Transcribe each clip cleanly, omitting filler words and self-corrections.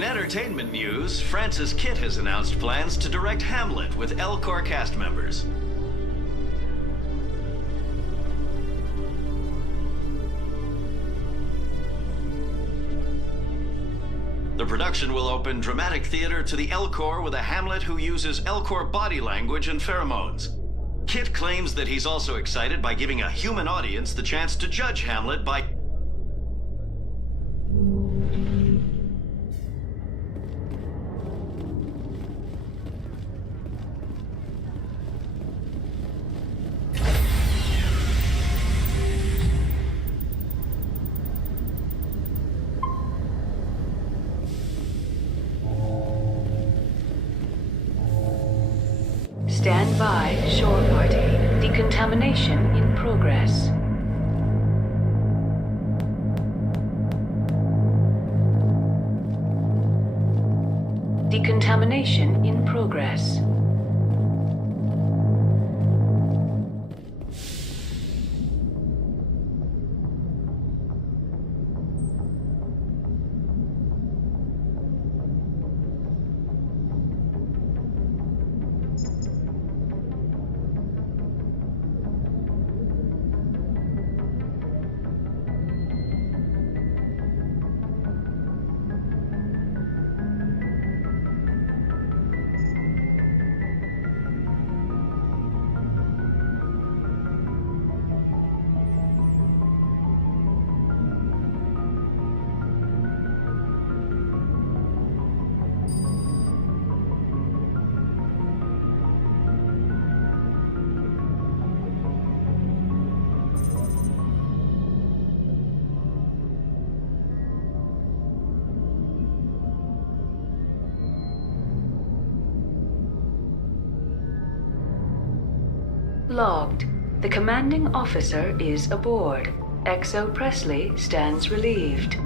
In entertainment news, Francis Kitt has announced plans to direct Hamlet with L-Corps cast members. The production will open dramatic theater to the L-Corps with a Hamlet who uses L-Corps body language and pheromones. Kitt claims that he's also excited by giving a human audience the chance to judge Hamlet by... Stand by, shore party. Decontamination in progress. Decontamination in progress. Logged. The commanding officer is aboard. XO Presley stands relieved.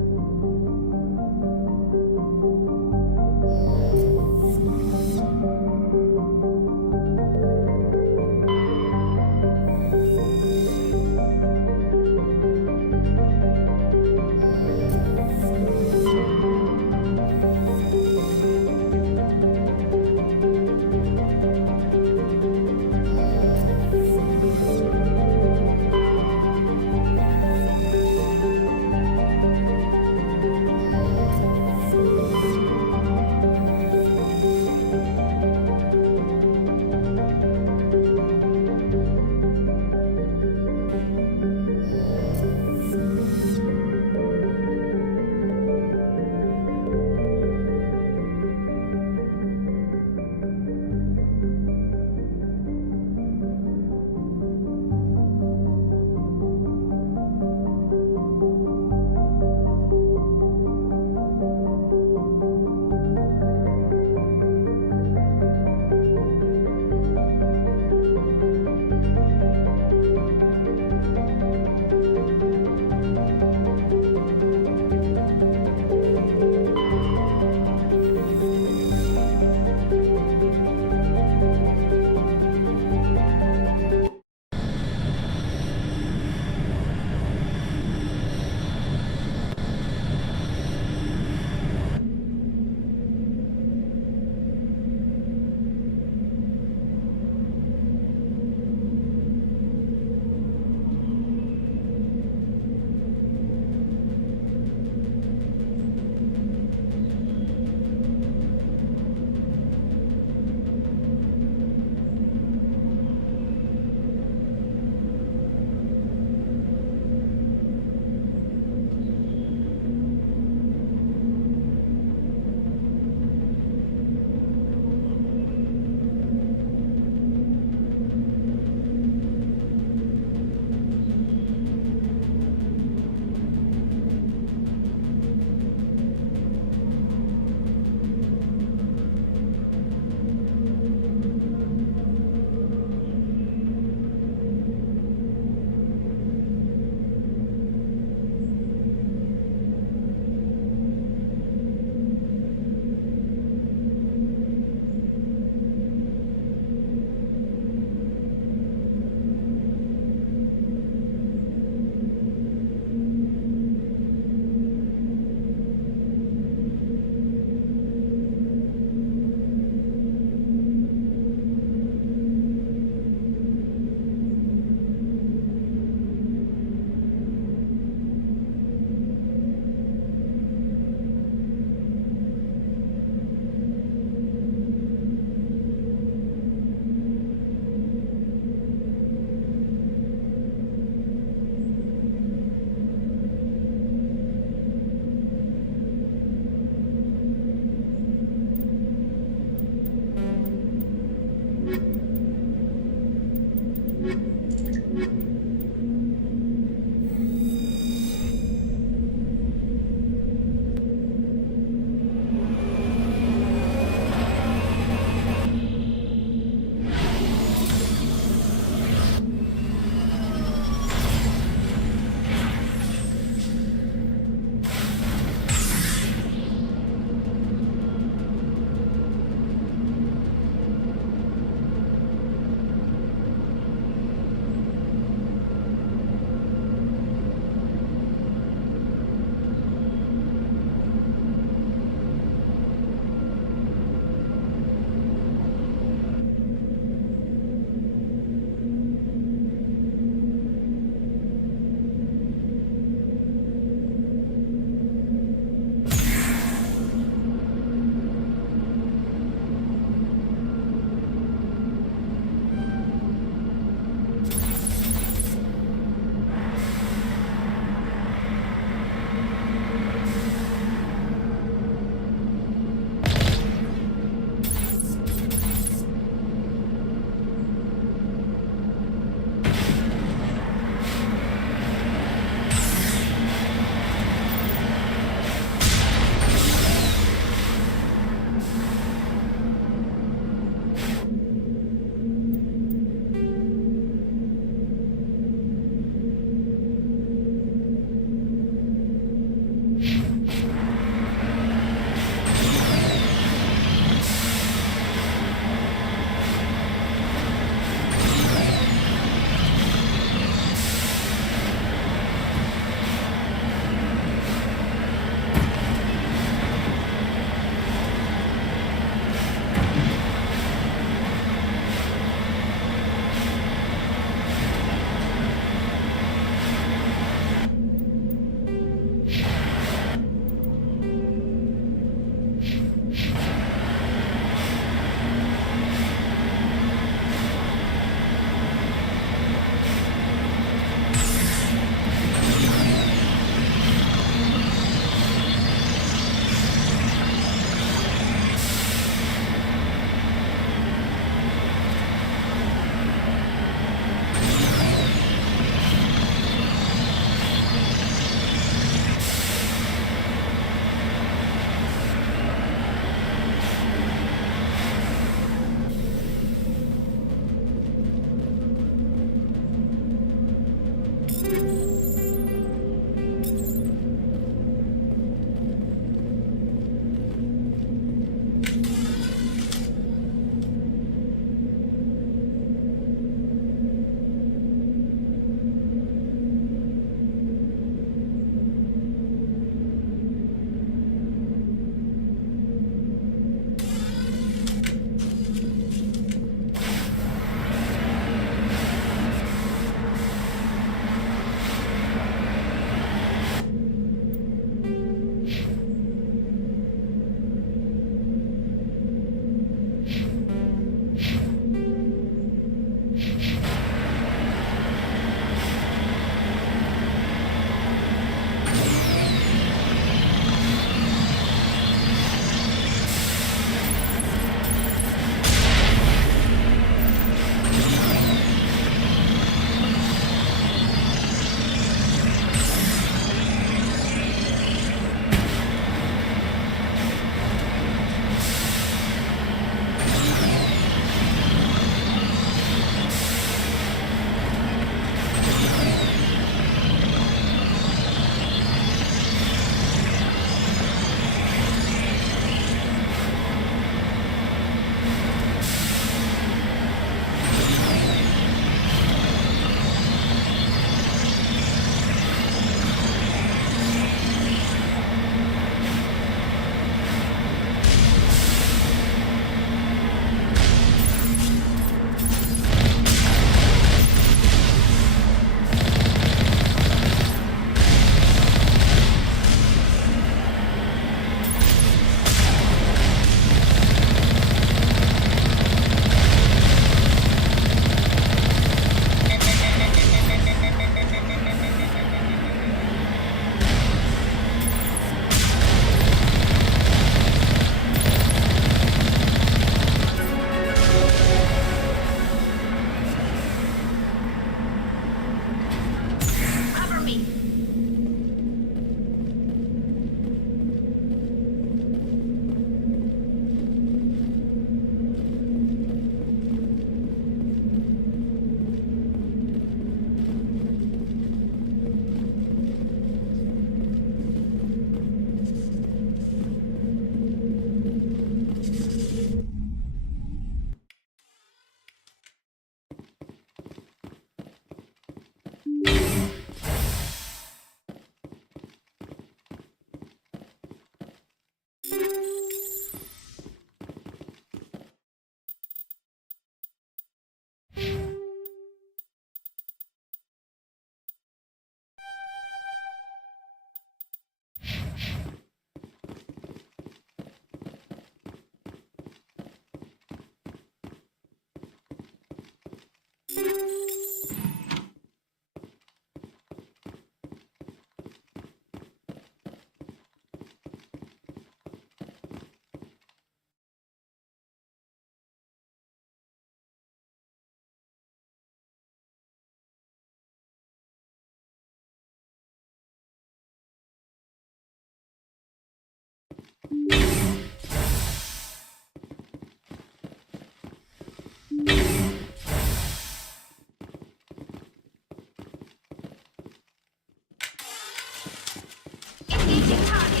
Engaging target.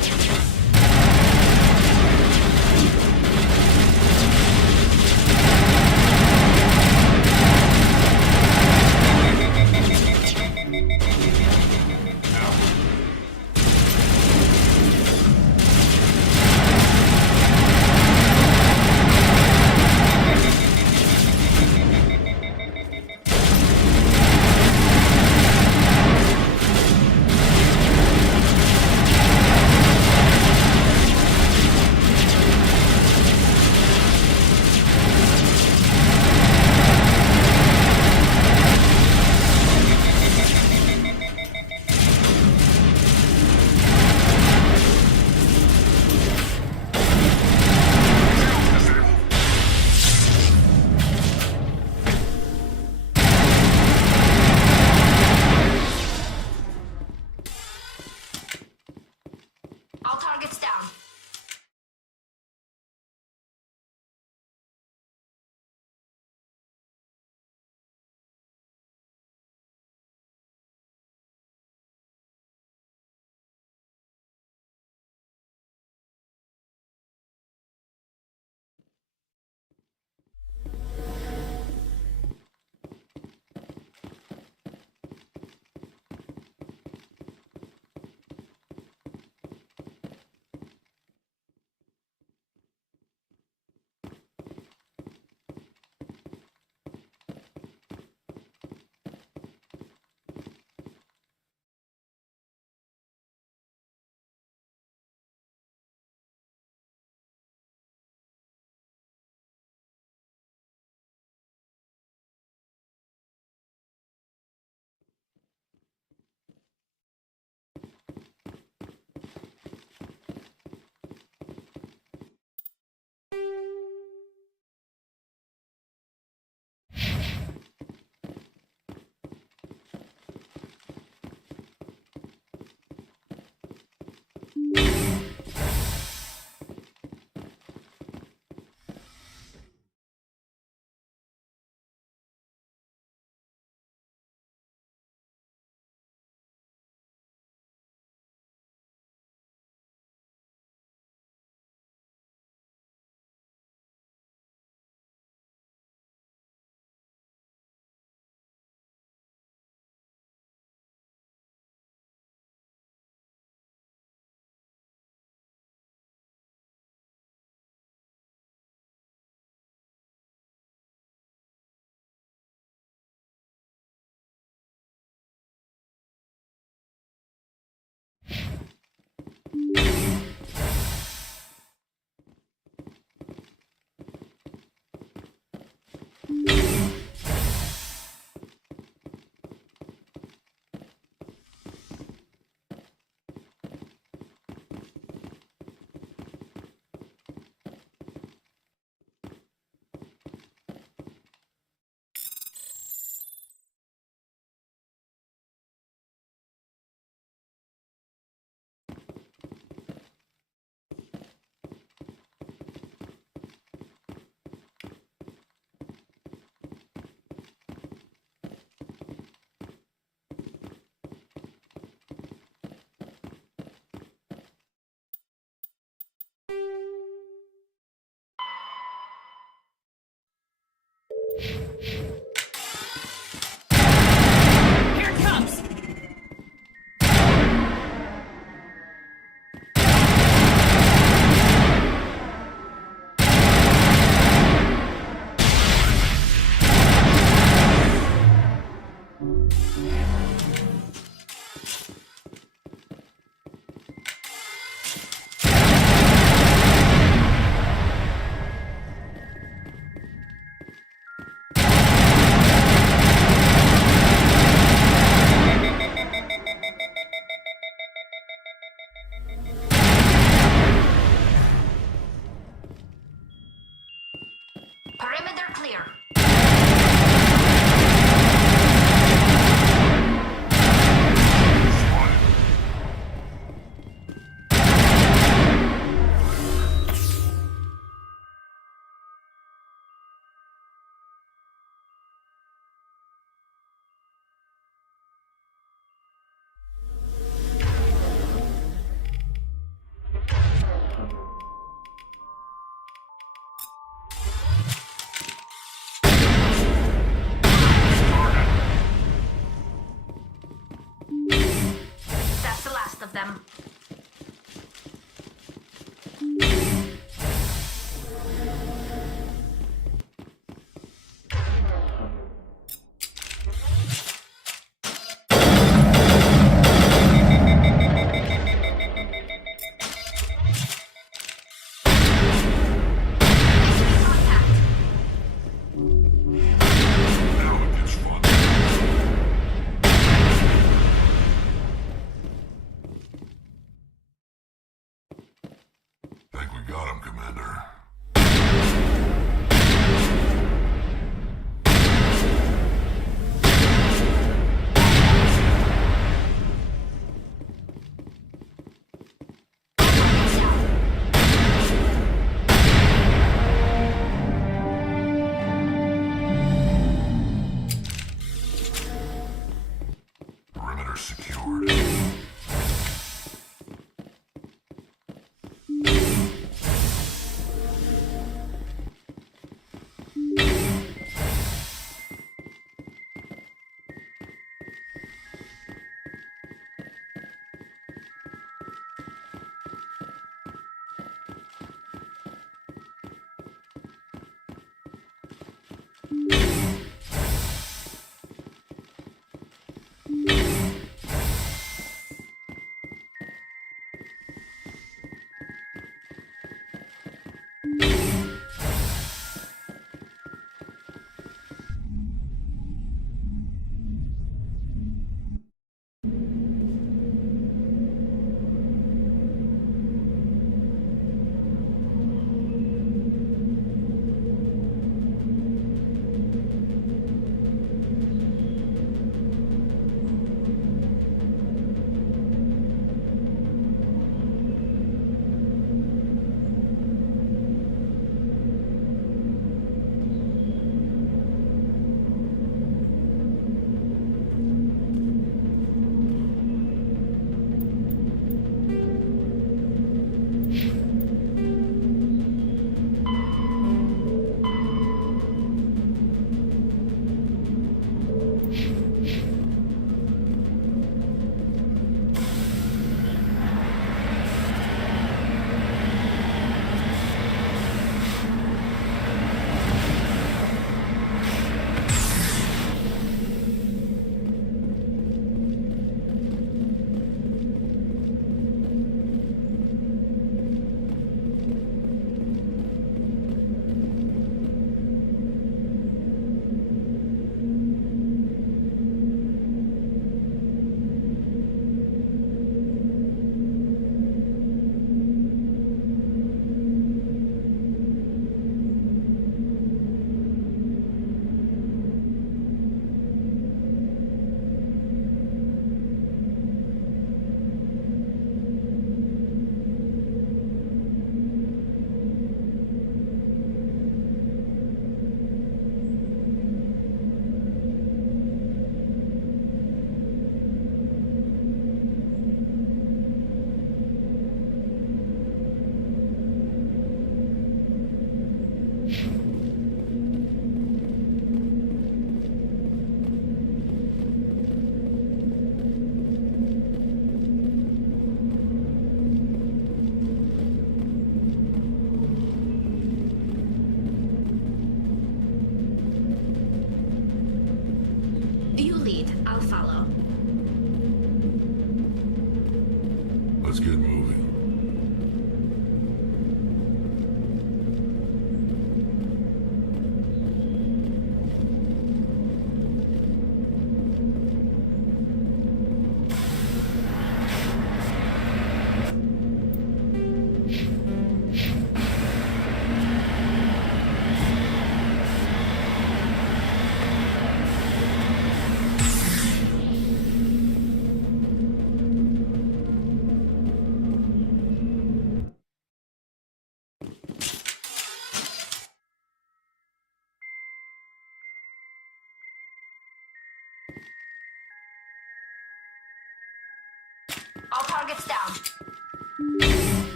All targets down. Here it comes! clear. That's the last of them. Contact. Now it gets fun. Think we got him, Commander. Target's down. Perimeter secured.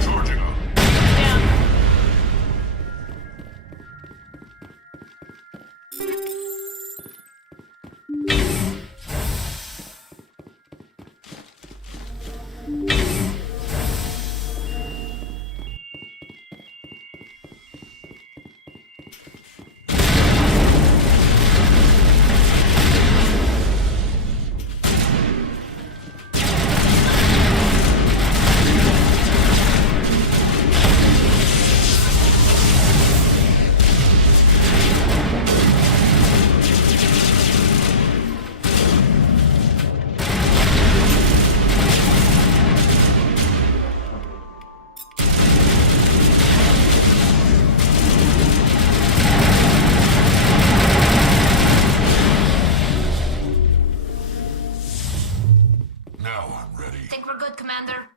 Charging up. Down. Now I'm ready. Think we're good, Commander?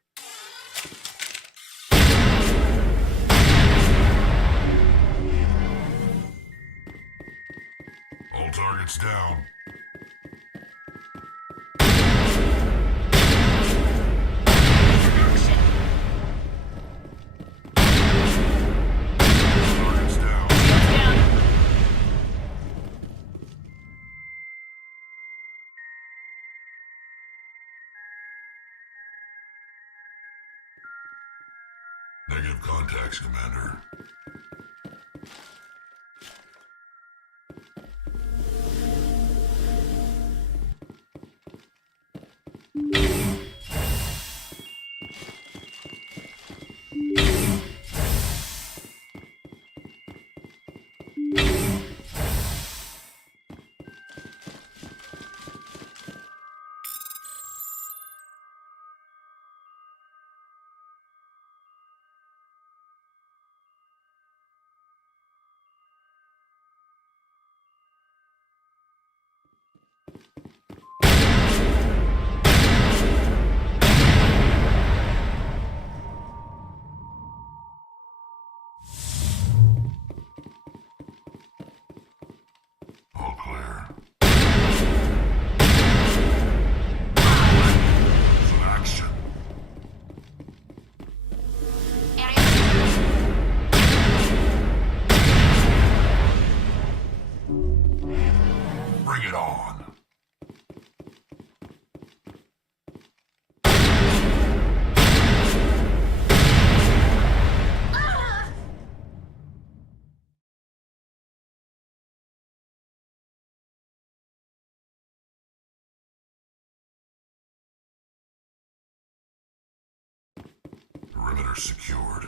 All targets down. Action! Targets down. Down. Negative contacts, Commander. All clear. Some action. Area Bring it on. Perimeter secured.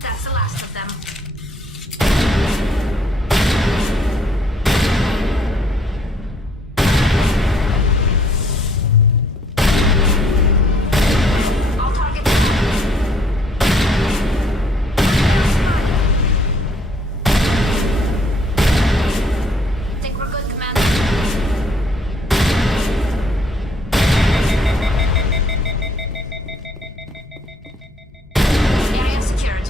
That's the last of them. All targets think we're good, Commander. Area secured.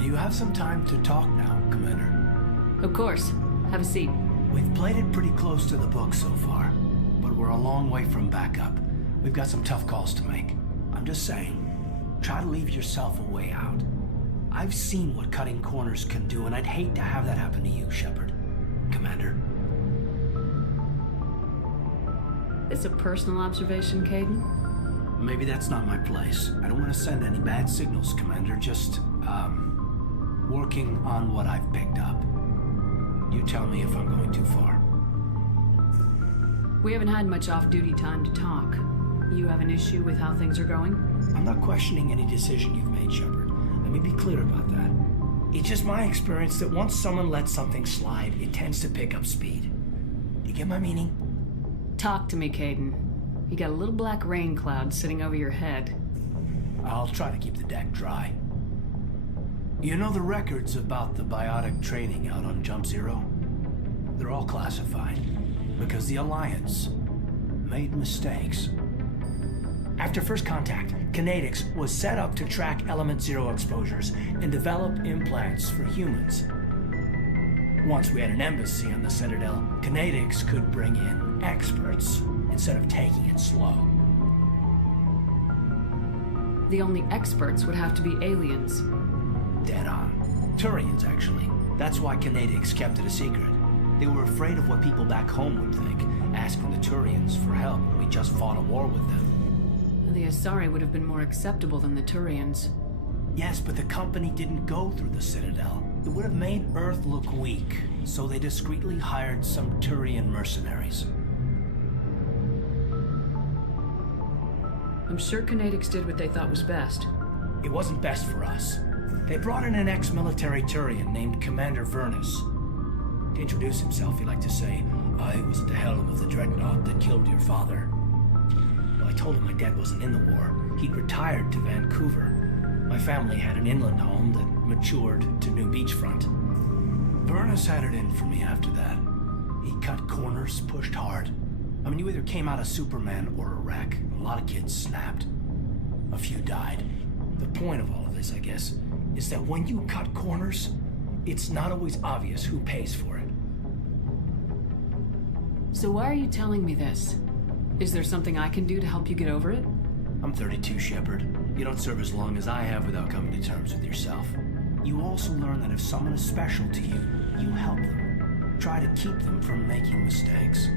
Do you have some time to talk now, Commander? Of course. Have a seat. We've played it pretty close to the book so far, but we're a long way from backup. We've got some tough calls to make. I'm just saying, try to leave yourself a way out. I've seen what cutting corners can do, and I'd hate to have that happen to you, Shepard. Commander. This a personal observation, Caden? Maybe that's not my place. I don't want to send any bad signals, Commander. Just, working on what I've picked up. You tell me if I'm going too far. We haven't had much off-duty time to talk. You have an issue with how things are going? I'm not questioning any decision you've made, Shepard. Let me be clear about that. It's just my experience that once someone lets something slide, it tends to pick up speed. You get my meaning? Talk to me, Caden. You got a little black rain cloud sitting over your head. I'll try to keep the deck dry. You know the records about the biotic training out on Jump Zero? They're all classified because the Alliance made mistakes. After first contact, Kinetics was set up to track Element Zero exposures and develop implants for humans. Once we had an embassy on the Citadel, Kinetics could bring in experts instead of taking it slow. The only experts would have to be aliens. Dead on. Turians, actually. That's why Kinetics kept it a secret. They were afraid of what people back home would think, asking the Turians for help when we just fought a war with them. The Asari would have been more acceptable than the Turians. Yes, but the company didn't go through the Citadel. It would have made Earth look weak, so they discreetly hired some Turian mercenaries. I'm sure Kinetics did what they thought was best. It wasn't best for us. They brought in an ex-military Turian named Commander Vernus. To introduce himself, he liked to say, "I was at the helm of the dreadnought that killed your father." Well, I told him my dad wasn't in the war. He'd retired to Vancouver. My family had an inland home that matured to New Beachfront. Vernus had it in for me after that. He cut corners, pushed hard. I mean, you either came out a Superman or a wreck. A lot of kids snapped. A few died. The point of all of this, I guess, is that when you cut corners, it's not always obvious who pays for it. So why are you telling me this? Is there something I can do to help you get over it? I'm 32, Shepard. You don't serve as long as I have without coming to terms with yourself. You also learn that if someone is special to you, you help them. Try to keep them from making mistakes.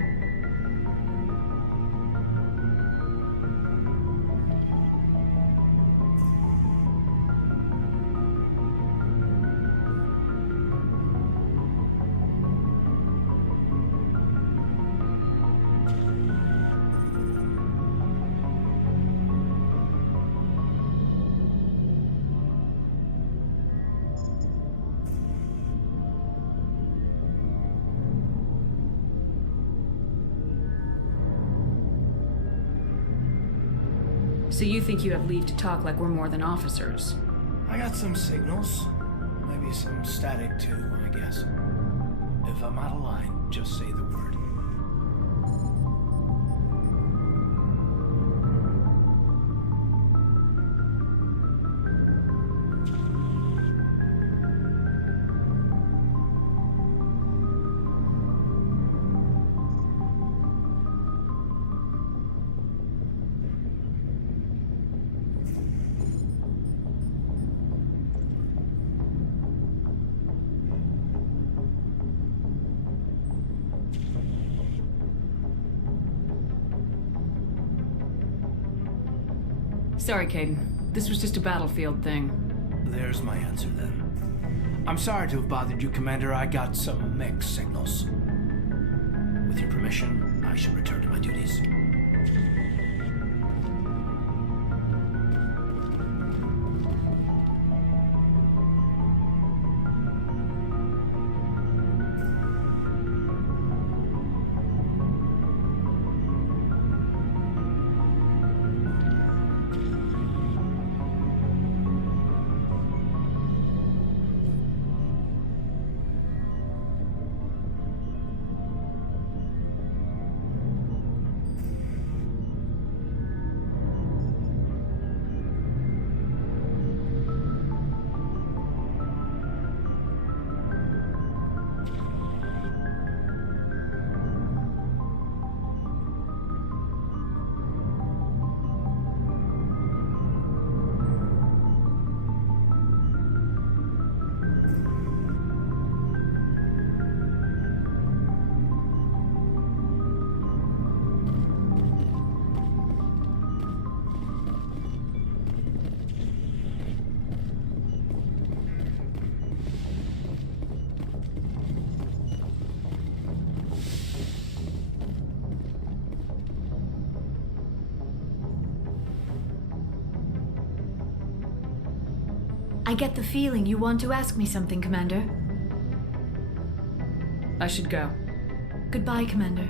So you think you have leave to talk like we're more than officers? I got some signals. Maybe some static too, I guess. If I'm out of line, just say the word. Sorry, Caden. This was just a battlefield thing. There's my answer then. I'm sorry to have bothered you, Commander. I got some mixed signals. With your permission, I should return to my duties. I get the feeling you want to ask me something, Commander. I should go. Goodbye, Commander.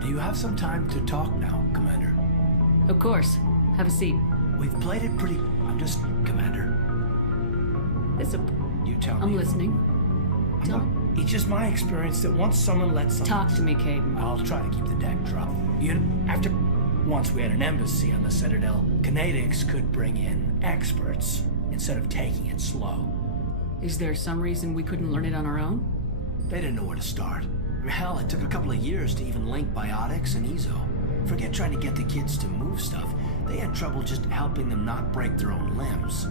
Do you have some time to talk now, Commander? Of course. Have a seat. We've played it pretty... Commander. It's a... You tell me. I'm listening. Tell me. It's just my experience that once someone lets something... Talk to me, Caden. I'll try to keep the deck dropped. Once we had an embassy on the Citadel, Canadics could bring in experts instead of taking it slow. Is there some reason we couldn't learn it on our own? They didn't know where to start. Hell, it took a couple of years to even link biotics and Ezo. Forget trying to get the kids to move stuff. They had trouble just helping them not break their own limbs.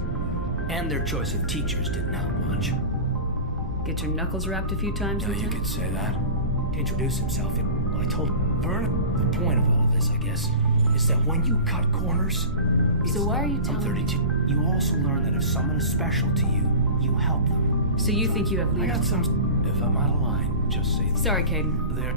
And their choice of teachers didn't help much. Get your knuckles wrapped a few times, No, you Lieutenant? could say that. To introduce himself, I told Vernon the point of all of this, I guess, is that when you cut corners... So why are you telling I'm me? 32. You also learn that if someone is special to you, you help them. So you think you have I leaders? got some... If I'm out of line, just say Sorry, Caden. there.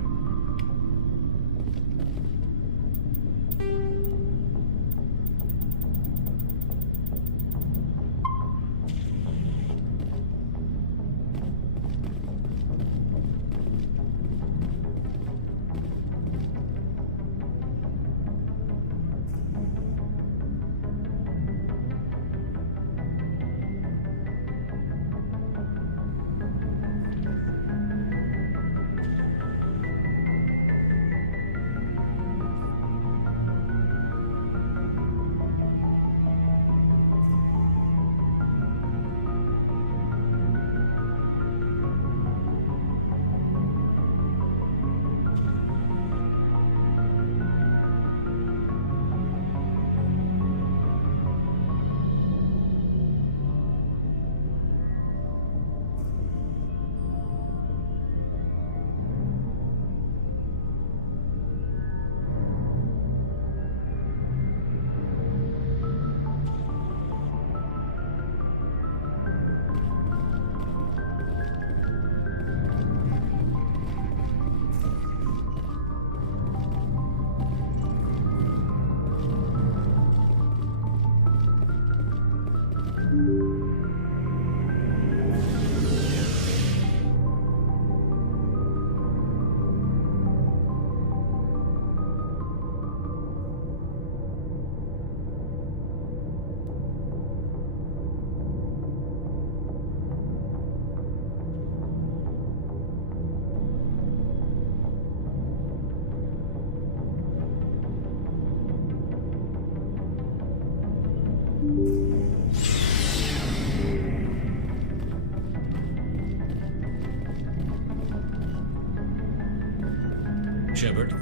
Shepard.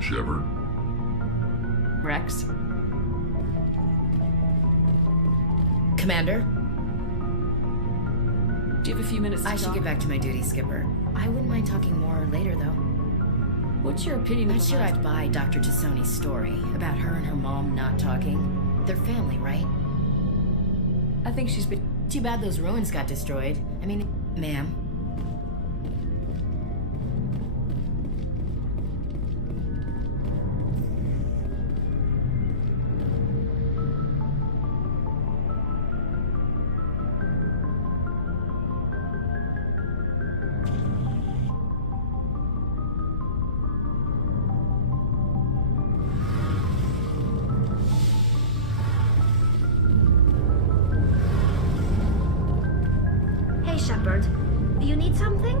Shepard. Rex? Commander, Do you have a few minutes to I should talk? get back to my duty, Skipper. I wouldn't mind talking more later, though. What's your opinion of Not the sure last- I'd buy Dr. Tassoni's story about her and her mom not talking. They're family, right? I think she's been... Too bad those ruins got destroyed. I mean, ma'am. Hey, Shepard. Do you need something?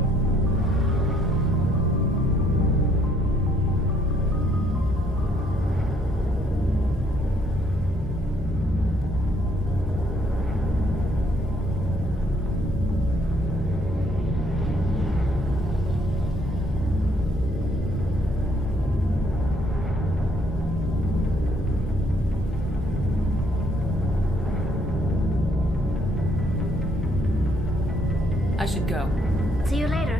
I should go. See you later.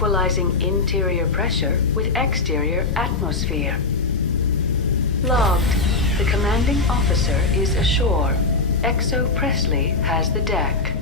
equalizing interior pressure with exterior atmosphere. Logged. The commanding officer is ashore. Exo Presley has the deck.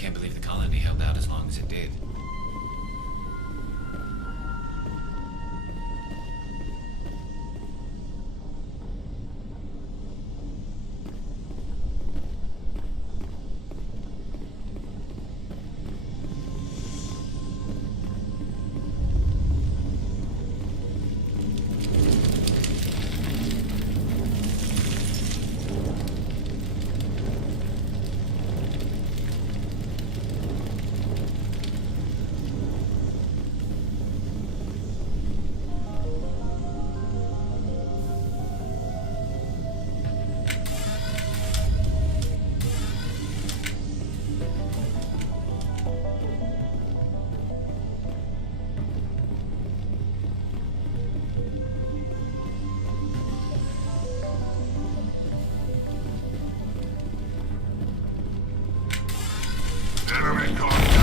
Can't believe the colony held out as long as it did. Enemy contact.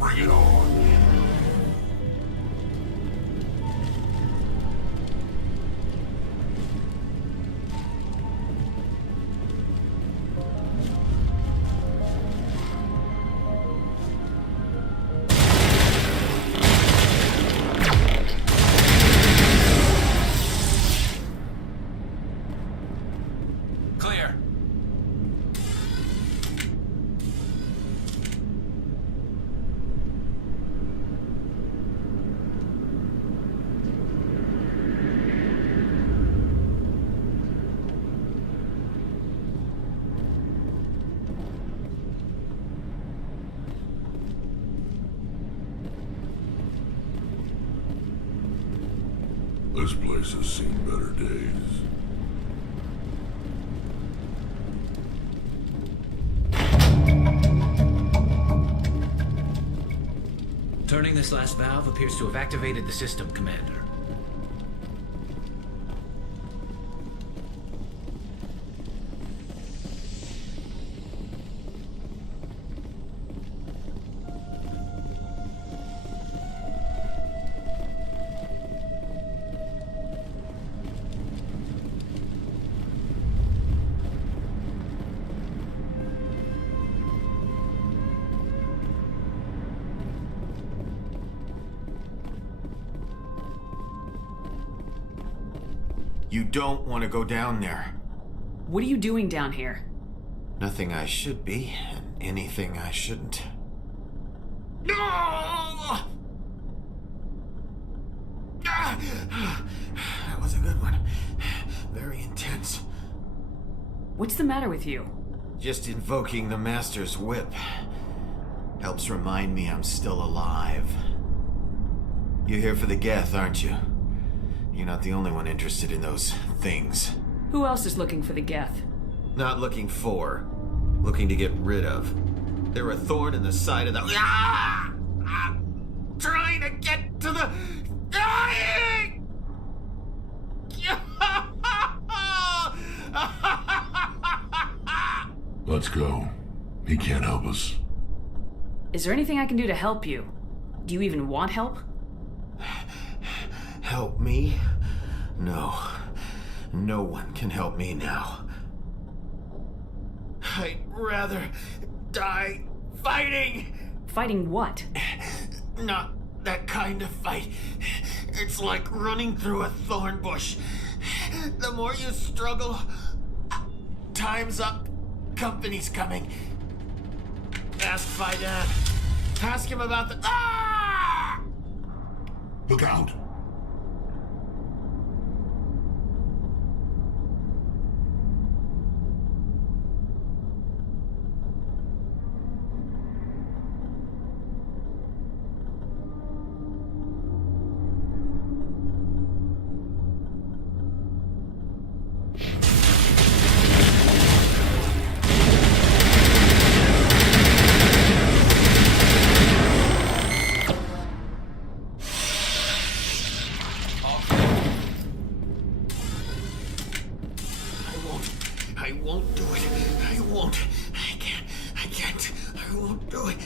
Bring it on. Clear. This place has seen better days. Turning this last valve appears to have activated the system, Commander. You don't want to go down there. What are you doing down here? Nothing I should be, and anything I shouldn't. No! That was a good one. Very intense. What's the matter with you? Just invoking the Master's whip helps remind me I'm still alive. You're here for the Geth, aren't you? You're not the only one interested in those things. Who else is looking for the Geth? Not looking for, looking to get rid of. They're a thorn in the side of the... I'm trying to get to the... Dying! Let's go. He can't help us. Is there anything I can do to help you? Do you even want help? Help me? No. No one can help me now. I'd rather die fighting! Fighting what? Not that kind of fight. It's like running through a thorn bush. The more you struggle, time's up. Company's coming. Ask Faidan. Ask him about the... Ah! Look out. I won't do it. I won't. I can't. I can't. I won't do it.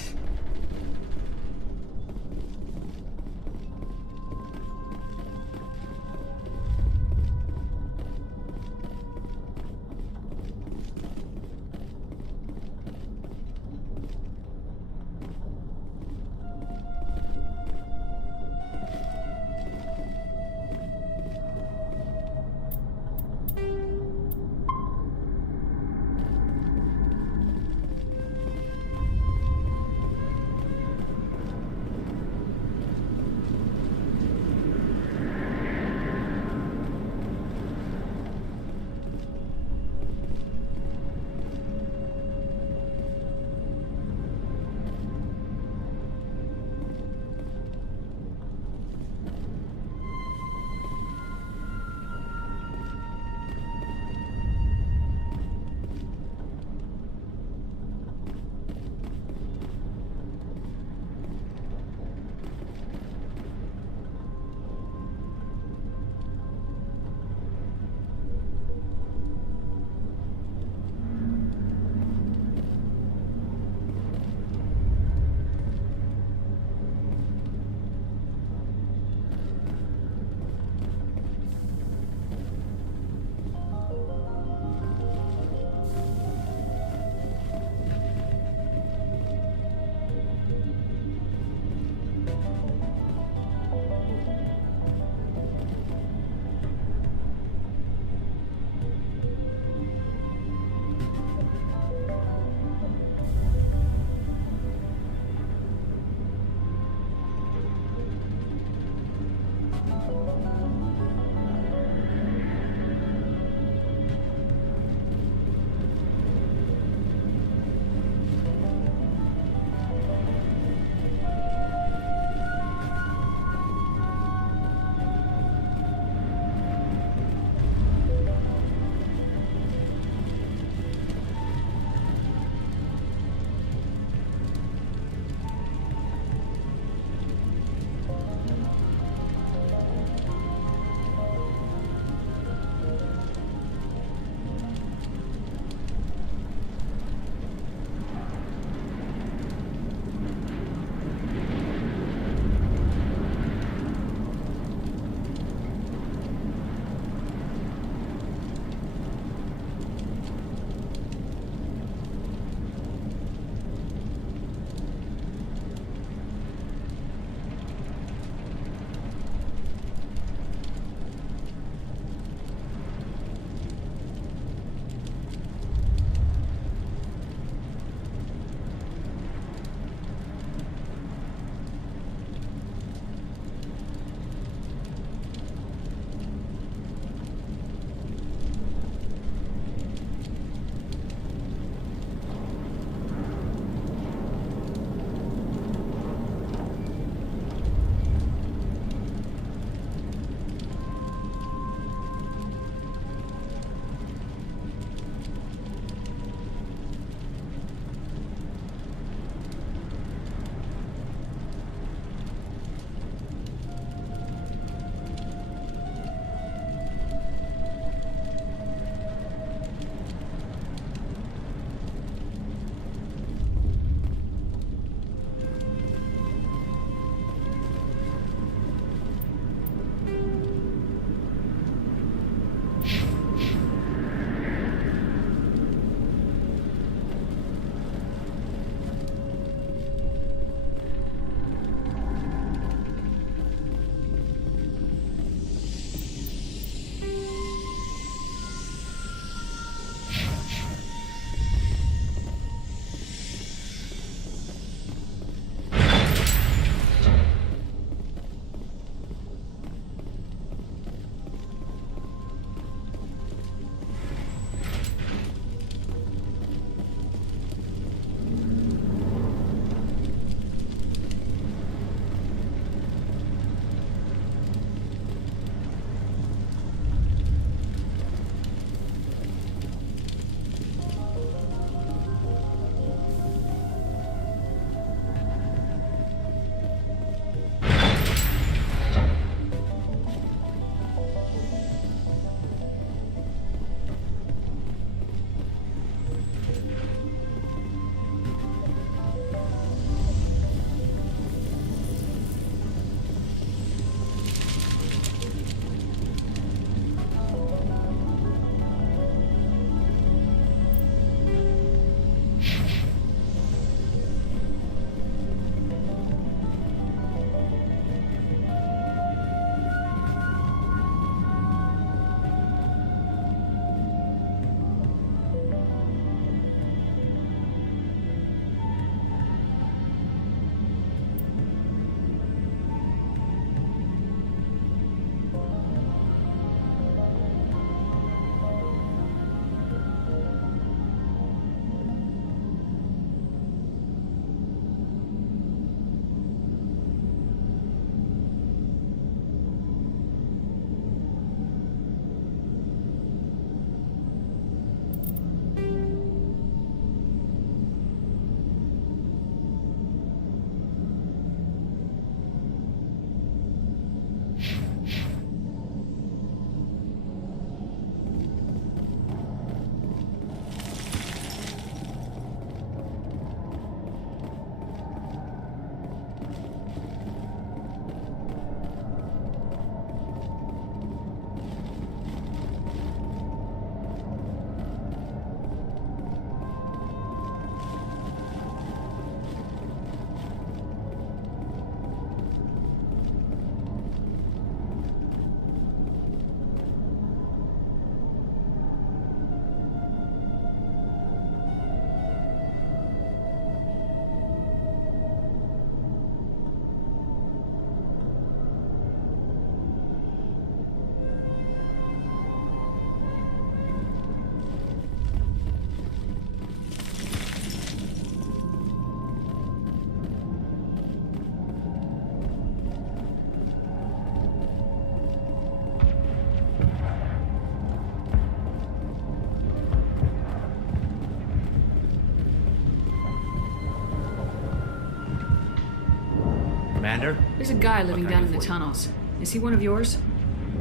Commander? There's a guy living What can I down do in the for you? tunnels. Is he one of yours?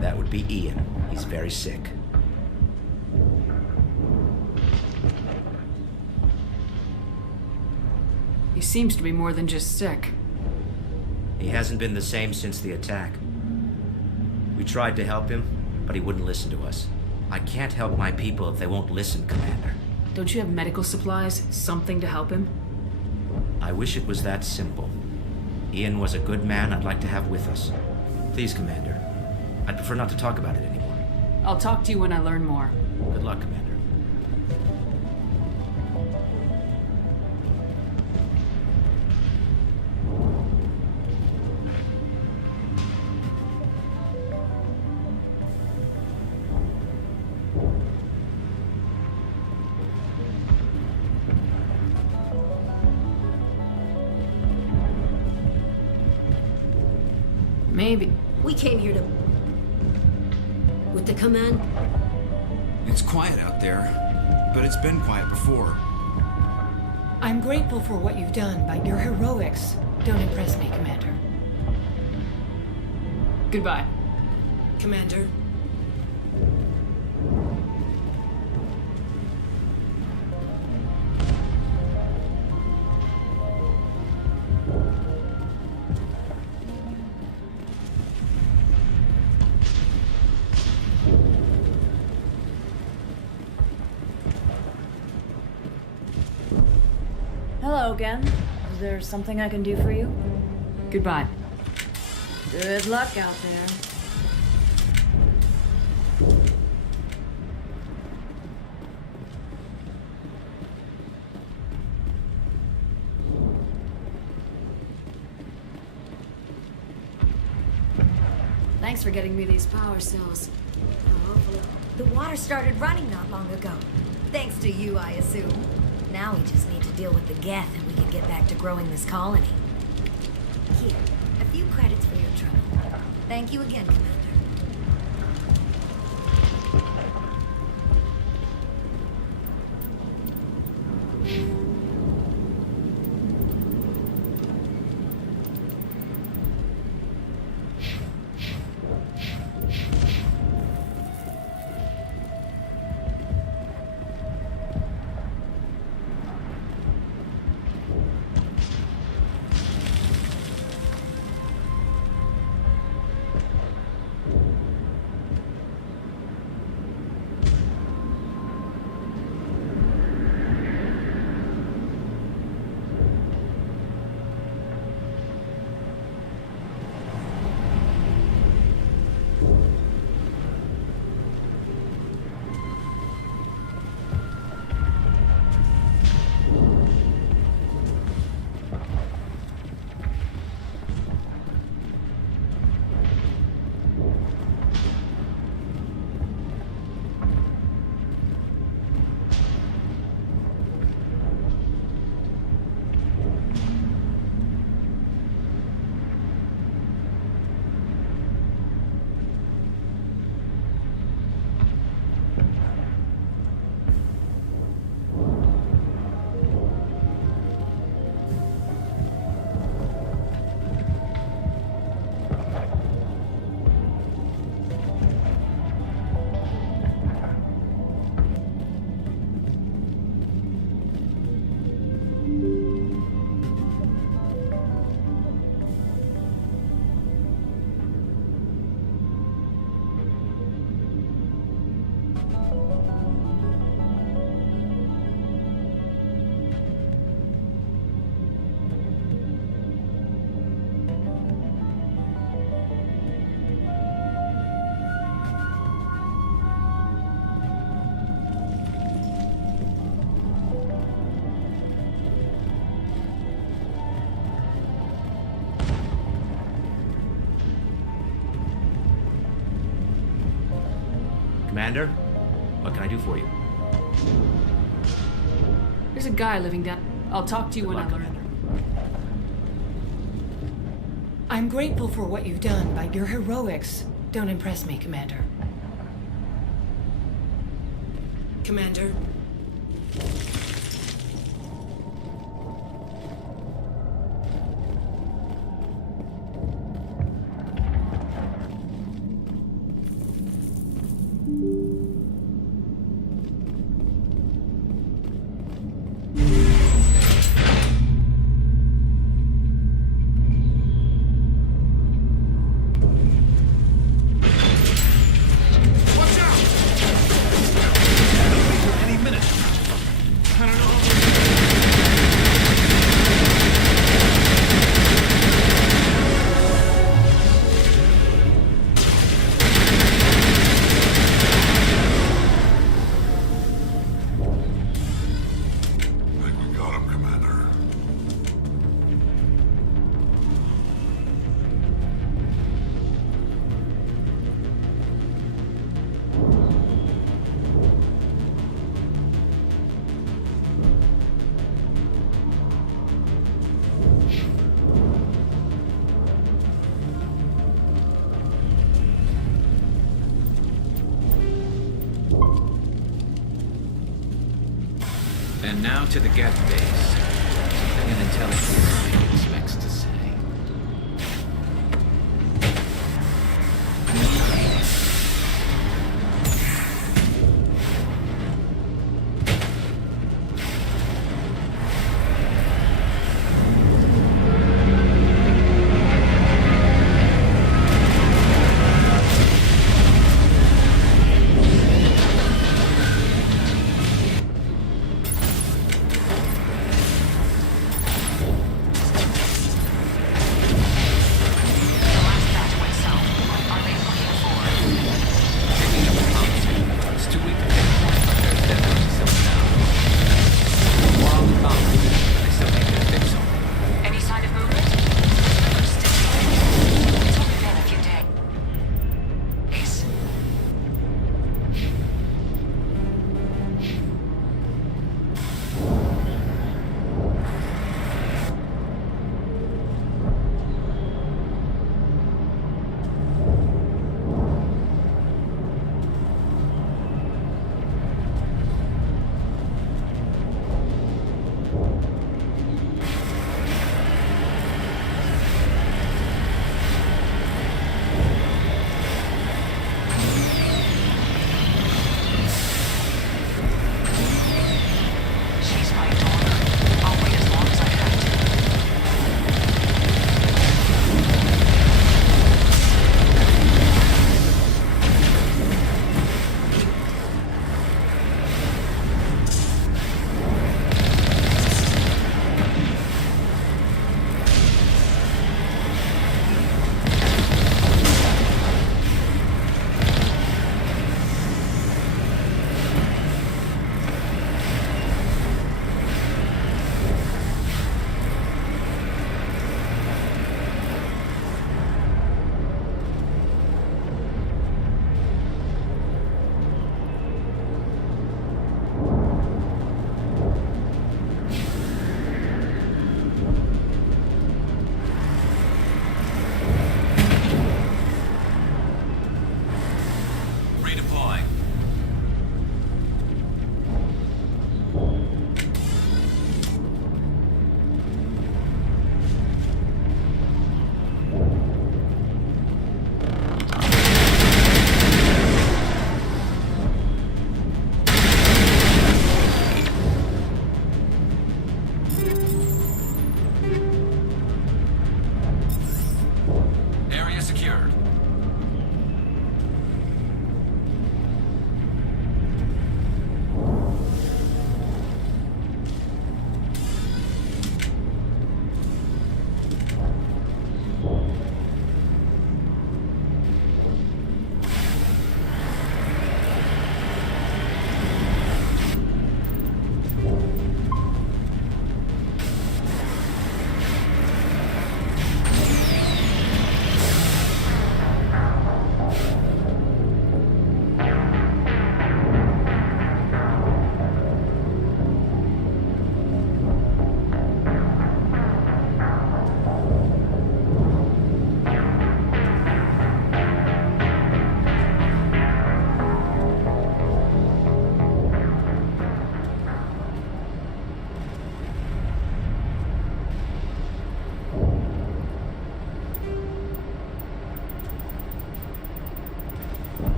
That would be Ian. He's very sick. He seems to be more than just sick. He hasn't been the same since the attack. We tried to help him, but he wouldn't listen to us. I can't help my people if they won't listen, Commander. Don't you have medical supplies? Something to help him? I wish it was that simple. Ian was a good man I'd like to have with us. Please, Commander. I'd prefer not to talk about it anymore. I'll talk to you when I learn more. Good luck, Commander. Maybe. We came here to... with the command. It's quiet out there, but it's been quiet before. I'm grateful for what you've done, but your heroics don't impress me, Commander. Goodbye. Commander. Hello again. Is there something I can do for you? Goodbye. Good luck out there. Thanks for getting me these power cells. The water started running not long ago. Thanks to you, I assume. Now we just need to deal with the Geth and we can get back to growing this colony. Here, a few credits for your trouble. Thank you again, Commander. Commander, what can I do for you? There's a guy living down... I'll talk to you when I learn. I'm grateful for what you've done, but your heroics don't impress me, Commander. Commander. And now to the Geth base. Something an intelligent mind expects to say.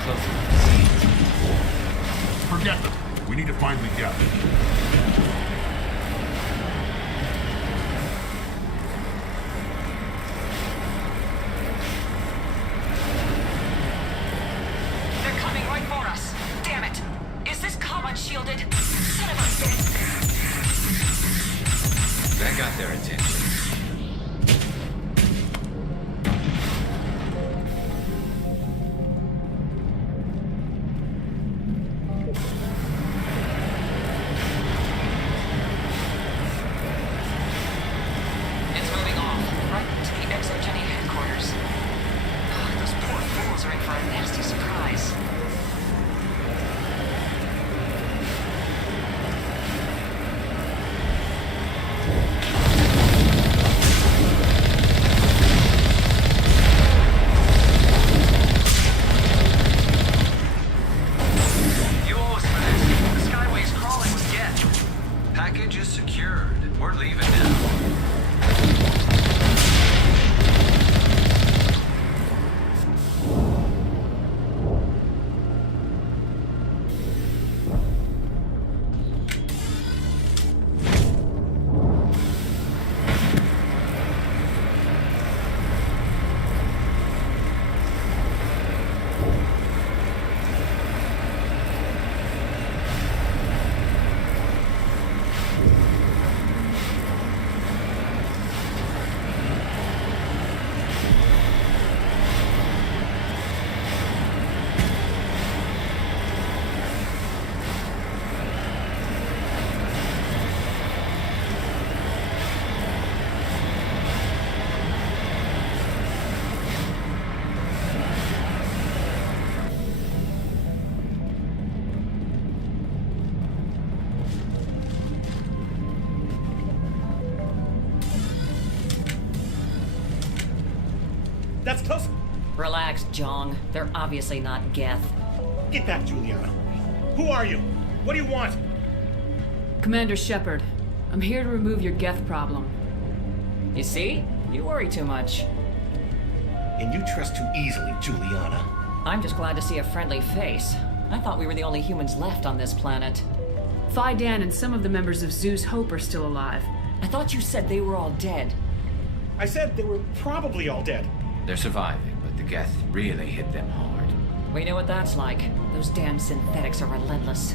closer to the seeds. Forget them. We need to find the gap. They're coming right for us. Damn it. Is this comet shielded? Son of a bitch. That got their attention. It's moving off, right to the exogeny headquarters. Those poor fools are in for a nasty surprise. You owe us for this. The Skyway's crawling with Geth. Package is secured. We're leaving now. That's close. Relax, Jong. They're obviously not Geth. Get back, Juliana. Who are you? What do you want? Commander Shepard, I'm here to remove your Geth problem. You see? You worry too much. And you trust too easily, Juliana. I'm just glad to see a friendly face. I thought we were the only humans left on this planet. Phi Dan and some of the members of Zoo's Hope are still alive. I thought you said they were all dead. I said they were probably all dead. They're surviving, but the Geth really hit them hard. We know what that's like. Those damn synthetics are relentless.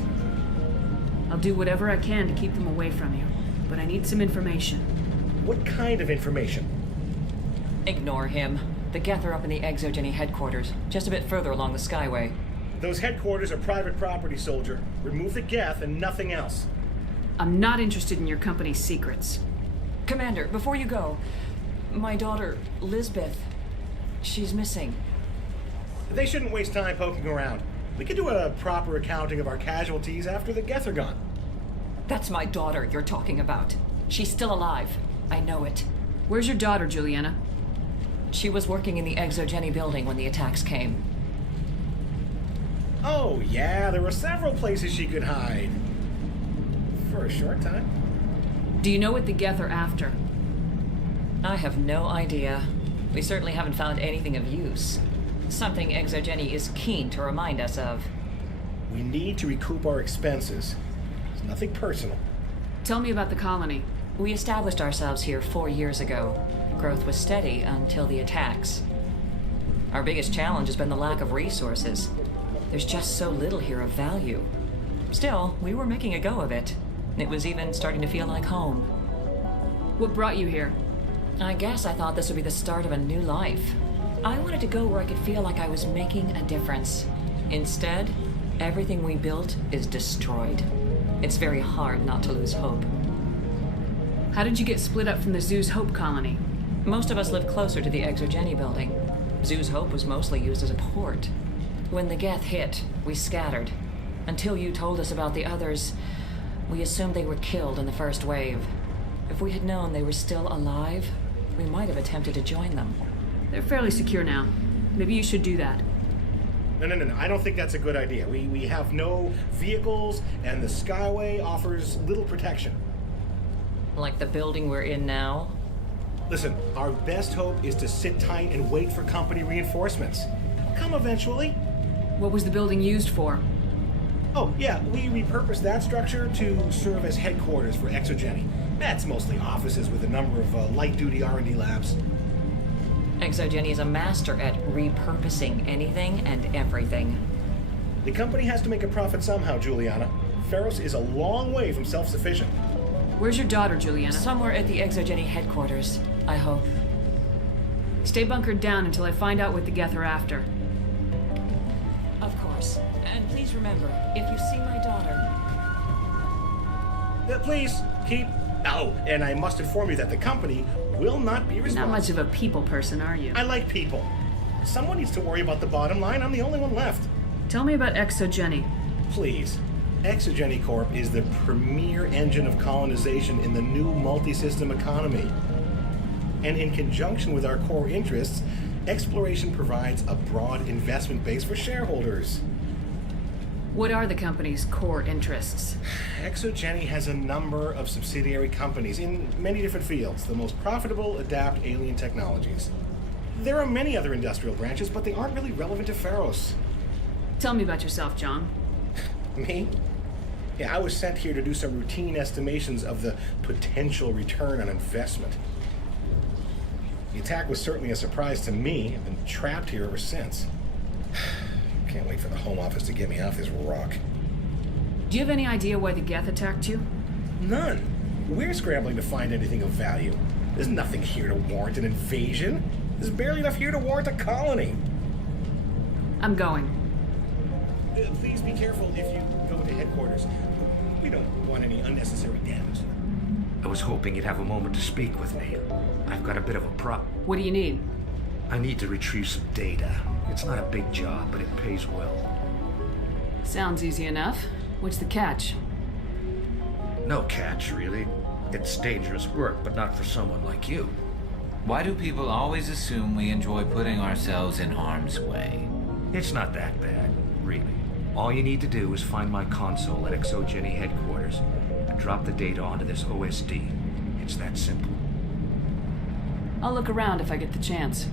I'll do whatever I can to keep them away from you, but I need some information. What kind of information? Ignore him. The Geth are up in the exogeny headquarters, just a bit further along the Skyway. Those headquarters are private property, soldier. Remove the Geth and nothing else. I'm not interested in your company's secrets. Commander, before you go, my daughter, Lisbeth, she's missing. They shouldn't waste time poking around. We could do a proper accounting of our casualties after the Geth are gone. That's my daughter you're talking about. She's still alive. I know it. Where's your daughter, Juliana? She was working in the exogeny building when the attacks came. Oh, yeah, there were several places she could hide. For a short time. Do you know what the Geth are after? I have no idea. We certainly haven't found anything of use. Something exogeny is keen to remind us of. We need to recoup our expenses. It's nothing personal. Tell me about the colony. We established ourselves here 4 years ago. Growth was steady until the attacks. Our biggest challenge has been the lack of resources. There's just so little here of value. Still, we were making a go of it. It was even starting to feel like home. What brought you here? I guess I thought this would be the start of a new life. I wanted to go where I could feel like I was making a difference. Instead, everything we built is destroyed. It's very hard not to lose hope. How did you get split up from the Zoo's Hope colony? Most of us lived closer to the exogeny building. Zoo's Hope was mostly used as a port. When the Geth hit, we scattered. Until you told us about the others, we assumed they were killed in the first wave. If we had known they were still alive, we might have attempted to join them. They're fairly secure now. Maybe you should do that. No. I don't think that's a good idea. We have no vehicles, and the Skyway offers little protection. Like the building we're in now? Listen, our best hope is to sit tight and wait for company reinforcements. They'll come eventually. What was the building used for? Oh, yeah, we repurposed that structure to serve as headquarters for Exogeny. That's mostly offices with a number of light-duty R&D labs. Exogeny is a master at repurposing anything and everything. The company has to make a profit somehow, Juliana. Pharos is a long way from self-sufficient. Where's your daughter, Juliana? Somewhere at the Exogeny headquarters, I hope. Stay bunkered down until I find out what the Geth are after. Of course. And please remember, if you see my daughter... Please, keep... Oh, and I must inform you that the company will not be responsible. Not much of a people person, are you? I like people. Someone needs to worry about the bottom line. I'm the only one left. Tell me about Exogeny. Please. Exogeny Corp is the premier engine of colonization in the new multi-system economy. And in conjunction with our core interests, exploration provides a broad investment base for shareholders. What are the company's core interests? Exogeny has a number of subsidiary companies in many different fields. The most profitable adapt alien technologies. There are many other industrial branches, but they aren't really relevant to Pharos. Tell me about yourself, John. Me? Yeah, I was sent here to do some routine estimations of the potential return on investment. The attack was certainly a surprise to me. I've been trapped here ever since. Can't wait for the Home Office to get me off this rock. Do you have any idea why the Geth attacked you? None. We're scrambling to find anything of value. There's nothing here to warrant an invasion. There's barely enough here to warrant a colony. I'm going. Please be careful if you go to headquarters. We don't want any unnecessary damage. I was hoping you'd have a moment to speak with me. I've got a bit of a problem. What do you need? I need to retrieve some data. It's not a big job, but it pays well. Sounds easy enough. What's the catch? No catch, really. It's dangerous work, but not for someone like you. Why do people always assume we enjoy putting ourselves in harm's way? It's not that bad, really. All you need to do is find my console at Exogeny headquarters and drop the data onto this OSD. It's that simple. I'll look around if I get the chance.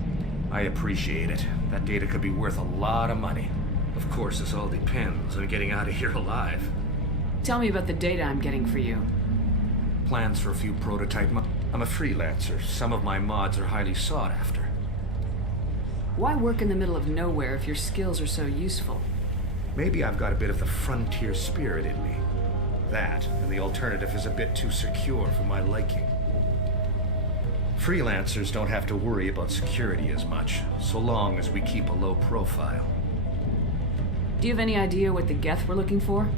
I appreciate it. That data could be worth a lot of money. Of course, this all depends on getting out of here alive. Tell me about the data I'm getting for you. Plans for a few prototype I'm a freelancer. Some of my mods are highly sought after. Why work in the middle of nowhere if your skills are so useful? Maybe I've got a bit of the frontier spirit in me. That, and the alternative is a bit too secure for my liking. Freelancers don't have to worry about security as much, so long as we keep a low profile. Do you have any idea what the Geth were looking for?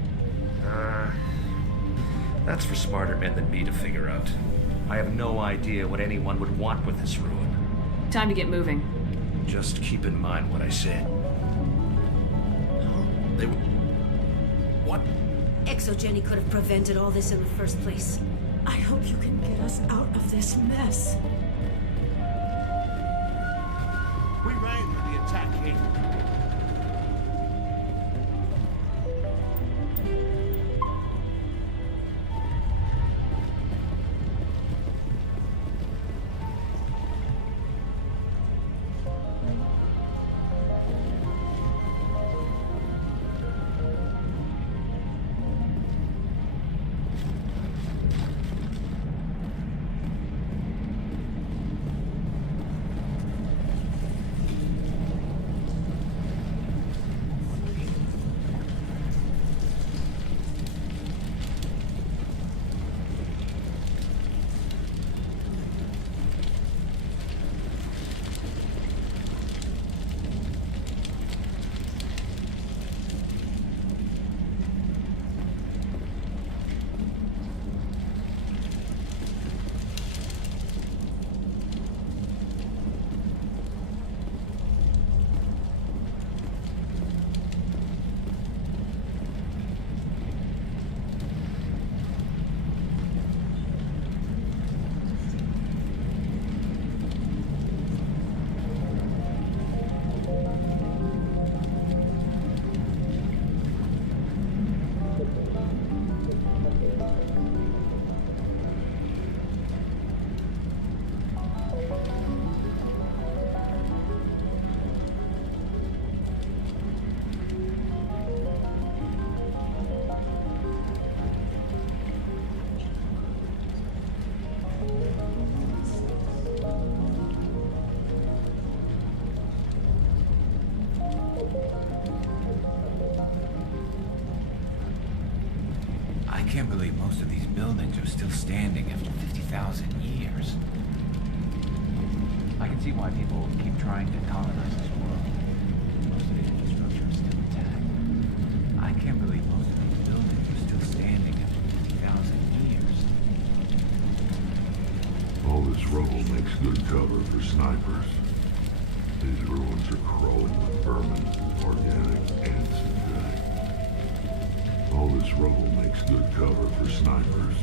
That's for smarter men than me to figure out. I have no idea what anyone would want with this ruin. Time to get moving. Just keep in mind what I said. They were... What? Exogeny could have prevented all this in the first place. I hope you can get us out of this mess. We ran with the attack here. can't believe most of these buildings are still standing after 50,000 years. I can see why people keep trying to colonize this world. Most of the infrastructure is still intact. I can't believe most of these buildings are still standing after 50,000 years. All this rubble makes good cover for snipers. These ruins are crawling with vermin, organic and synthetic. All this rubble makes good cover for snipers.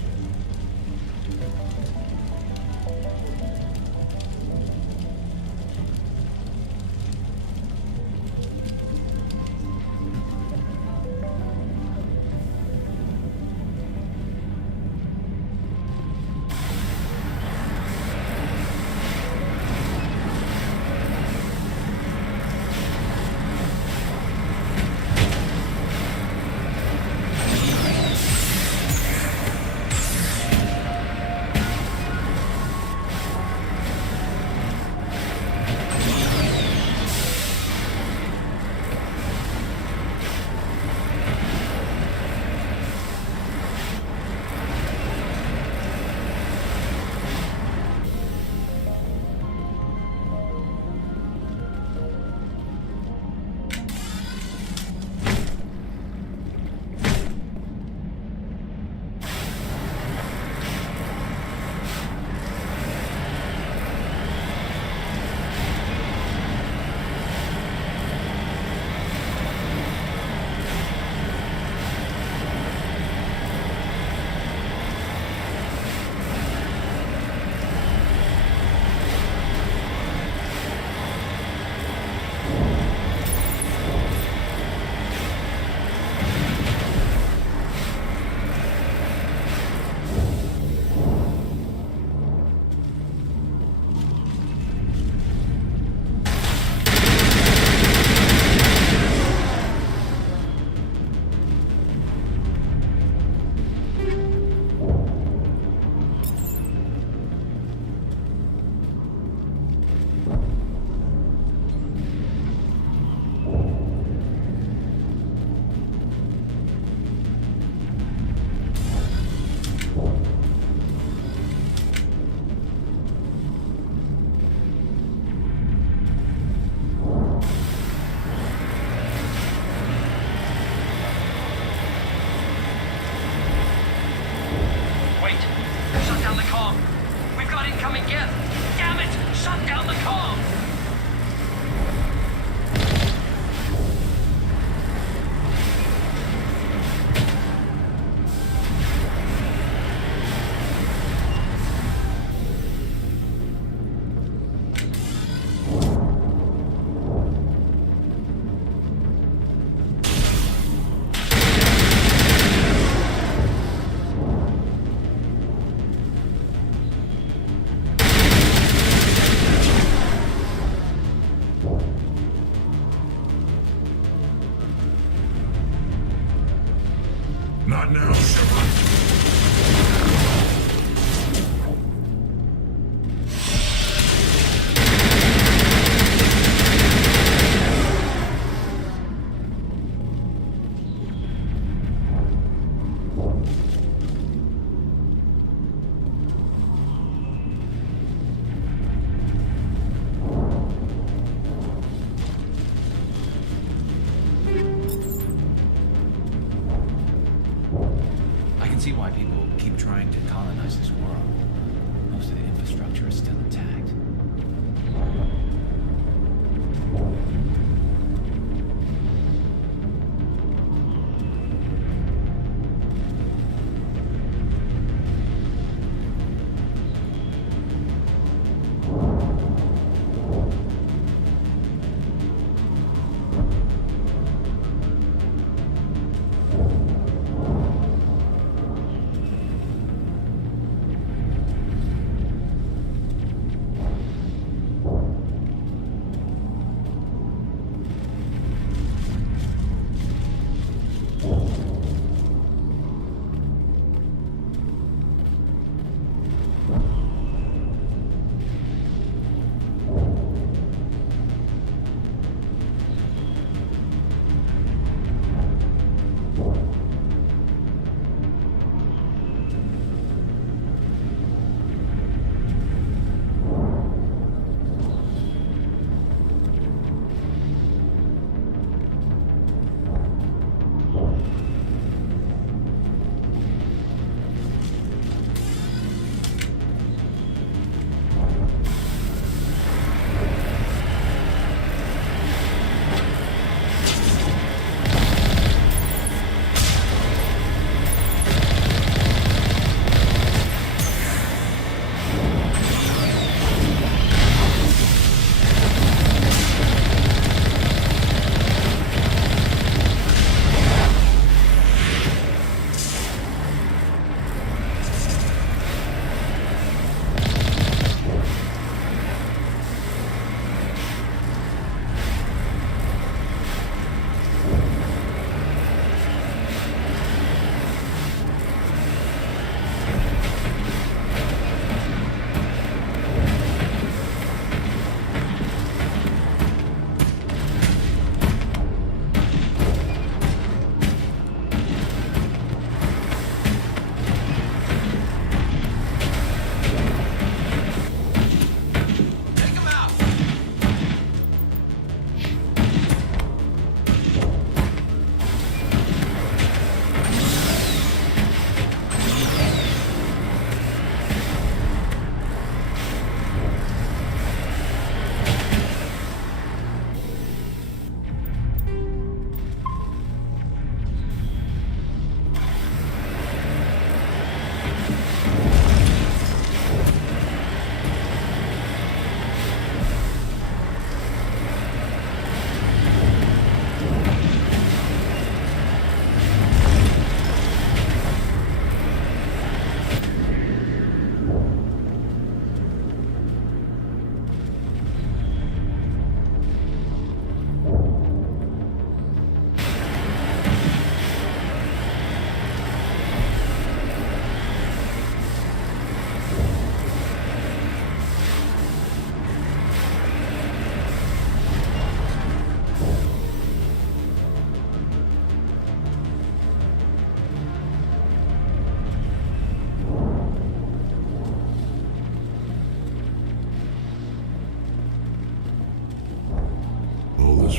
Not now, Shepard. See why people keep trying to colonize this world. Most of the infrastructure is still intact.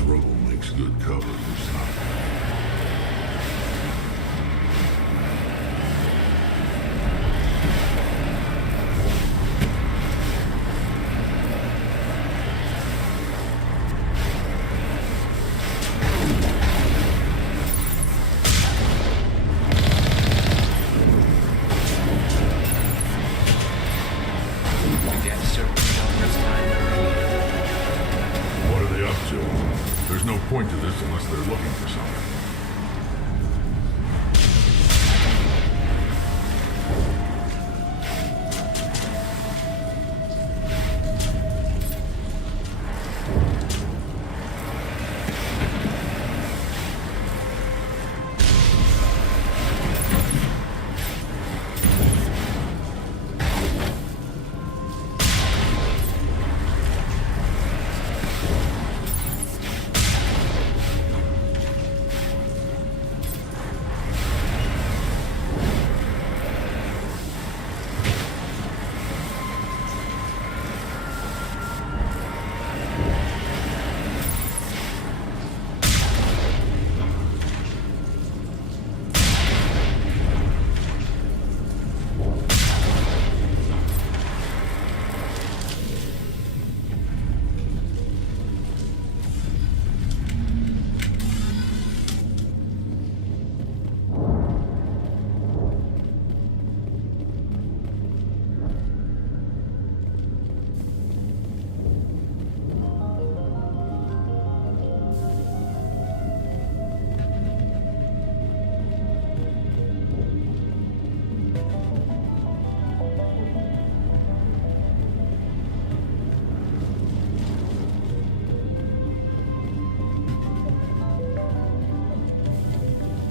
rubble makes good cover for snipers. What are they up to? There's no point to this unless they're looking for something.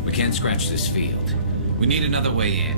We can't scratch this field. We need another way in.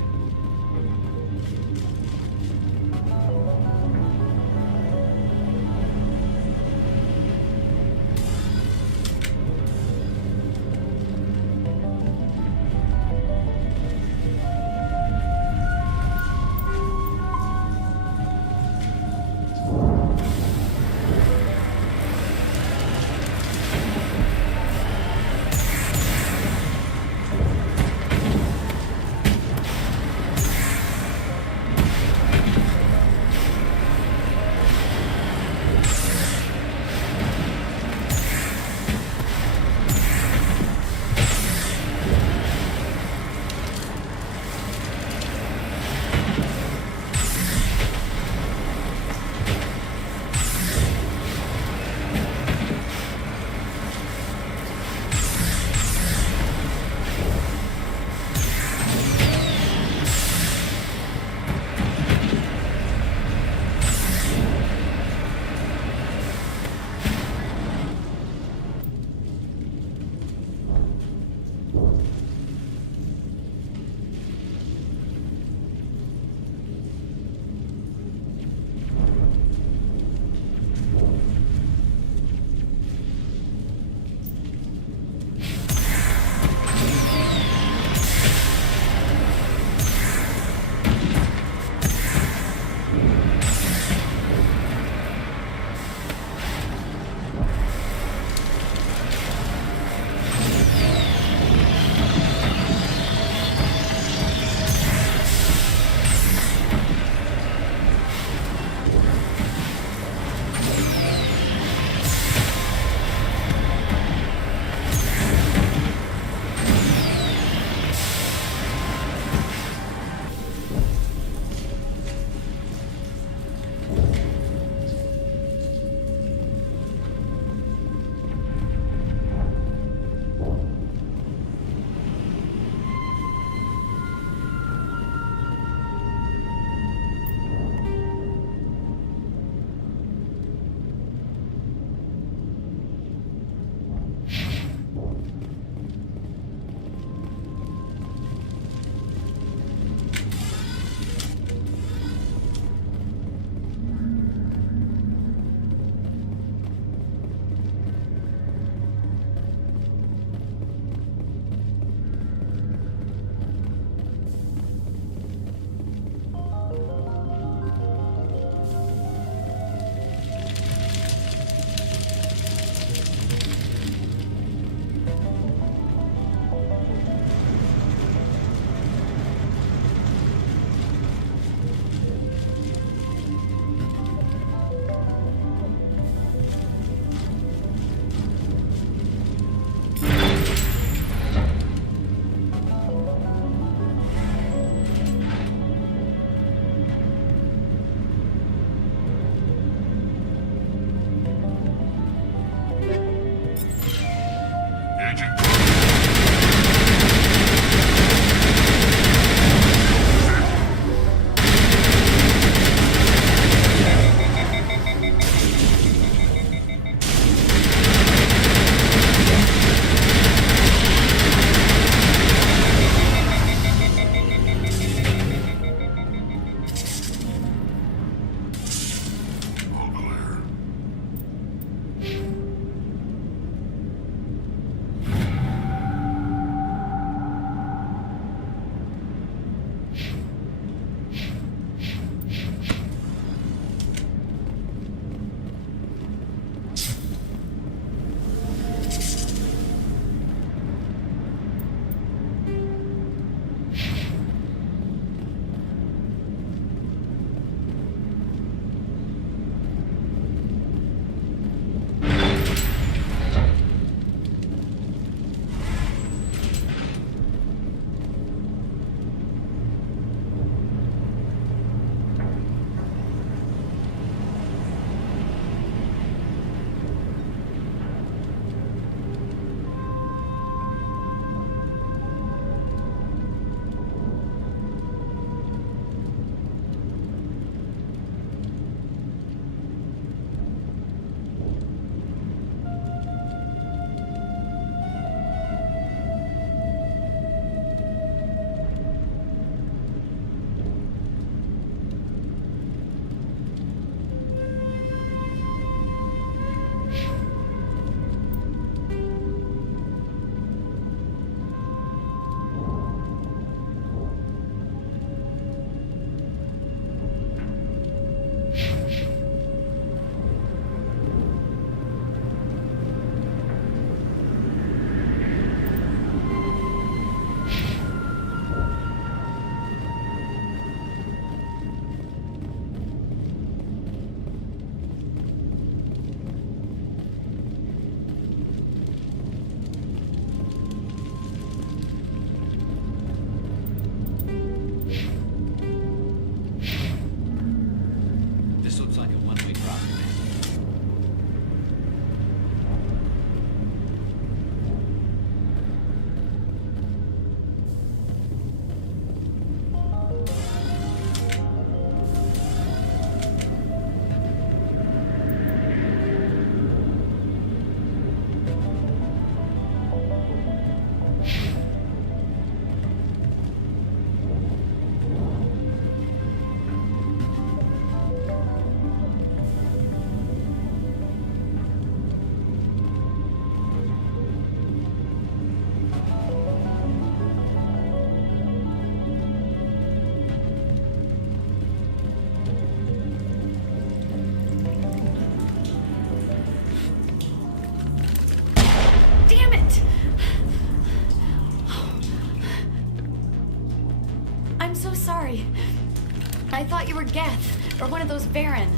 I thought you were Geth, or one of those Baron.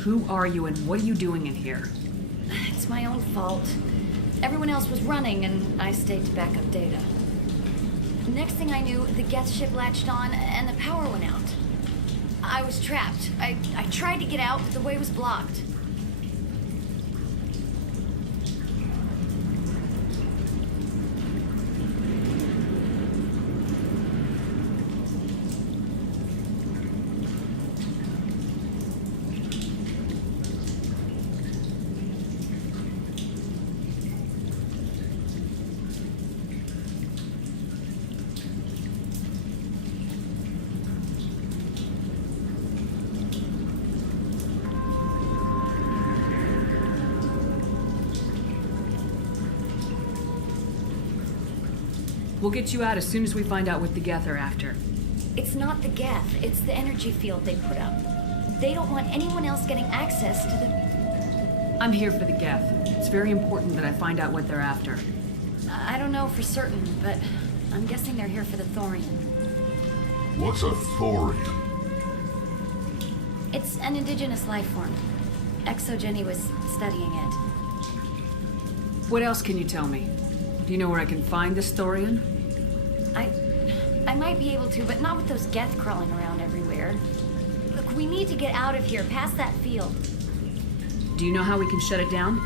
Who are you and what are you doing in here? It's my own fault. Everyone else was running, and I stayed to back up data. Next thing I knew, the Geth ship latched on, and the power went out. I was trapped. I tried to get out, but the way was blocked. We'll get you out as soon as we find out what the Geth are after. It's not the Geth, it's the energy field they put up. They don't want anyone else getting access to the... I'm here for the Geth. It's very important that I find out what they're after. I don't know for certain, but I'm guessing they're here for the thorium. What's a thorium? It's an indigenous life form. Exogeny was studying it. What else can you tell me? Do you know where I can find this thorium? I might be able to, but not with those Geth crawling around everywhere. Look, we need to get out of here, past that field. Do you know how we can shut it down?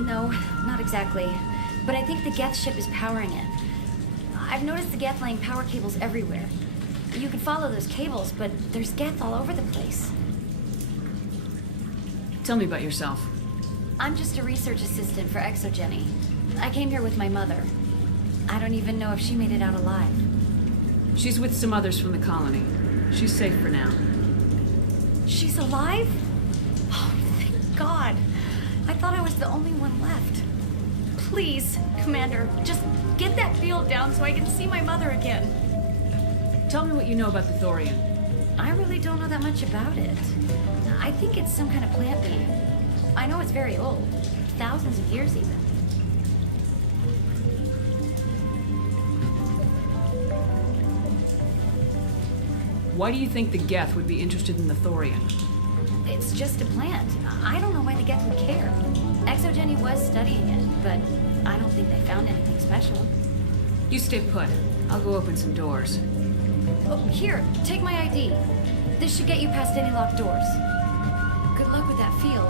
No, not exactly. But I think the Geth ship is powering it. I've noticed the Geth laying power cables everywhere. You can follow those cables, but there's Geth all over the place. Tell me about yourself. I'm just a research assistant for Exogeny. I came here with my mother. I don't even know if she made it out alive. She's with some others from the colony. She's safe for now. She's alive? Oh, thank God. I thought I was the only one left. Please, Commander, just get that field down so I can see my mother again. Tell me what you know about the thorium. I really don't know that much about it. I think it's some kind of plant being. I know it's very old. Thousands of years even. Why do you think the Geth would be interested in the thorium? It's just a plant. I don't know why the Geth would care. Exogeny was studying it, but I don't think they found anything special. You stay put. I'll go open some doors. Oh, here, take my ID. This should get you past any locked doors. Good luck with that field.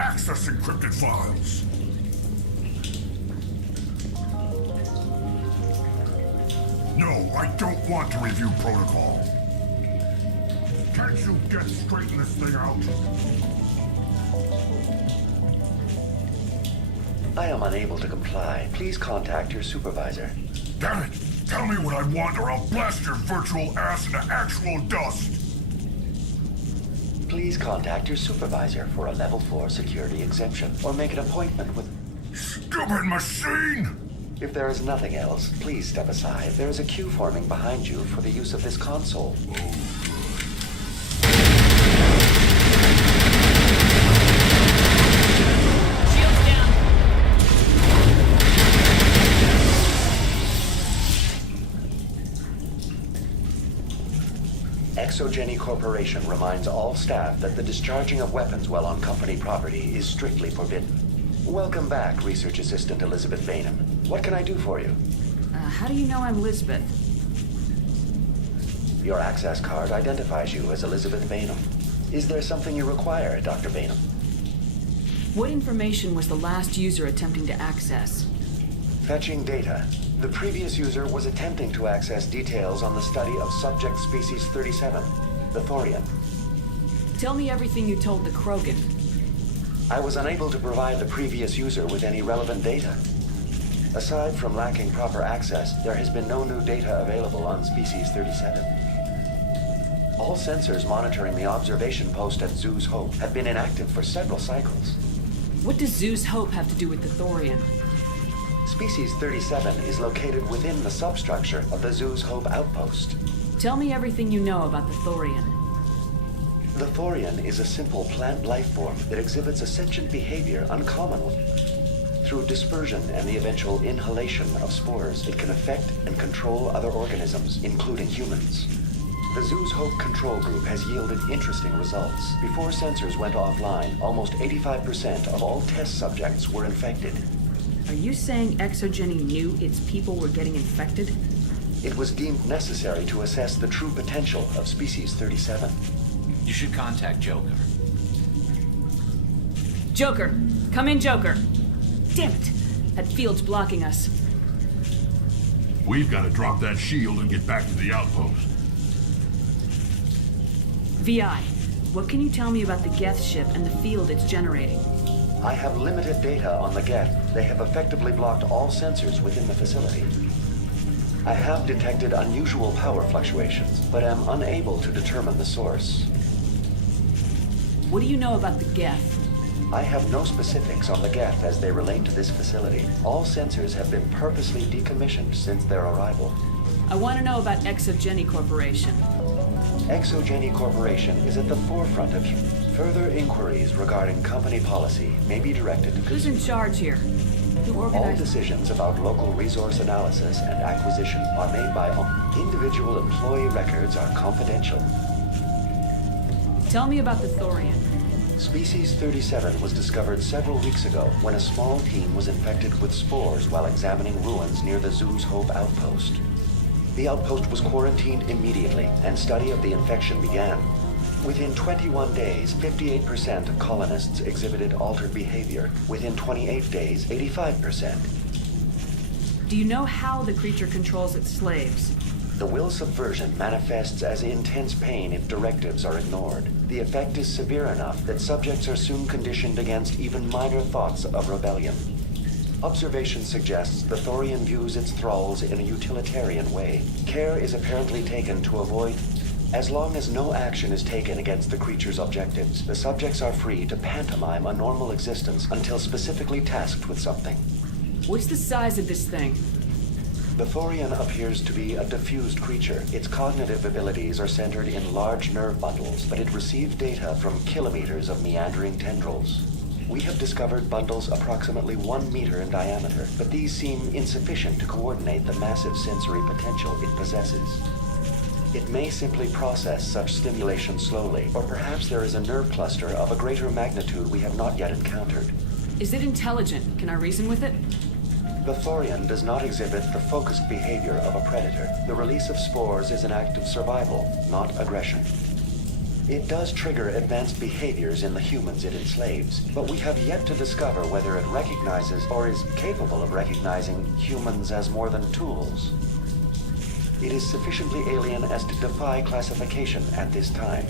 Access encrypted files. No, I don't want to review protocol. Can't you get straighten this thing out? I am unable to comply. Please contact your supervisor. Damn it! Tell me what I want or I'll blast your virtual ass into actual dust! Please contact your supervisor for a level 4 security exemption, or make an appointment with... Stupid machine! If there is nothing else, please step aside. There is a queue forming behind you for the use of this console. Exogeny Corporation reminds all staff that the discharging of weapons while on company property is strictly forbidden. Welcome back, Research Assistant Elizabeth Bainham. What can I do for you? How do you know I'm Lisbeth? Your access card identifies you as Elizabeth Bainham. Is there something you require, Dr. Bainham? What information was the last user attempting to access? Fetching data. The previous user was attempting to access details on the study of subject species 37, the Thorian. Tell me everything you told the Krogan. I was unable to provide the previous user with any relevant data. Aside from lacking proper access, there has been no new data available on species 37. All sensors monitoring the observation post at Zeus Hope have been inactive for several cycles. What does Zeus Hope have to do with the Thorian? Species 37 is located within the substructure of the Zeus Hope outpost. Tell me everything you know about the Thorian. The Thorian is a simple plant life form that exhibits a sentient behavior uncommon. Through dispersion and the eventual inhalation of spores, it can affect and control other organisms, including humans. The Zeus Hope control group has yielded interesting results. Before sensors went offline, almost 85% of all test subjects were infected. Are you saying Exogeny knew its people were getting infected? It was deemed necessary to assess the true potential of species 37. You should contact Joker. Joker! Come in, Joker! Damn it! That field's blocking us. We've got to drop that shield and get back to the outpost. VI, what can you tell me about the Geth ship and the field it's generating? I have limited data on the Geth. They have effectively blocked all sensors within the facility. I have detected unusual power fluctuations, but am unable to determine the source. What do you know about the Geth? I have no specifics on the Geth as they relate to this facility. All sensors have been purposely decommissioned since their arrival. I want to know about Exogeny Corporation. Exogeny Corporation is at the forefront of further inquiries regarding company policy may be directed to... Who's in charge here? Who organized... All decisions about local resource analysis and acquisition are made by... Individual employee records are confidential. Tell me about the Thorian. Species 37 was discovered several weeks ago when a small team was infected with spores while examining ruins near the Zeus Hope outpost. The outpost was quarantined immediately, and study of the infection began. Within 21 days, 58% of colonists exhibited altered behavior. Within 28 days, 85%. Do you know how the creature controls its slaves? The will subversion manifests as intense pain if directives are ignored. The effect is severe enough that subjects are soon conditioned against even minor thoughts of rebellion. Observation suggests the Thorian views its thralls in a utilitarian way. Care is apparently taken to avoid... As long as no action is taken against the creature's objectives, the subjects are free to pantomime a normal existence until specifically tasked with something. What's the size of this thing? The Thorian appears to be a diffused creature. Its cognitive abilities are centered in large nerve bundles, but it receives data from kilometers of meandering tendrils. We have discovered bundles approximately 1 meter in diameter, but these seem insufficient to coordinate the massive sensory potential it possesses. It may simply process such stimulation slowly, or perhaps there is a nerve cluster of a greater magnitude we have not yet encountered. Is it intelligent? Can I reason with it? The Thorian does not exhibit the focused behavior of a predator. The release of spores is an act of survival, not aggression. It does trigger advanced behaviors in the humans it enslaves, but we have yet to discover whether it recognizes or is capable of recognizing humans as more than tools. It is sufficiently alien as to defy classification at this time.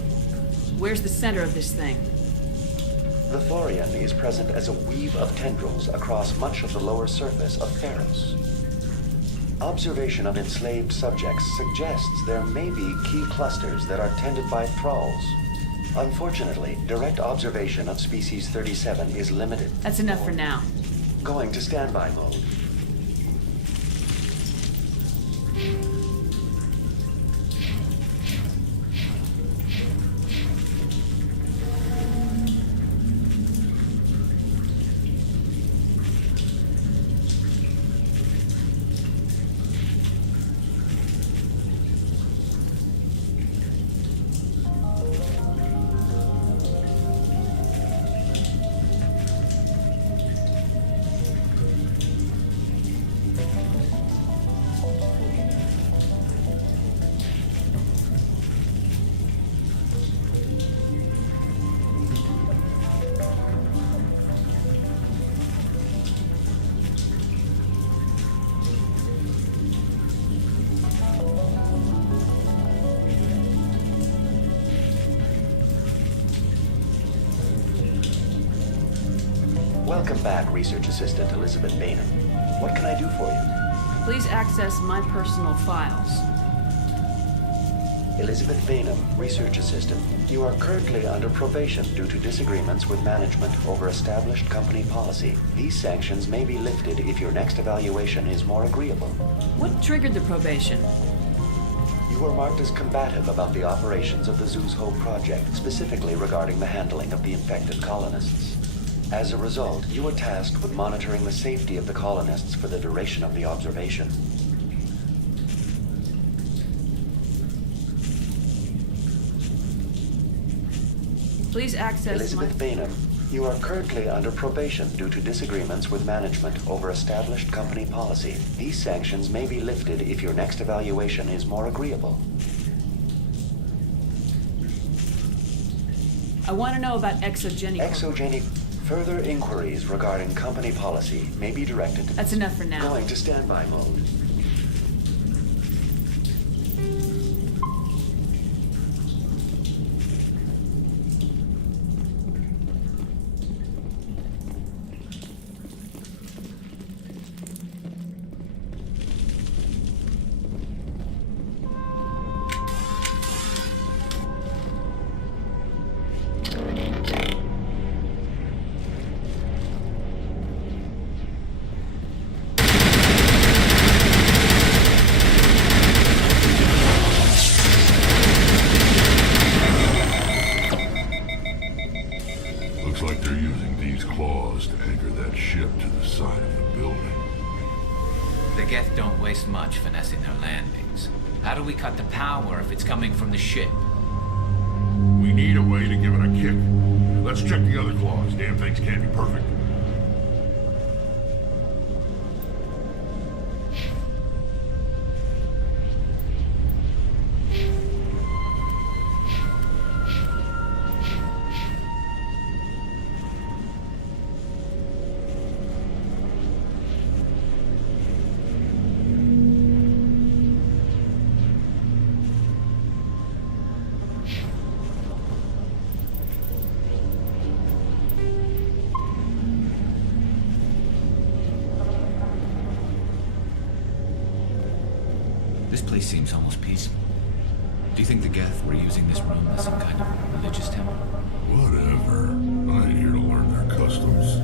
Where's the center of this thing? The Thorian is present as a weave of tendrils across much of the lower surface of Theros. Observation of enslaved subjects suggests there may be key clusters that are tended by thralls. Unfortunately, direct observation of species 37 is limited. That's enough for now. Going to standby mode. Welcome back, Research Assistant Elizabeth Bainham. What can I do for you? Please access my personal files. Elizabeth Bainham, Research Assistant. You are currently under probation due to disagreements with management over established company policy. These sanctions may be lifted if your next evaluation is more agreeable. What triggered the probation? You were marked as combative about the operations of the Zeus Hope project, specifically regarding the handling of the infected colonists. As a result, you were tasked with monitoring the safety of the colonists for the duration of the observation. Please access Elizabeth Bainham, you are currently under probation due to disagreements with management over established company policy. These sanctions may be lifted if your next evaluation is more agreeable. I want to know about exogenic. Exogenic. Further inquiries regarding company policy may be directed. That's enough for now. Going to standby mode. Much finessing their landings. How do we cut the power if it's coming from the ship? We need a way to give it a kick. Let's check the other claws. Damn things can't be perfect. This place seems almost peaceful. Do you think the Geth were using this room as some kind of religious temple? Whatever. I ain't here to learn their customs.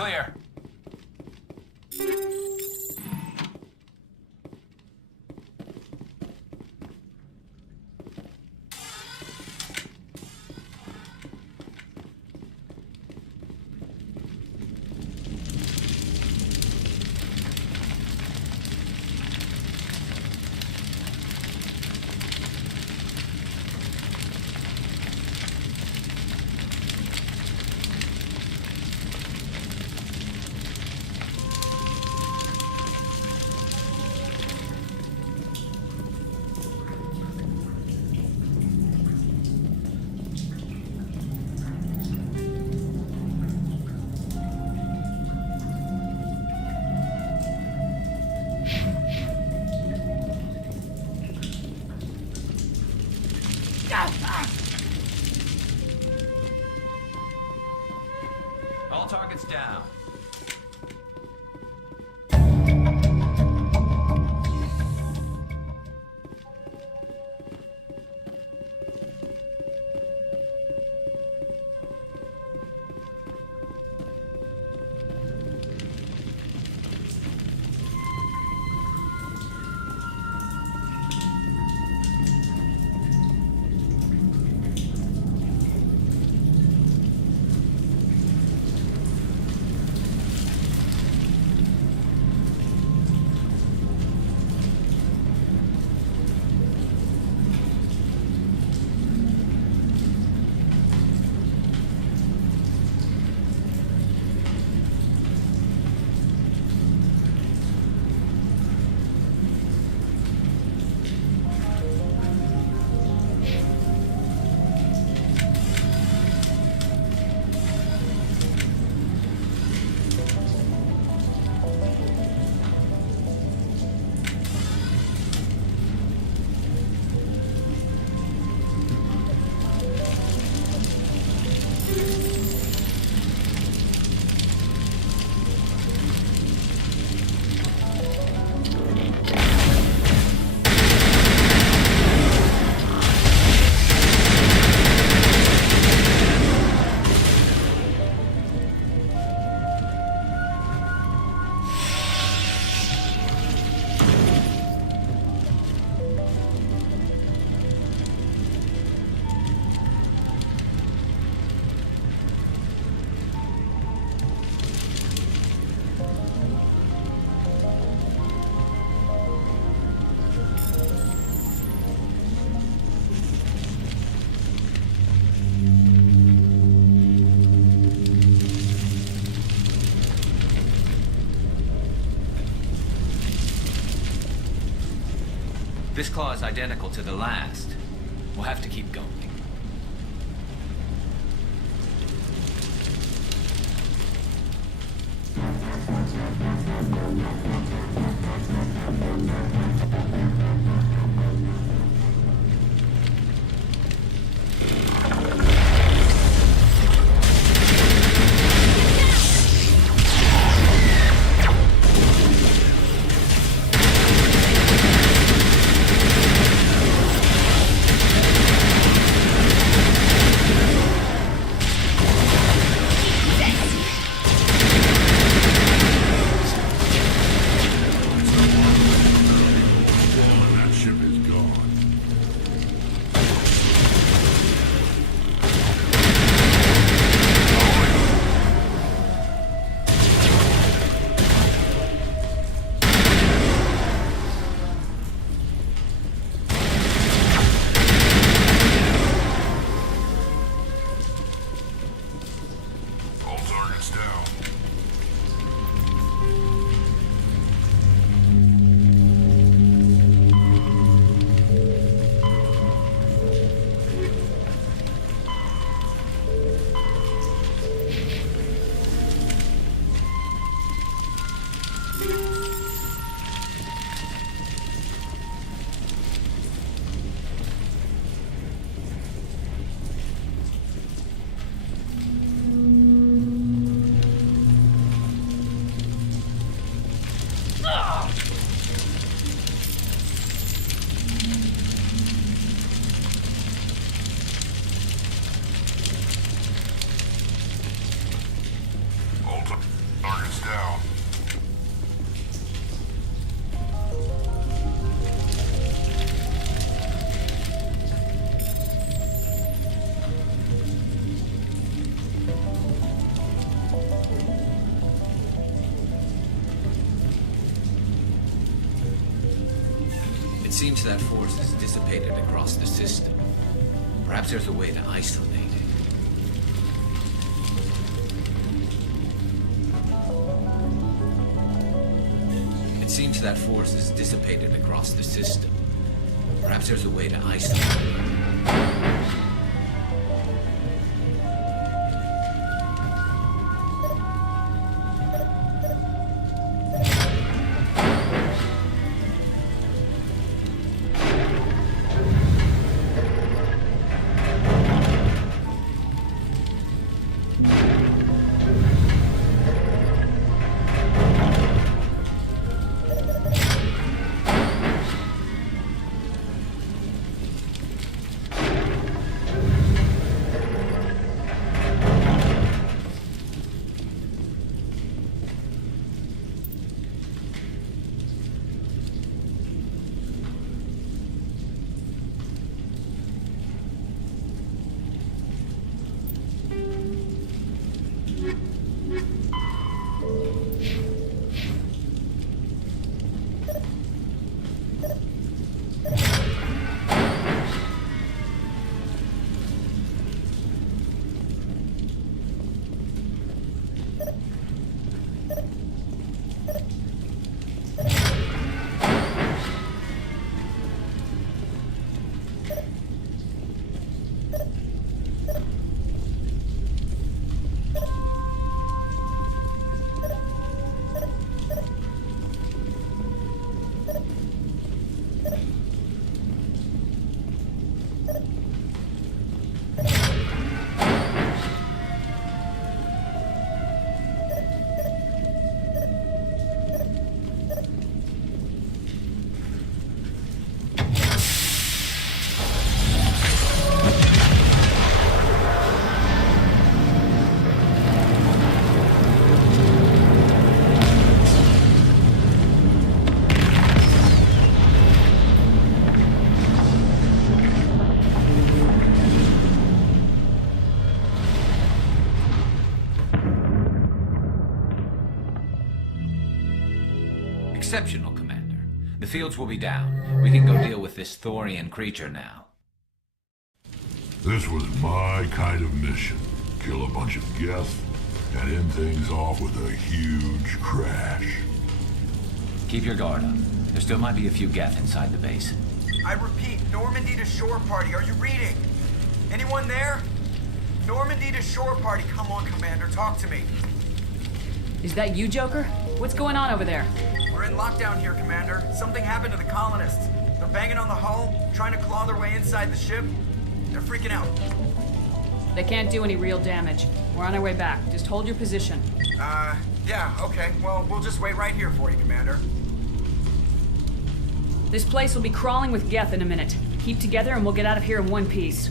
Clear. All targets down. This claw is identical to the last. We'll have to keep going. It seems that force is dissipated across the system. Perhaps there's a way to isolate it. It seems that force is dissipated across the system. Perhaps there's a way to isolate it. Exceptional, Commander. The fields will be down. We can go deal with this Thorian creature now. This was my kind of mission. Kill a bunch of Geth and end things off with a huge crash. Keep your guard up. There still might be a few Geth inside the base. I repeat, Normandy to shore party. Are you reading? Anyone there? Normandy to shore party. Come on, Commander. Talk to me. Is that you, Joker? What's going on over there? We're in lockdown here, Commander. Something happened to the colonists. They're banging on the hull, trying to claw their way inside the ship. They're freaking out. They can't do any real damage. We're on our way back. Just hold your position. Yeah, okay. Well, we'll just wait right here for you, Commander. This place will be crawling with Geth in a minute. Keep together and we'll get out of here in one piece.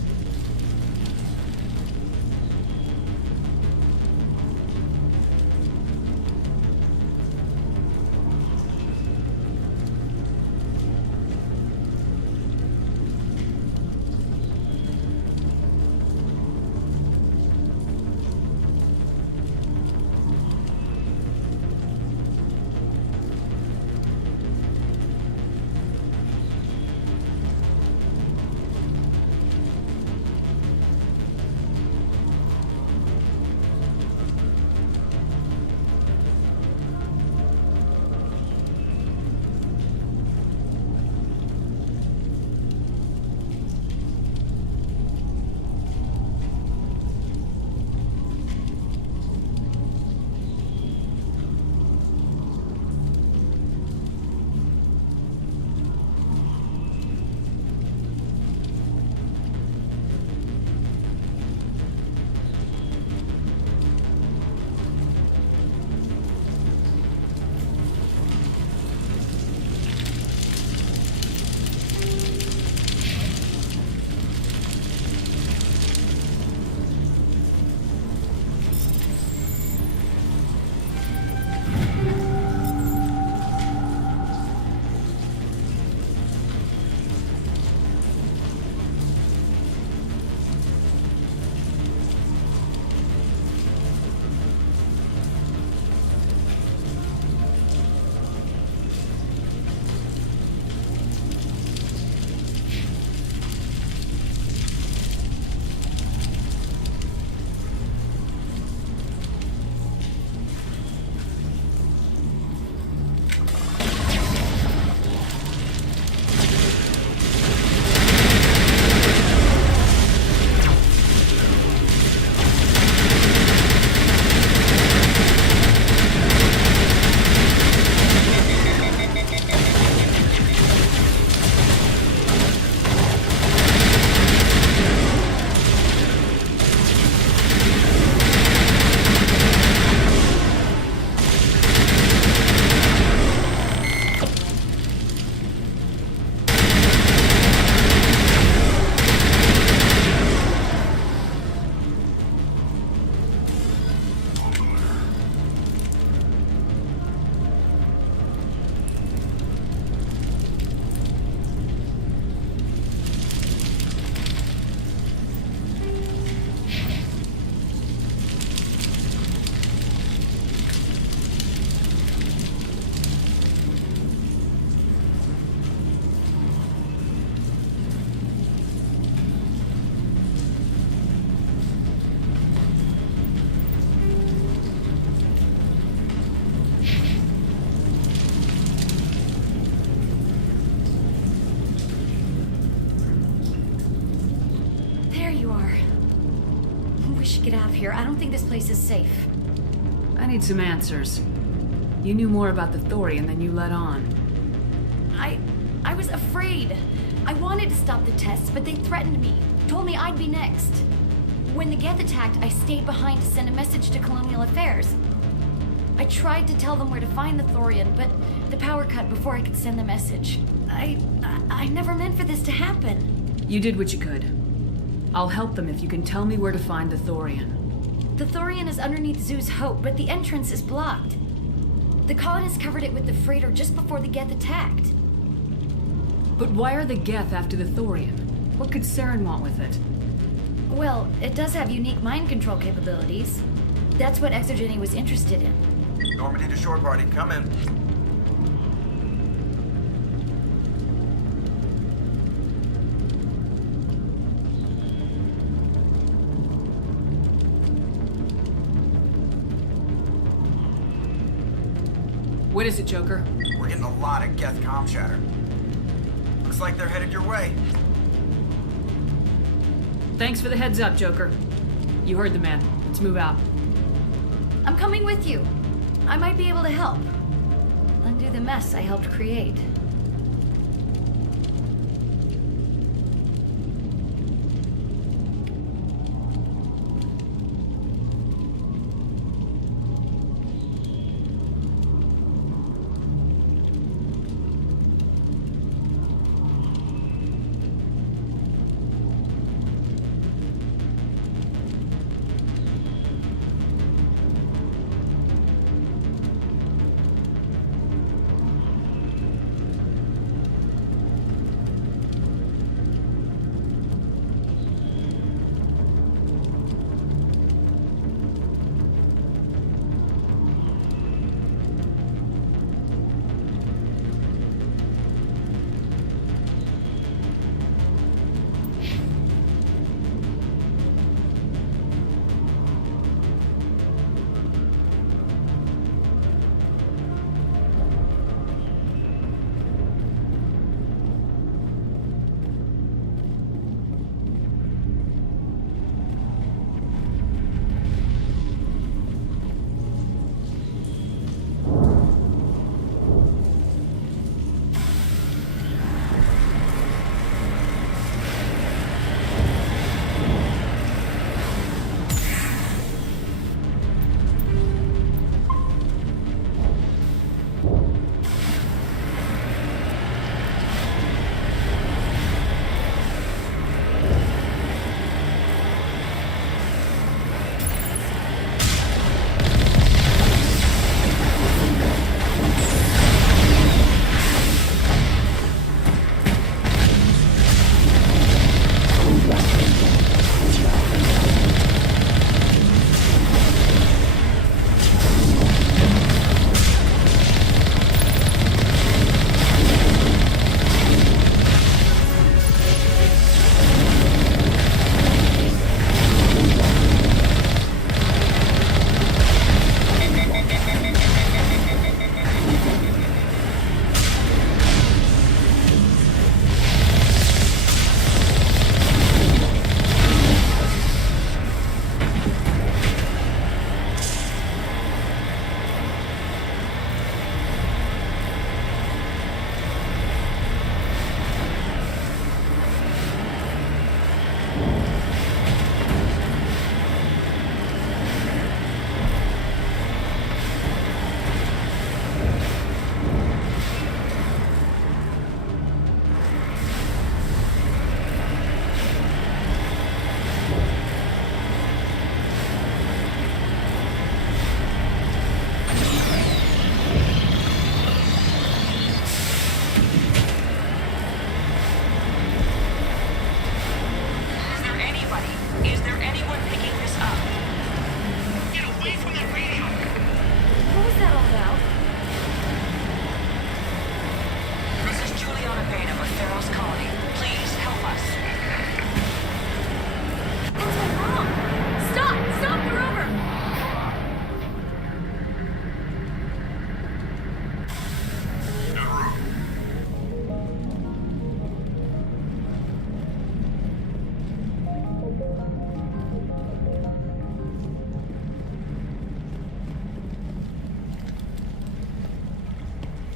get out of here. I don't think this place is safe. I need some answers. You knew more about the Thorian than you let on. I was afraid. I wanted to stop the tests, but they threatened me. Told me I'd be next. When the Geth attacked, I stayed behind to send a message to Colonial Affairs. I tried to tell them where to find the Thorian, but the power cut before I could send the message. I never meant for this to happen. You did what you could. I'll help them if you can tell me where to find the Thorian. The Thorian is underneath Zoo's Hope, but the entrance is blocked. The colonists covered it with the freighter just before the Geth attacked. But why are the Geth after the Thorian? What could Saren want with it? Well, it does have unique mind control capabilities. That's what Exogeny was interested in. Normandy to shore party, come in. What is it, Joker? We're getting a lot of Geth comm chatter. Looks like they're headed your way. Thanks for the heads up, Joker. You heard the man. Let's move out. I'm coming with you. I might be able to help. Undo the mess I helped create.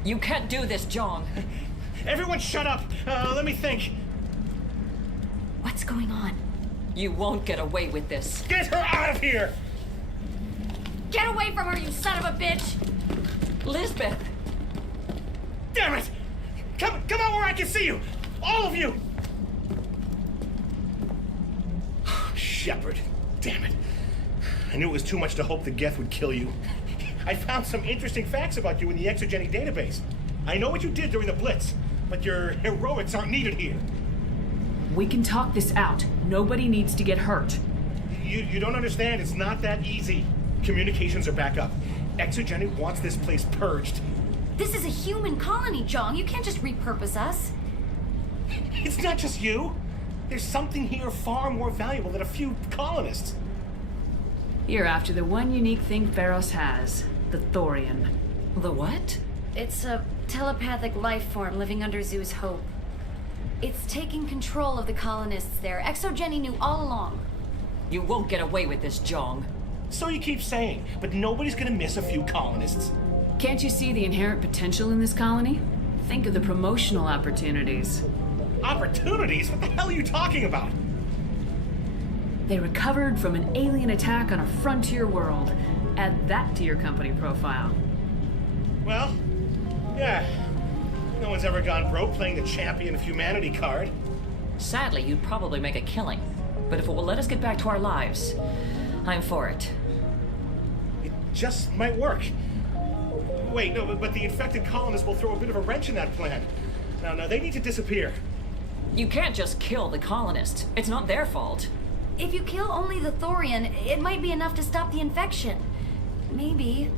You can't do this, John. Everyone shut up! Let me think. What's going on? You won't get away with this. Get her out of here! Get away from her, you son of a bitch! Lisbeth! Damn it! Come out where I can see you! All of you! Shepard, damn it. I knew it was too much to hope the Geth would kill you. I found some interesting facts about you in the Exogeny database. I know what you did during the Blitz, but your heroics aren't needed here. We can talk this out. Nobody needs to get hurt. You don't understand. It's not that easy. Communications are back up. Exogeny wants this place purged. This is a human colony, John. You can't just repurpose us. It's not just you. There's something here far more valuable than a few colonists. You're after the one unique thing Pharos has, the Thorian. The what? It's a telepathic life form living under Zeus Hope. It's taking control of the colonists there. Exogeny knew all along. You won't get away with this, Jong. So you keep saying, but nobody's gonna miss a few colonists. Can't you see the inherent potential in this colony? Think of the promotional opportunities. Opportunities? What the hell are you talking about? They recovered from an alien attack on a frontier world. Add that to your company profile. Well, yeah. No one's ever gone broke playing the champion of humanity card. Sadly, you'd probably make a killing. But if it will let us get back to our lives, I'm for it. It just might work. Wait, no, but the infected colonists will throw a bit of a wrench in that plan. Now, they need to disappear. You can't just kill the colonists. It's not their fault. If you kill only the Thorian, it might be enough to stop the infection. Maybe.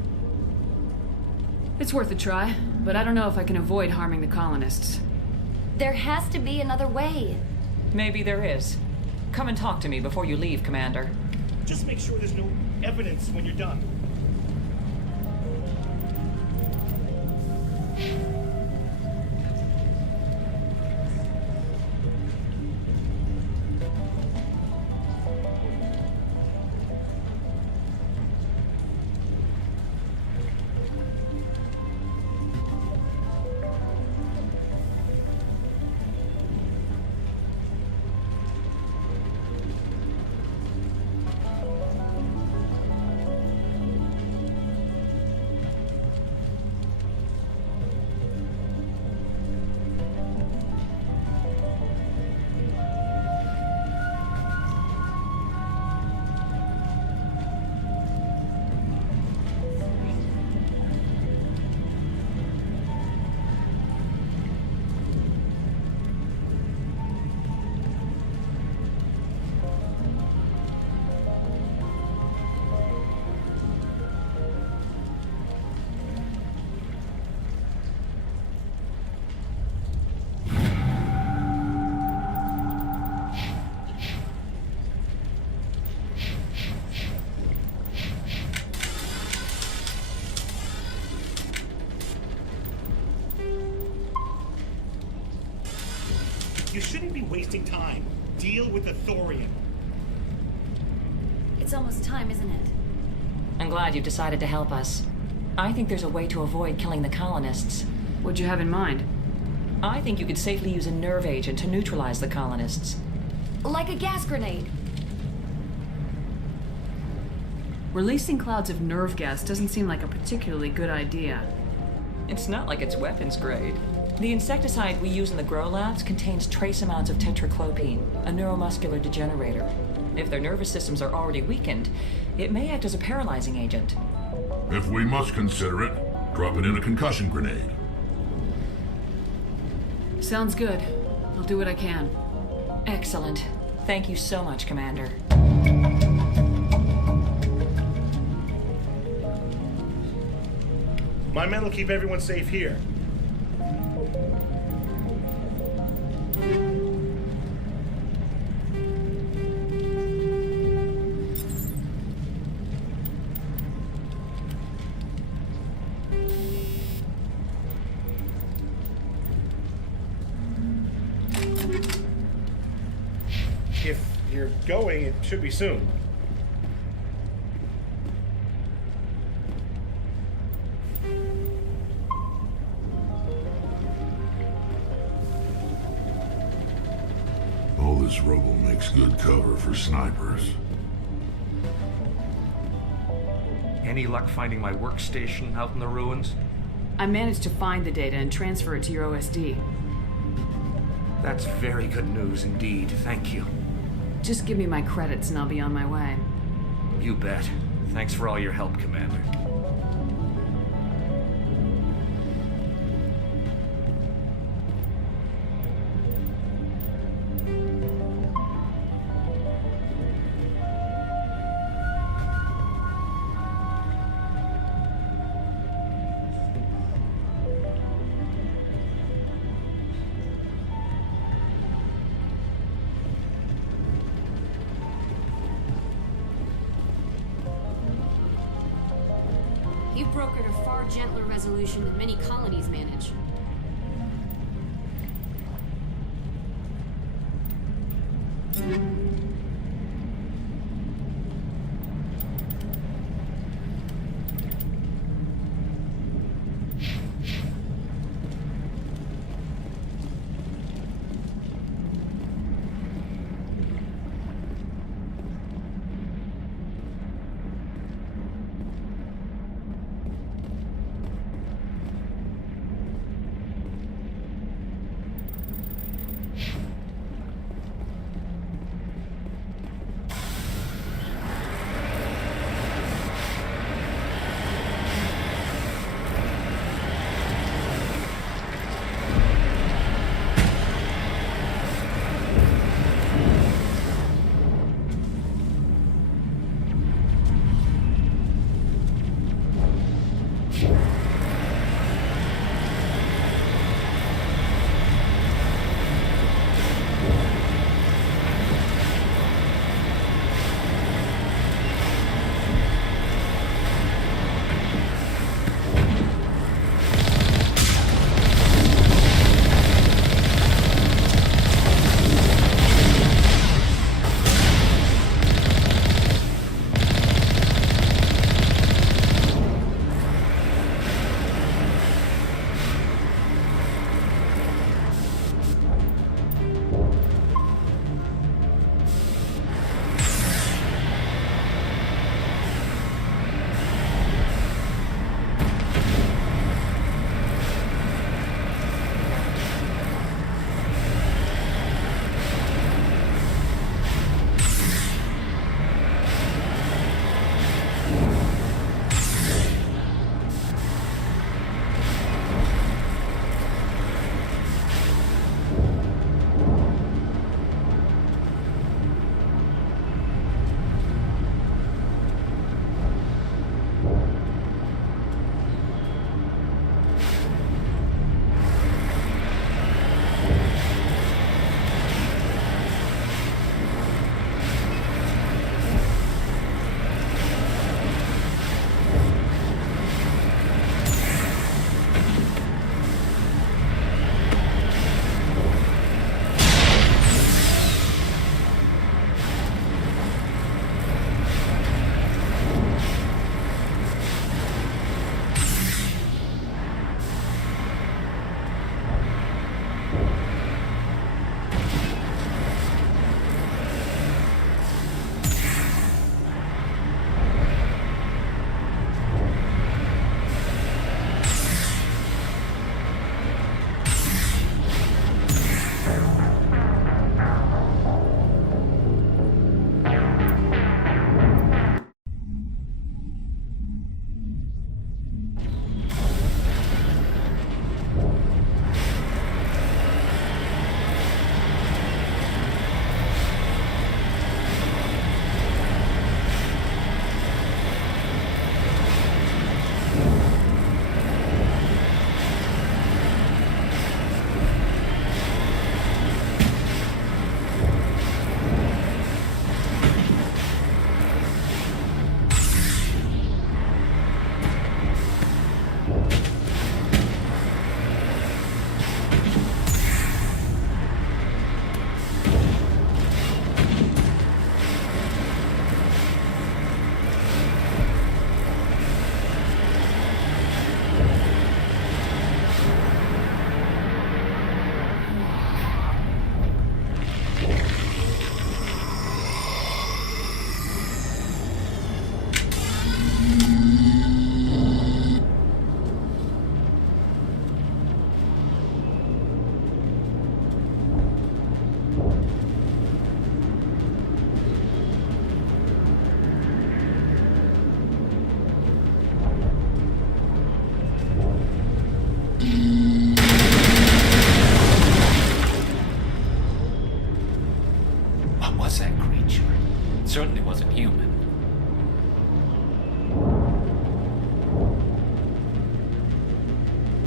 It's worth a try, but I don't know if I can avoid harming the colonists. There has to be another way. Maybe there is. Come and talk to me before you leave, Commander. Just make sure there's no evidence when you're done. You shouldn't be wasting time. Deal with the Thorian. It's almost time, isn't it? I'm glad you've decided to help us. I think there's a way to avoid killing the colonists. What'd you have in mind? I think you could safely use a nerve agent to neutralize the colonists. Like a gas grenade. Releasing clouds of nerve gas doesn't seem like a particularly good idea. It's not like it's weapons grade. The insecticide we use in the grow labs contains trace amounts of tetraclopine, a neuromuscular degenerator. If their nervous systems are already weakened, it may act as a paralyzing agent. If we must consider it, drop it in a concussion grenade. Sounds good. I'll do what I can. Excellent. Thank you so much, Commander. My men will keep everyone safe here. If you're going, it should be soon. this rubble makes good cover for snipers. Any luck finding my workstation out in the ruins? I managed to find the data and transfer it to your OSD. That's very good news indeed. Thank you. Just give me my credits and I'll be on my way. You bet. Thanks for all your help, Commander. You've brokered a far gentler resolution than many colonies manage.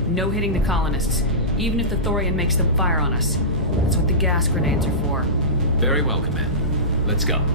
No hitting the colonists, even if the Thorian makes them fire on us. That's what the gas grenades are for. Very well, Commander. Let's go.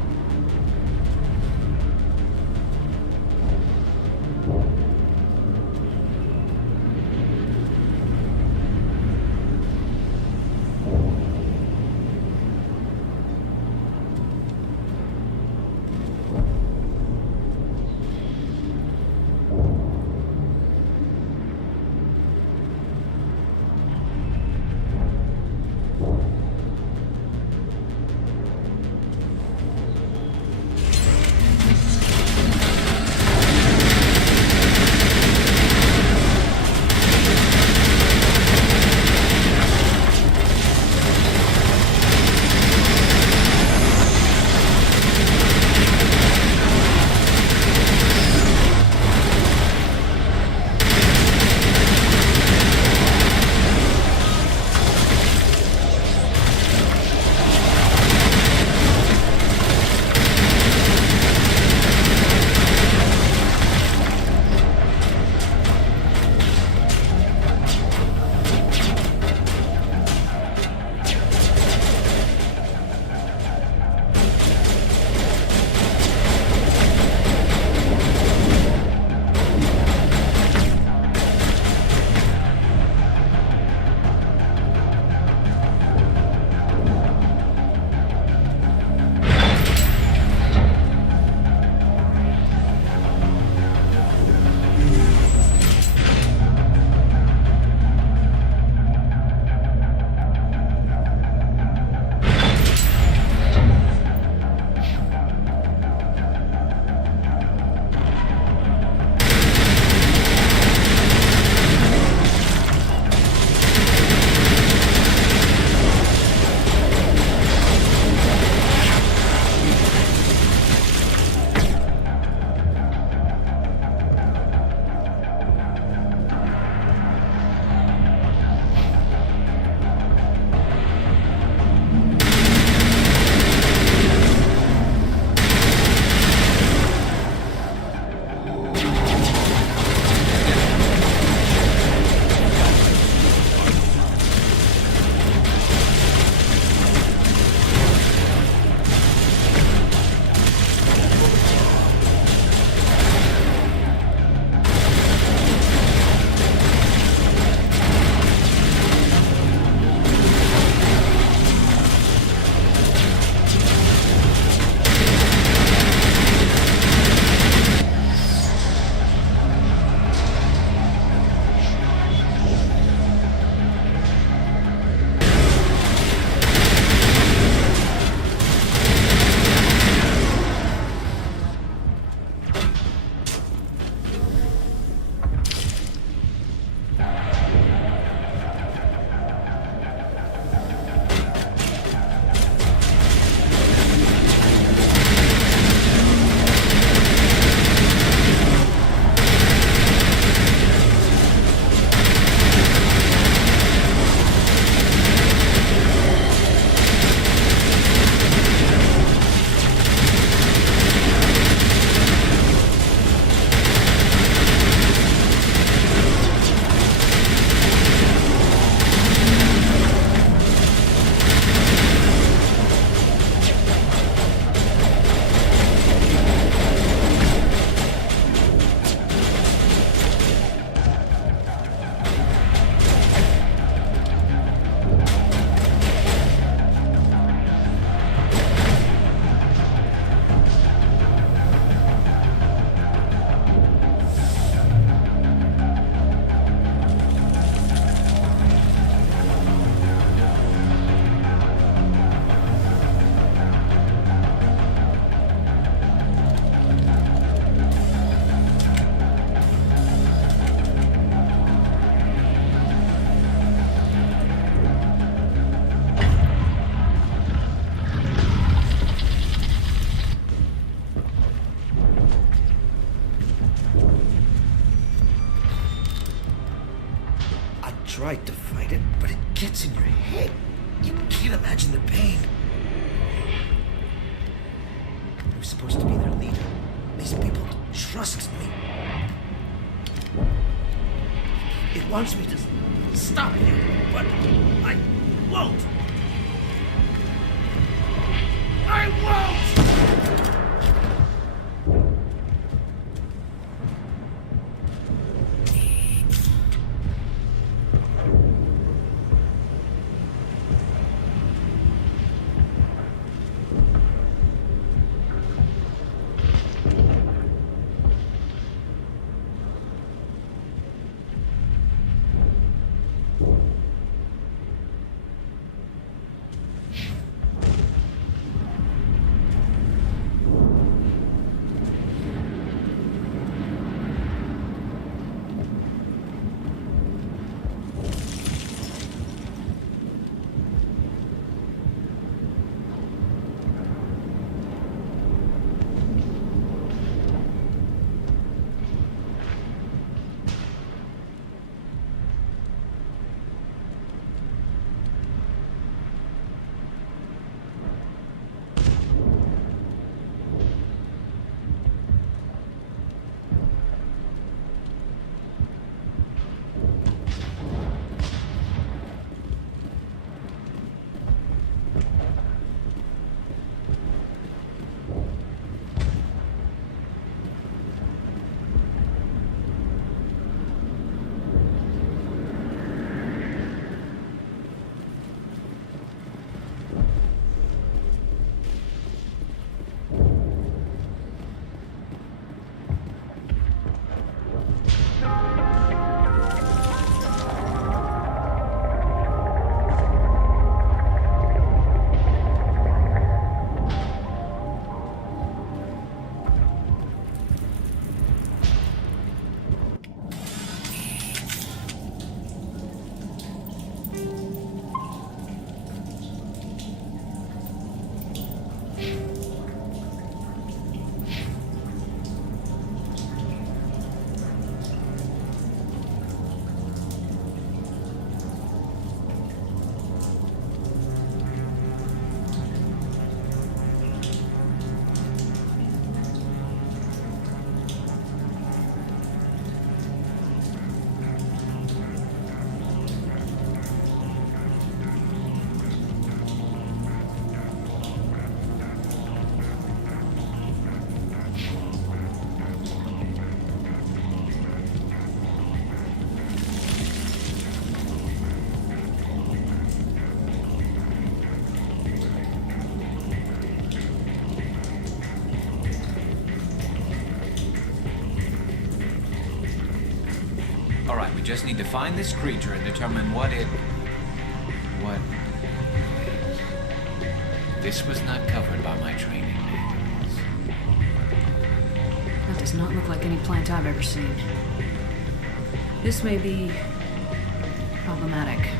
tried to fight it, but it gets in your head. You can't imagine the pain. I was supposed to be their leader. These people trust me. It wants me to stop you, but I won't. I won't! Alright, we just need to find this creature and determine what... This was not covered by my training manuals. That does not look like any plant I've ever seen. This may be problematic.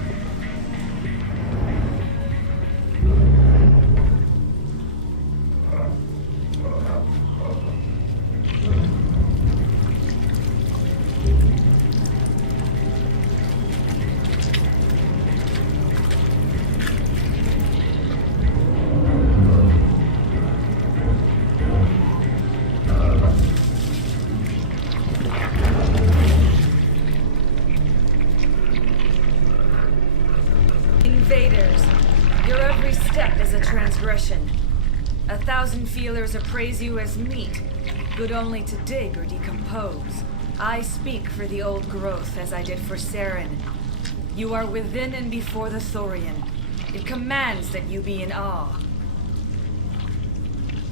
Invaders, your every step is a transgression. 1,000 feelers appraise you as meat, good only to dig or decompose. I speak for the old growth as I did for Saren. You are within and before the Thorian. It commands that you be in awe.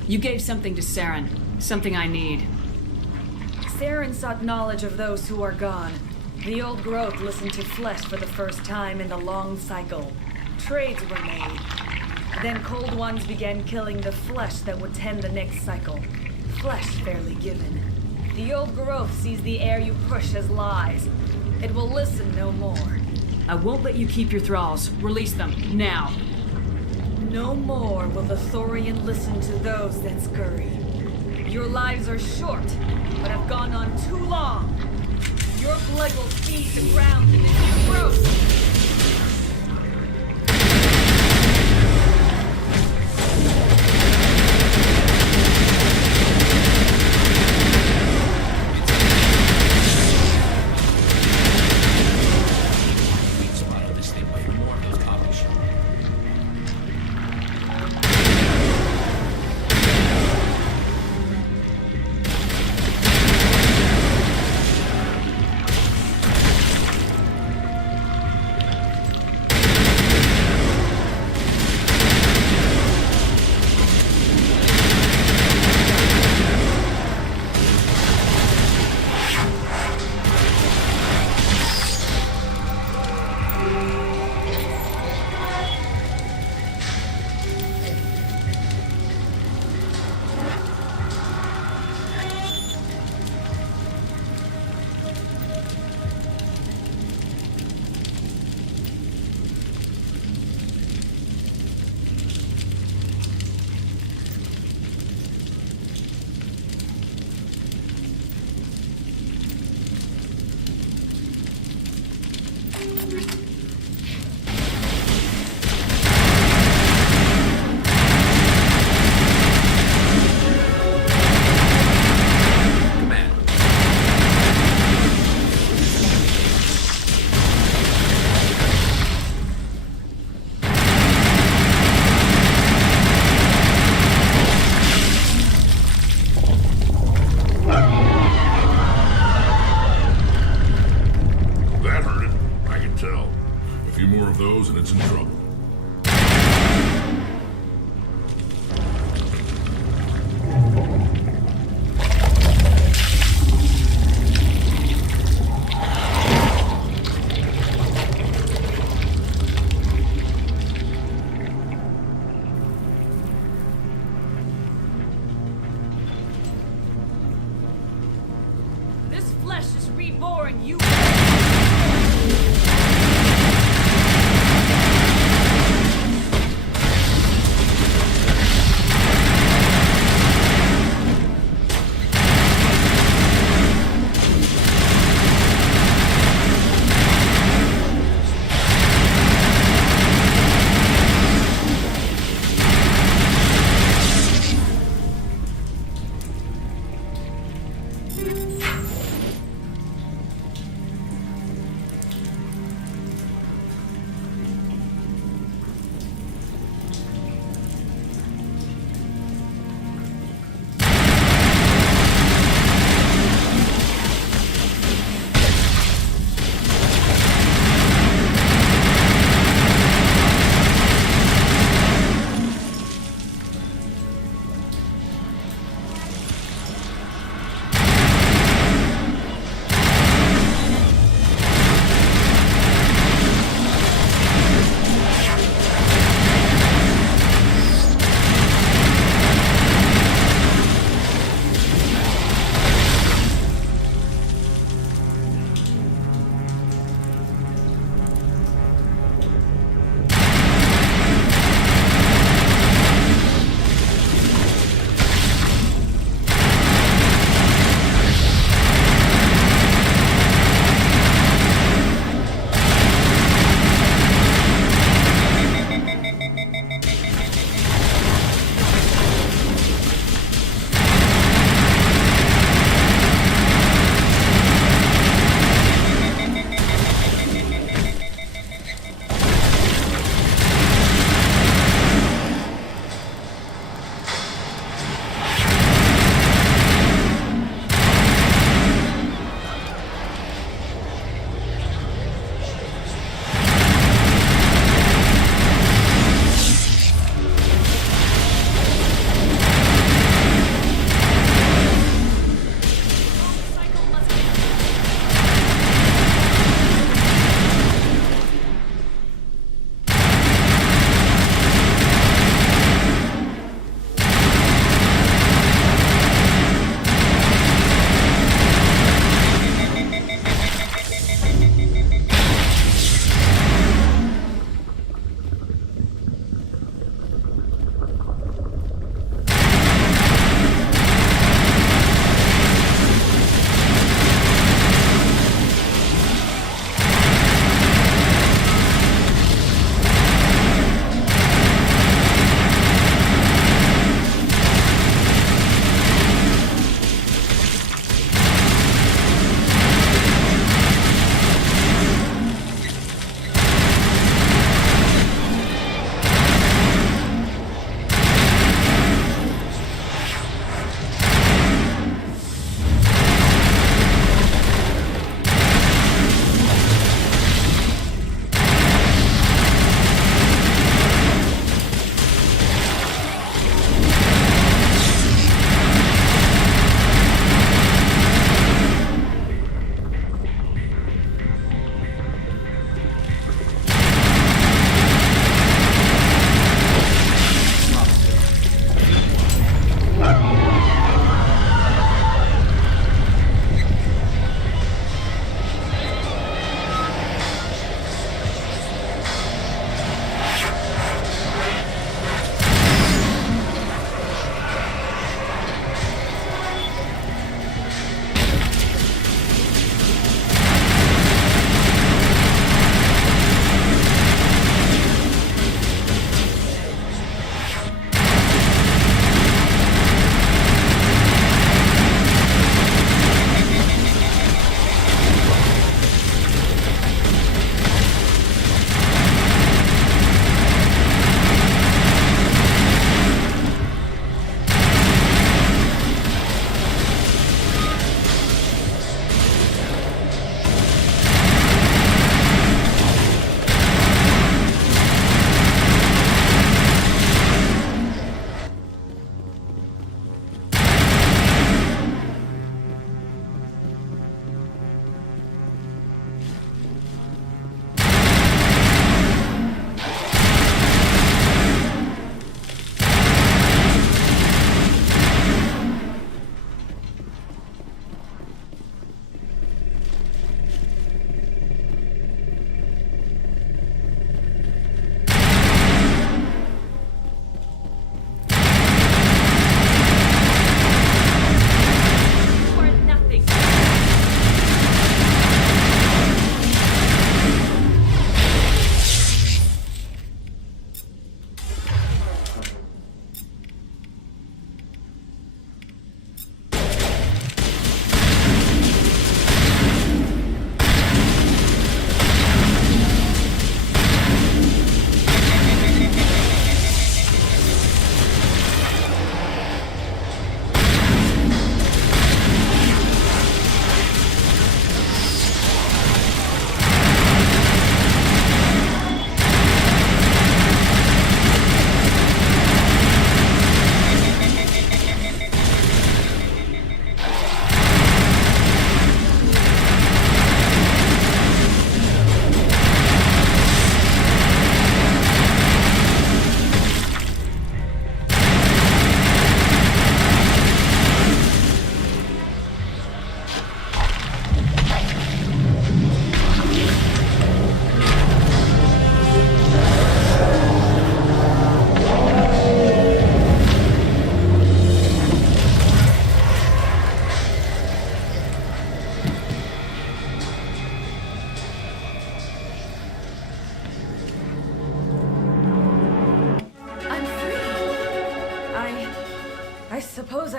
You gave something to Saren, something I need. Saren sought knowledge of those who are gone. The old growth listened to flesh for the first time in the long cycle. Trades were made. Then cold ones began killing the flesh that would tend the next cycle. Flesh fairly given. The old growth sees the air you push as lies. It will listen no more. I won't let you keep your thralls. Release them, now. No more will the Thorian listen to those that scurry. Your lives are short, but have gone on too long. Your blood will feed the ground in the new growth. few more of those and it's in trouble. This flesh is reborn, you...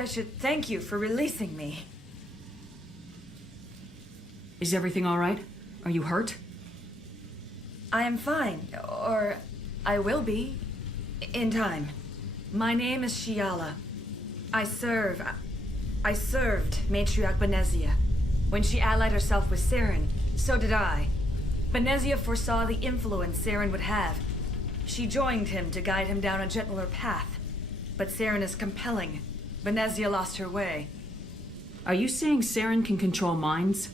I should thank you for releasing me. Is everything all right? Are you hurt? I am fine, or I will be, in time. My name is Shiala. I served Matriarch Benezia. When she allied herself with Saren, so did I. Benezia foresaw the influence Saren would have. She joined him to guide him down a gentler path. But Saren is compelling. Benezia lost her way. Are you saying Saren can control minds?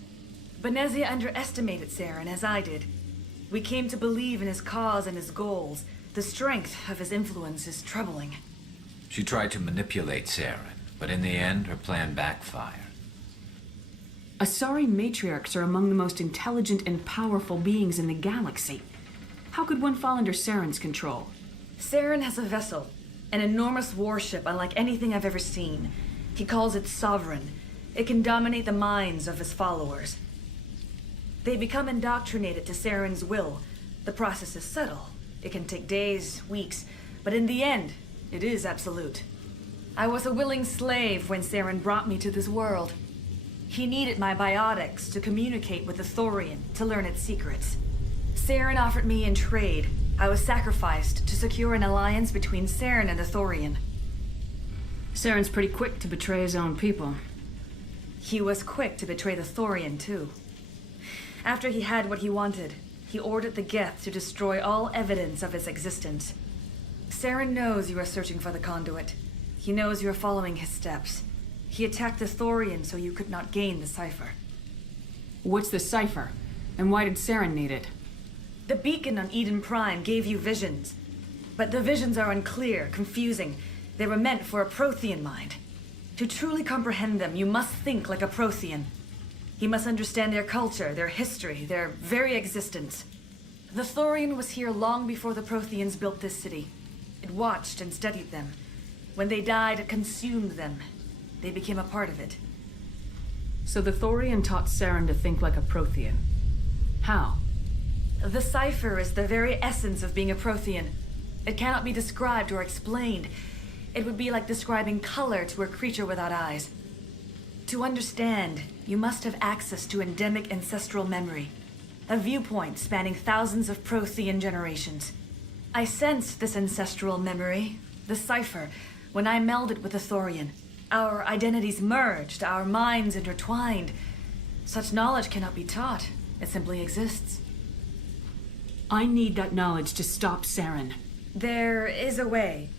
Benezia underestimated Saren, as I did. We came to believe in his cause and his goals. The strength of his influence is troubling. She tried to manipulate Saren, but in the end, her plan backfired. Asari matriarchs are among the most intelligent and powerful beings in the galaxy. How could one fall under Saren's control? Saren has a vessel, an enormous warship unlike anything I've ever seen. He calls it Sovereign. It can dominate the minds of his followers. They become indoctrinated to Saren's will. The process is subtle. It can take days, weeks, but in the end, it is absolute. I was a willing slave when Saren brought me to this world. He needed my biotics to communicate with the Thorian, to learn its secrets. Saren offered me in trade. I was sacrificed to secure an alliance between Saren and the Thorian. Saren's pretty quick to betray his own people. He was quick to betray the Thorian, too. After he had what he wanted, he ordered the Geth to destroy all evidence of its existence. Saren knows you are searching for the conduit. He knows you are following his steps. He attacked the Thorian so you could not gain the cipher. What's the cipher? And why did Saren need it? The beacon on Eden Prime gave you visions. But the visions are unclear, confusing. They were meant for a Prothean mind. To truly comprehend them, you must think like a Prothean. You must understand their culture, their history, their very existence. The Thorian was here long before the Protheans built this city. It watched and studied them. When they died, it consumed them. They became a part of it. So the Thorian taught Saren to think like a Prothean. How? The cipher is the very essence of being a Prothean. It cannot be described or explained. It would be like describing color to a creature without eyes. To understand, you must have access to endemic ancestral memory, a viewpoint spanning thousands of Prothean generations. I sensed this ancestral memory, the cipher, when I melded with the Thorian. Our identities merged, our minds intertwined. Such knowledge cannot be taught. It simply exists. I need that knowledge to stop Saren. There is a way.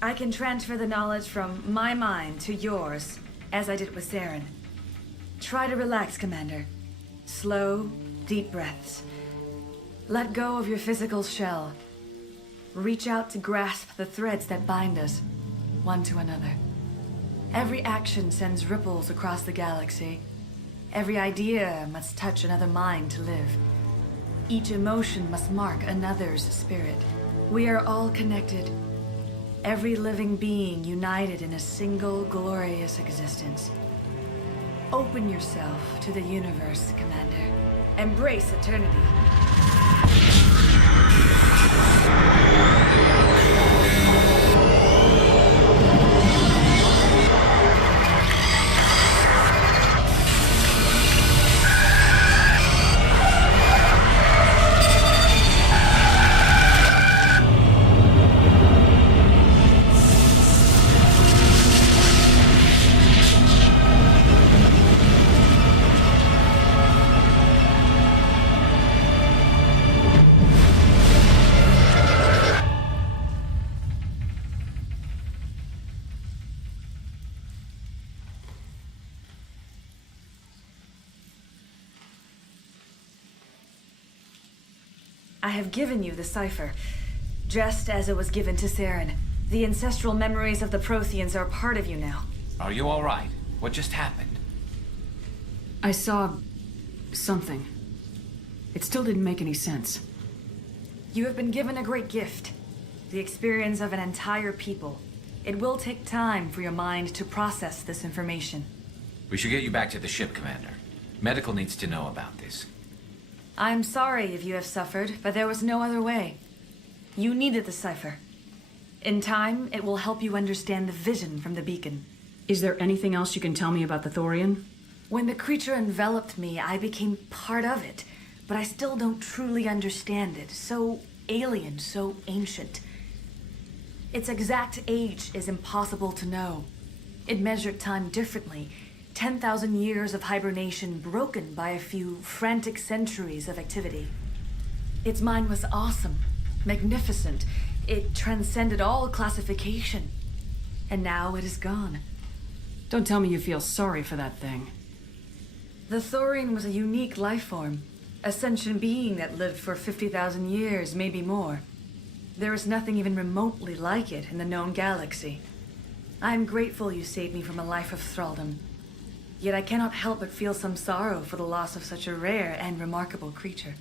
I can transfer the knowledge from my mind to yours, as I did with Saren. Try to relax, Commander. Slow, deep breaths. Let go of your physical shell. Reach out to grasp the threads that bind us, one to another. Every action sends ripples across the galaxy. Every idea must touch another mind to live. Each emotion must mark another's spirit. We are all connected. Every living being united in a single glorious existence. Open yourself to the universe, Commander. Embrace eternity. I have given you the cipher, just as it was given to Saren. The ancestral memories of the Protheans are part of you now. Are you all right? What just happened? I saw something. It still didn't make any sense. You have been given a great gift, the experience of an entire people. It will take time for your mind to process this information. We should get you back to the ship, Commander. Medical needs to know about this. I'm sorry if you have suffered, but there was no other way. You needed the cipher. In time, it will help you understand the vision from the beacon. Is there anything else you can tell me about the Thorian? When the creature enveloped me, I became part of it, but I still don't truly understand it. So alien, so ancient. Its exact age is impossible to know. It measured time differently. 10,000 years of hibernation broken by a few frantic centuries of activity. Its mind was awesome, magnificent. It transcended all classification. And now it is gone. Don't tell me you feel sorry for that thing. The Thorian was a unique life form. A sentient being that lived for 50,000 years, maybe more. There is nothing even remotely like it in the known galaxy. I am grateful you saved me from a life of thraldom. Yet I cannot help but feel some sorrow for the loss of such a rare and remarkable creature.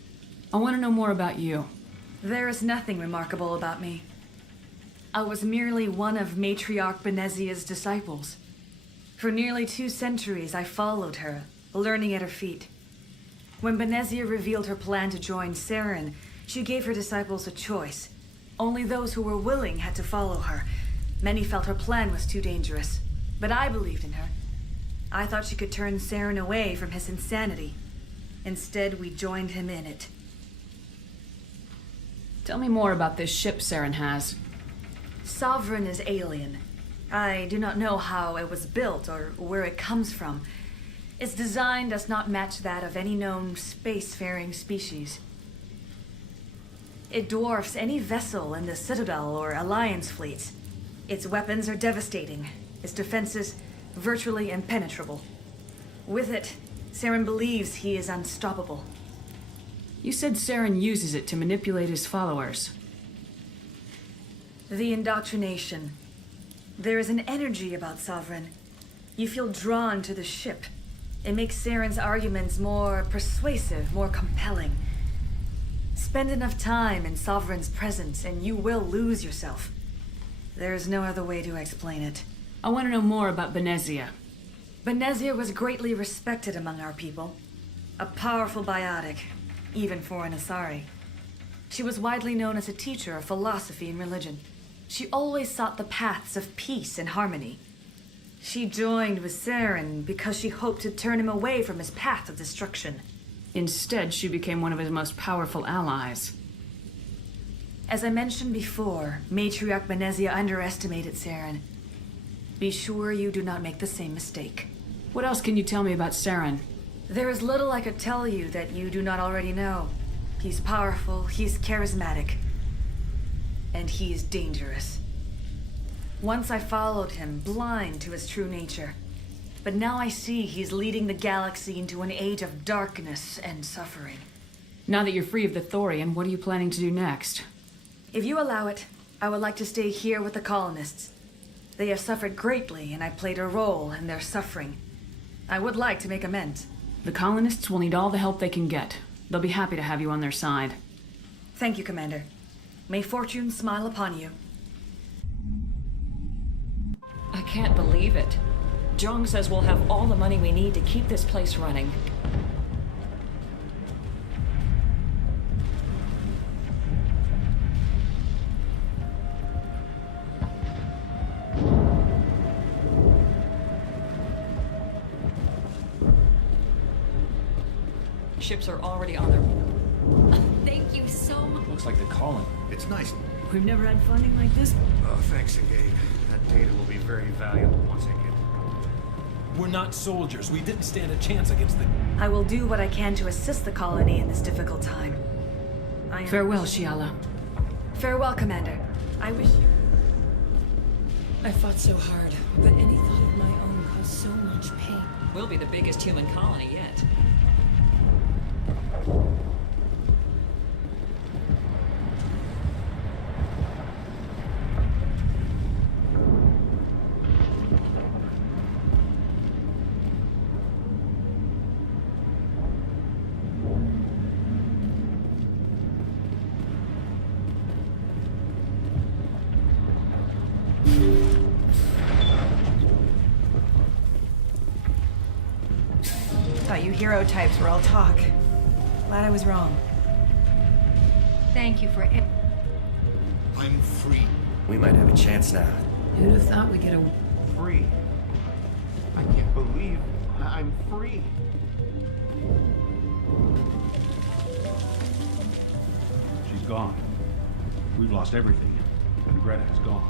I want to know more about you. There is nothing remarkable about me. I was merely one of Matriarch Benezia's disciples. For nearly 2 centuries I followed her, learning at her feet. When Benezia revealed her plan to join Saren, she gave her disciples a choice. Only those who were willing had to follow her. Many felt her plan was too dangerous, but I believed in her. I thought she could turn Saren away from his insanity. Instead, we joined him in it. Tell me more about this ship Saren has. Sovereign is alien. I do not know how it was built or where it comes from. Its design does not match that of any known spacefaring species. It dwarfs any vessel in the Citadel or Alliance fleets. Its weapons are devastating, its defenses virtually impenetrable. With it, Saren believes he is unstoppable. You said Saren uses it to manipulate his followers. The indoctrination. There is an energy about Sovereign. You feel drawn to the ship. It makes Saren's arguments more persuasive, more compelling. Spend enough time in Sovereign's presence and you will lose yourself. There is no other way to explain it. I want to know more about Benezia. Benezia was greatly respected among our people. A powerful biotic, even for an Asari. She was widely known as a teacher of philosophy and religion. She always sought the paths of peace and harmony. She joined with Saren because she hoped to turn him away from his path of destruction. Instead, she became one of his most powerful allies. As I mentioned before, Matriarch Benezia underestimated Saren. Be sure you do not make the same mistake. What else can you tell me about Saren? There is little I could tell you that you do not already know. He's powerful, he's charismatic, and he is dangerous. Once I followed him, blind to his true nature. But now I see he's leading the galaxy into an age of darkness and suffering. Now that you're free of the Thorian, what are you planning to do next? If you allow it, I would like to stay here with the colonists. They have suffered greatly, and I played a role in their suffering. I would like to make amends. The colonists will need all the help they can get. They'll be happy to have you on their side. Thank you, Commander. May fortune smile upon you. I can't believe it. Jong says we'll have all the money we need to keep this place running. Ships are already on their... Thank you so much. Looks like the colony. It's nice. We've never had funding like this. Oh, thanks again. That data will be very valuable once I get it. We're not soldiers. We didn't stand a chance against the... I will do what I can to assist the colony in this difficult time. Farewell, Shiala. Farewell, Commander. I wish you... I fought so hard, but any thought of my own caused so much pain. We'll be the biggest human colony yet. Thought you hero types were all talk. Glad I was wrong. Thank you for it. I'm free. We might have a chance now. Who'd have thought we'd get a... Free. I can't believe I'm free. She's gone. We've lost everything, and Greta is gone.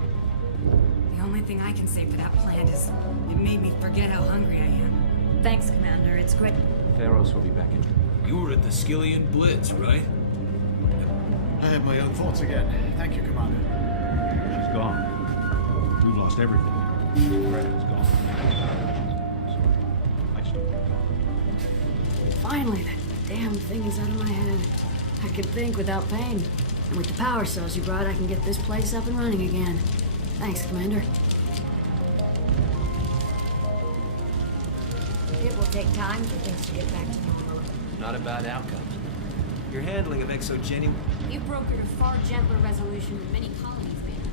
The only thing I can say for that plant is it made me forget how hungry I am. Thanks, Commander. It's great. Theros will be back in. You were at the Skillian Blitz, right? I have my own thoughts again. Thank you, Commander. She's gone. We've lost everything. Greta is gone. Sorry. I just don't want to talk. Finally, that damn thing is out of my head. I can think without pain. And with the power cells you brought, I can get this place up and running again. Thanks, Commander. It will take time for things to get back to normal. Not a bad outcome. Your handling of exogeny... You brokered a far gentler resolution than many colonies managed.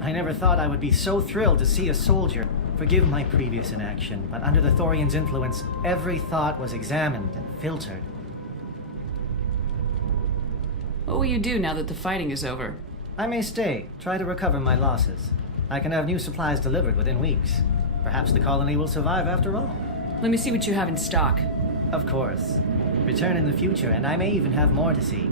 I never thought I would be so thrilled to see a soldier. Forgive my previous inaction, but under the Thorian's influence, every thought was examined and filtered. What will you do now that the fighting is over? I may stay, try to recover my losses. I can have new supplies delivered within weeks. Perhaps the colony will survive after all. Let me see what you have in stock. Of course. Return in the future, and I may even have more to see.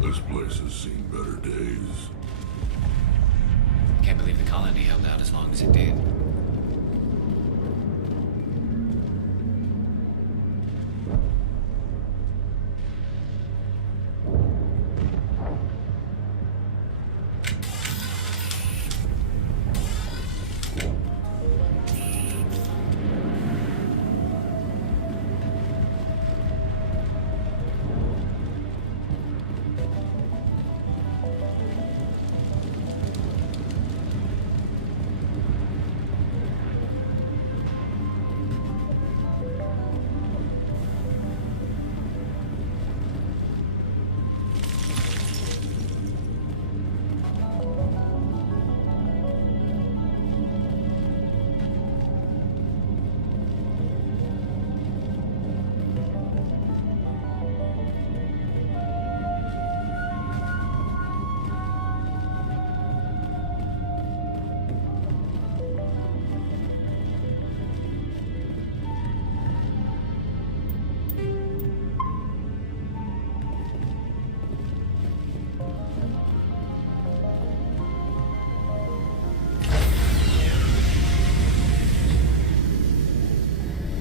This place has seen better days. Can't believe the colony held out as long as it did.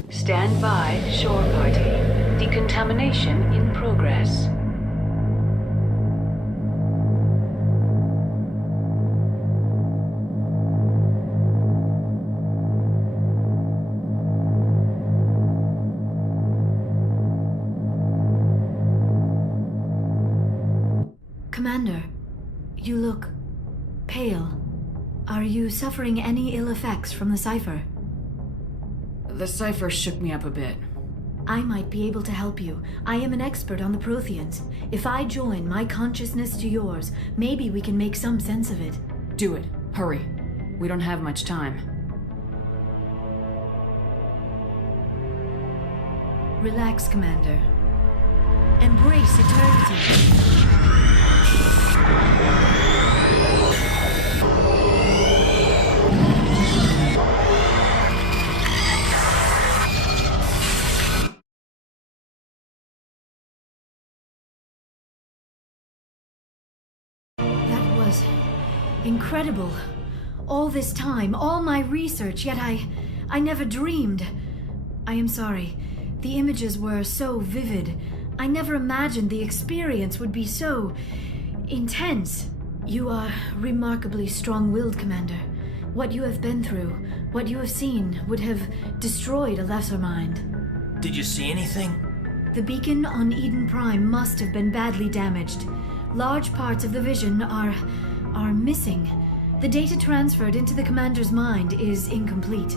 Stand by, shore party. Decontamination in progress. Commander, you look pale. Are you suffering any ill effects from the cipher? The cipher shook me up a bit. I might be able to help you. I am an expert on the Protheans. If I join my consciousness to yours, maybe we can make some sense of it. Do it. Hurry. We don't have much time. Relax, Commander. Embrace eternity. Incredible. All this time, all my research, yet I never dreamed. I am sorry. The images were so vivid. I never imagined the experience would be so intense. You are remarkably strong-willed, Commander. What you have been through, what you have seen, would have destroyed a lesser mind. Did you see anything? The beacon on Eden Prime must have been badly damaged. Large parts of the vision are missing. The data transferred into the Commander's mind is incomplete.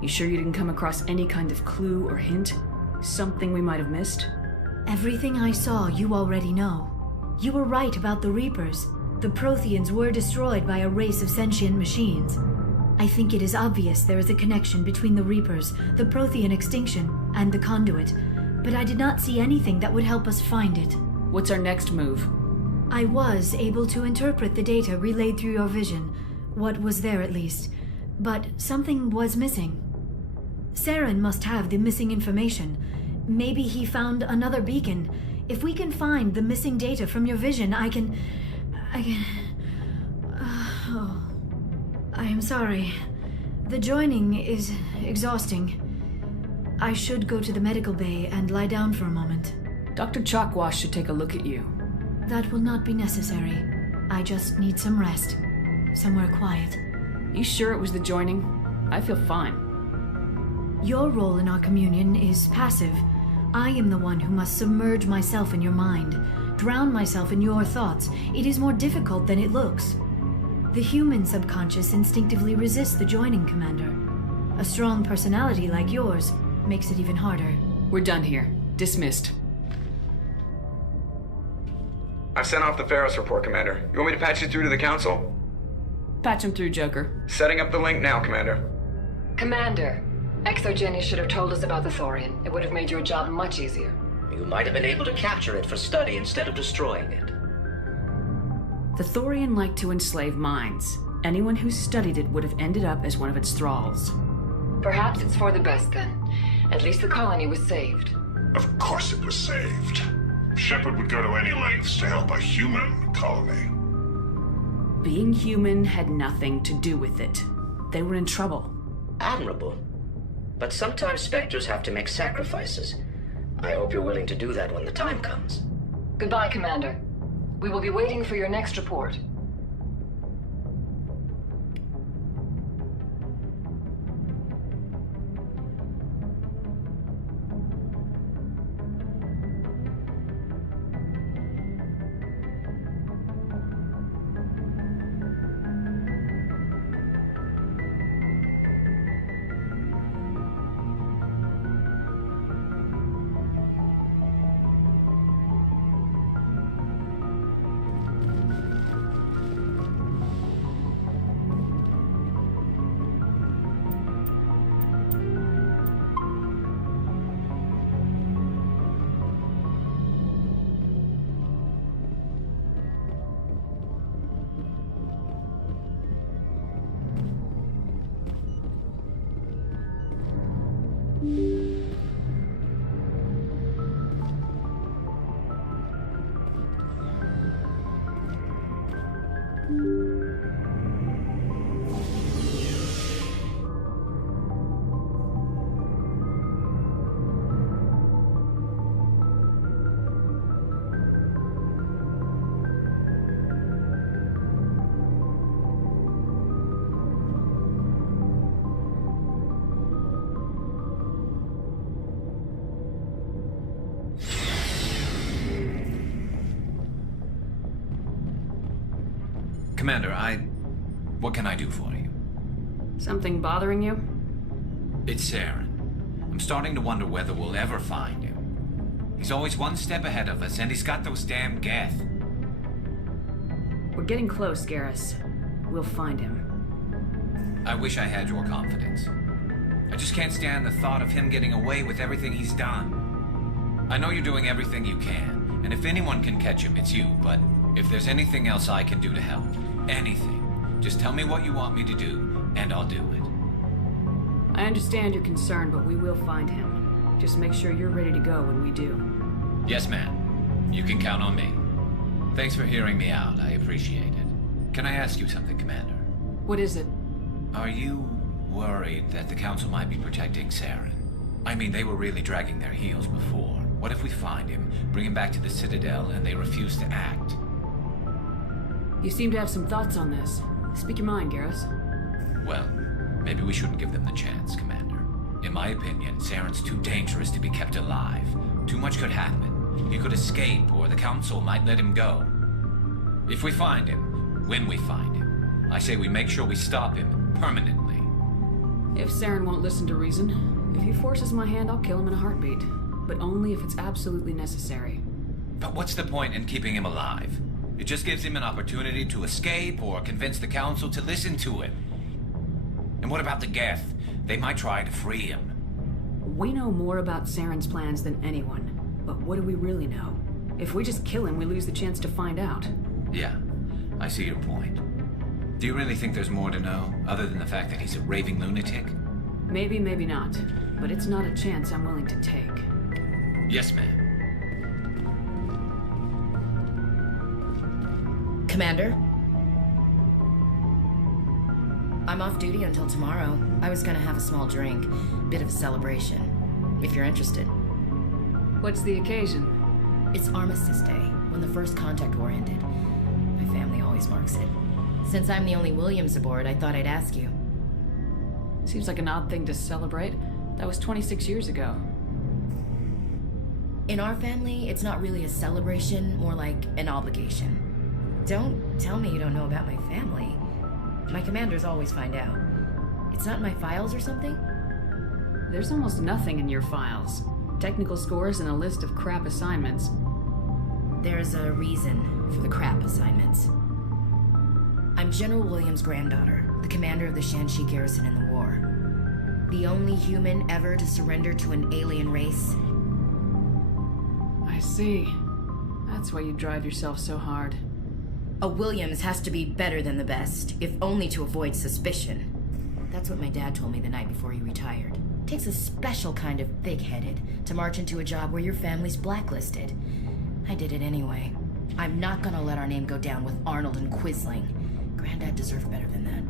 You sure you didn't come across any kind of clue or hint? Something we might have missed? Everything I saw, you already know. You were right about the Reapers. The Protheans were destroyed by a race of sentient machines. I think it is obvious there is a connection between the Reapers, the Prothean extinction, and the Conduit, but I did not see anything that would help us find it. What's our next move? I was able to interpret the data relayed through your vision, what was there at least, but something was missing. Saren must have the missing information. Maybe he found another beacon. If we can find the missing data from your vision, I can... Oh. I am sorry. The joining is exhausting. I should go to the medical bay and lie down for a moment. Dr. Chalkwash should take a look at you. That will not be necessary. I just need some rest. Somewhere quiet. You sure it was the joining? I feel fine. Your role in our communion is passive. I am the one who must submerge myself in your mind, drown myself in your thoughts. It is more difficult than it looks. The human subconscious instinctively resists the joining, Commander. A strong personality like yours makes it even harder. We're done here. Dismissed. I've sent off the Ferris report, Commander. You want me to patch you through to the Council? Patch him through, Joker. Setting up the link now, Commander. Commander, ExoGeni should have told us about the Thorian. It would have made your job much easier. You might have been able to capture it for study instead of destroying it. The Thorian liked to enslave minds. Anyone who studied it would have ended up as one of its thralls. Perhaps it's for the best then. At least the colony was saved. Of course it was saved. Shepard would go to any lengths to help a human colony. Being human had nothing to do with it. They were in trouble. Admirable. But sometimes Spectres have to make sacrifices. I hope you're willing to do that when the time comes. Goodbye, Commander. We will be waiting for your next report. Commander, what can I do for you? Something bothering you? It's Saren. I'm starting to wonder whether we'll ever find him. He's always one step ahead of us, and he's got those damn Geth. We're getting close, Garrus. We'll find him. I wish I had your confidence. I just can't stand the thought of him getting away with everything he's done. I know you're doing everything you can, and if anyone can catch him, it's you, but if there's anything else I can do to help, anything, just tell me what you want me to do, and I'll do it. I understand your concern, but we will find him. Just make sure you're ready to go when we do. Yes, ma'am. You can count on me. Thanks for hearing me out. I appreciate it. Can I ask you something, Commander? What is it? Are you worried that the Council might be protecting Saren? I mean, they were really dragging their heels before. What if we find him, bring him back to the Citadel, and they refuse to act? You seem to have some thoughts on this. Speak your mind, Garrus. Well, maybe we shouldn't give them the chance, Commander. In my opinion, Saren's too dangerous to be kept alive. Too much could happen. He could escape, or the Council might let him go. If we find him, when we find him, I say we make sure we stop him permanently. If Saren won't listen to reason, if he forces my hand, I'll kill him in a heartbeat. But only if it's absolutely necessary. But what's the point in keeping him alive? It just gives him an opportunity to escape or convince the Council to listen to him. And what about the Geth? They might try to free him. We know more about Saren's plans than anyone. But what do we really know? If we just kill him, we lose the chance to find out. Yeah, I see your point. Do you really think there's more to know, other than the fact that he's a raving lunatic? Maybe, maybe not. But it's not a chance I'm willing to take. Yes, ma'am. Commander? I'm off duty until tomorrow. I was gonna have a small drink. Bit of a celebration. If you're interested. What's the occasion? It's Armistice Day, when the first contact war ended. My family always marks it. Since I'm the only Williams aboard, I thought I'd ask you. Seems like an odd thing to celebrate. That was 26 years ago. In our family, it's not really a celebration, more like an obligation. Don't tell me you don't know about my family. My commanders always find out. It's not in my files or something? There's almost nothing in your files. Technical scores and a list of crap assignments. There's a reason for the crap assignments. I'm General Williams' granddaughter, the commander of the Shanxi garrison in the war. The only human ever to surrender to an alien race. I see. That's why you drive yourself so hard. A Williams has to be better than the best, if only to avoid suspicion. That's what my dad told me the night before he retired. Takes a special kind of thick-headed to march into a job where your family's blacklisted. I did it anyway. I'm not gonna let our name go down with Arnold and Quisling. Granddad deserved better than that.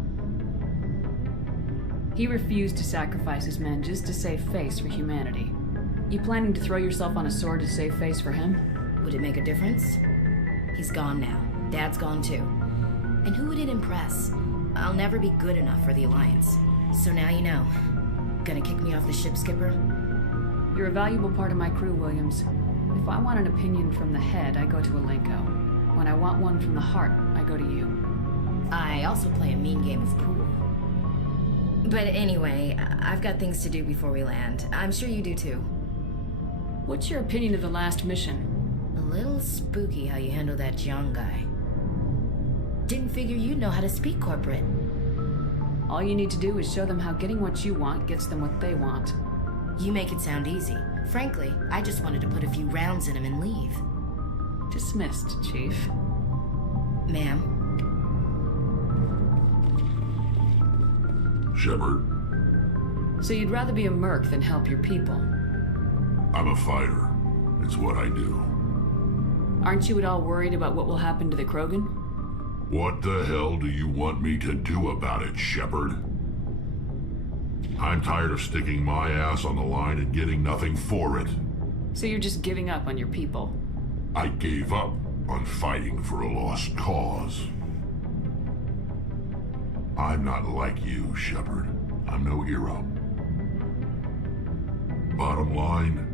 He refused to sacrifice his men just to save face for humanity. You planning to throw yourself on a sword to save face for him? Would it make a difference? He's gone now. Dad's gone too. And who would it impress? I'll never be good enough for the Alliance. So now you know. Gonna kick me off the ship, Skipper? You're a valuable part of my crew, Williams. If I want an opinion from the head, I go to Alenko. When I want one from the heart, I go to you. I also play a mean game of pool. But anyway, I've got things to do before we land. I'm sure you do too. What's your opinion of the last mission? A little spooky how you handle that young guy. Didn't figure you'd know how to speak corporate. All you need to do is show them how getting what you want gets them what they want. You make it sound easy. Frankly, I just wanted to put a few rounds in him and leave. Dismissed, Chief. Ma'am? Shepard? So you'd rather be a merc than help your people? I'm a fighter. It's what I do. Aren't you at all worried about what will happen to the Krogan? What the hell do you want me to do about it, Shepard? I'm tired of sticking my ass on the line and getting nothing for it. So you're just giving up on your people? I gave up on fighting for a lost cause. I'm not like you, Shepard. I'm no hero. Bottom line,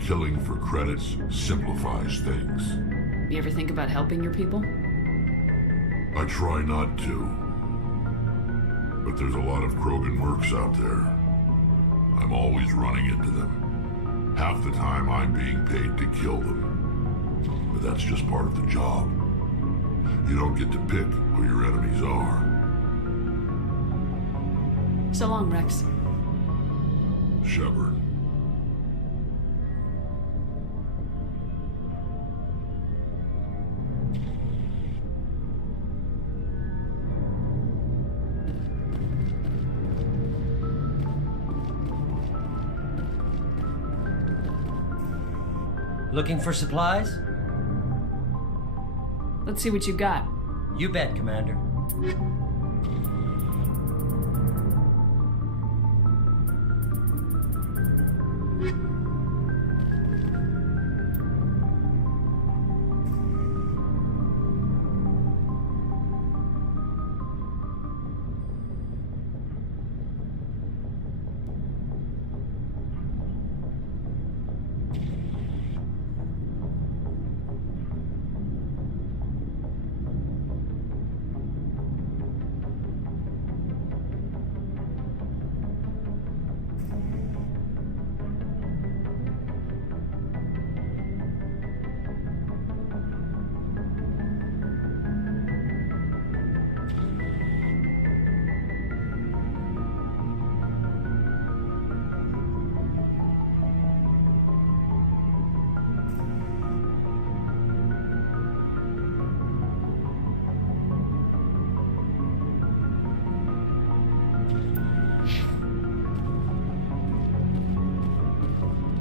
killing for credits simplifies things. You ever think about helping your people? I try not to. But there's a lot of Krogan mercs out there. I'm always running into them. Half the time I'm being paid to kill them. But that's just part of the job. You don't get to pick who your enemies are. So long, Rex. Shepard. Looking for supplies? Let's see what you got. You bet, Commander.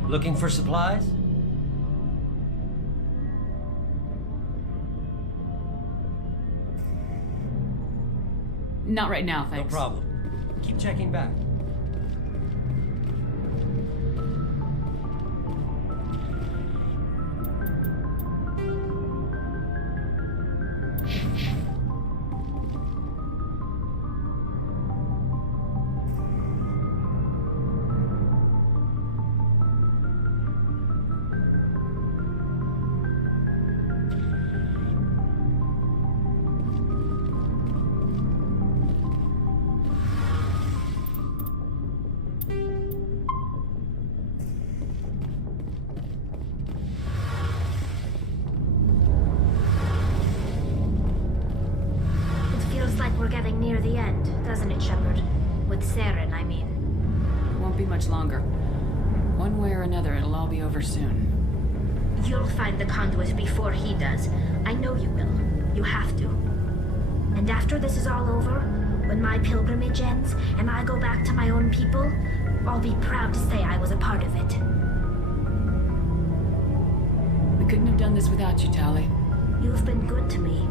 Looking for supplies? Not right now, thanks. No problem. Keep checking back. We're getting near the end, doesn't it, Shepard? With Saren, I mean. It won't be much longer. One way or another, it'll all be over soon. You'll find the conduit before he does. I know you will. You have to. And after this is all over, when my pilgrimage ends, and I go back to my own people, I'll be proud to say I was a part of it. We couldn't have done this without you, Tali. You've been good to me.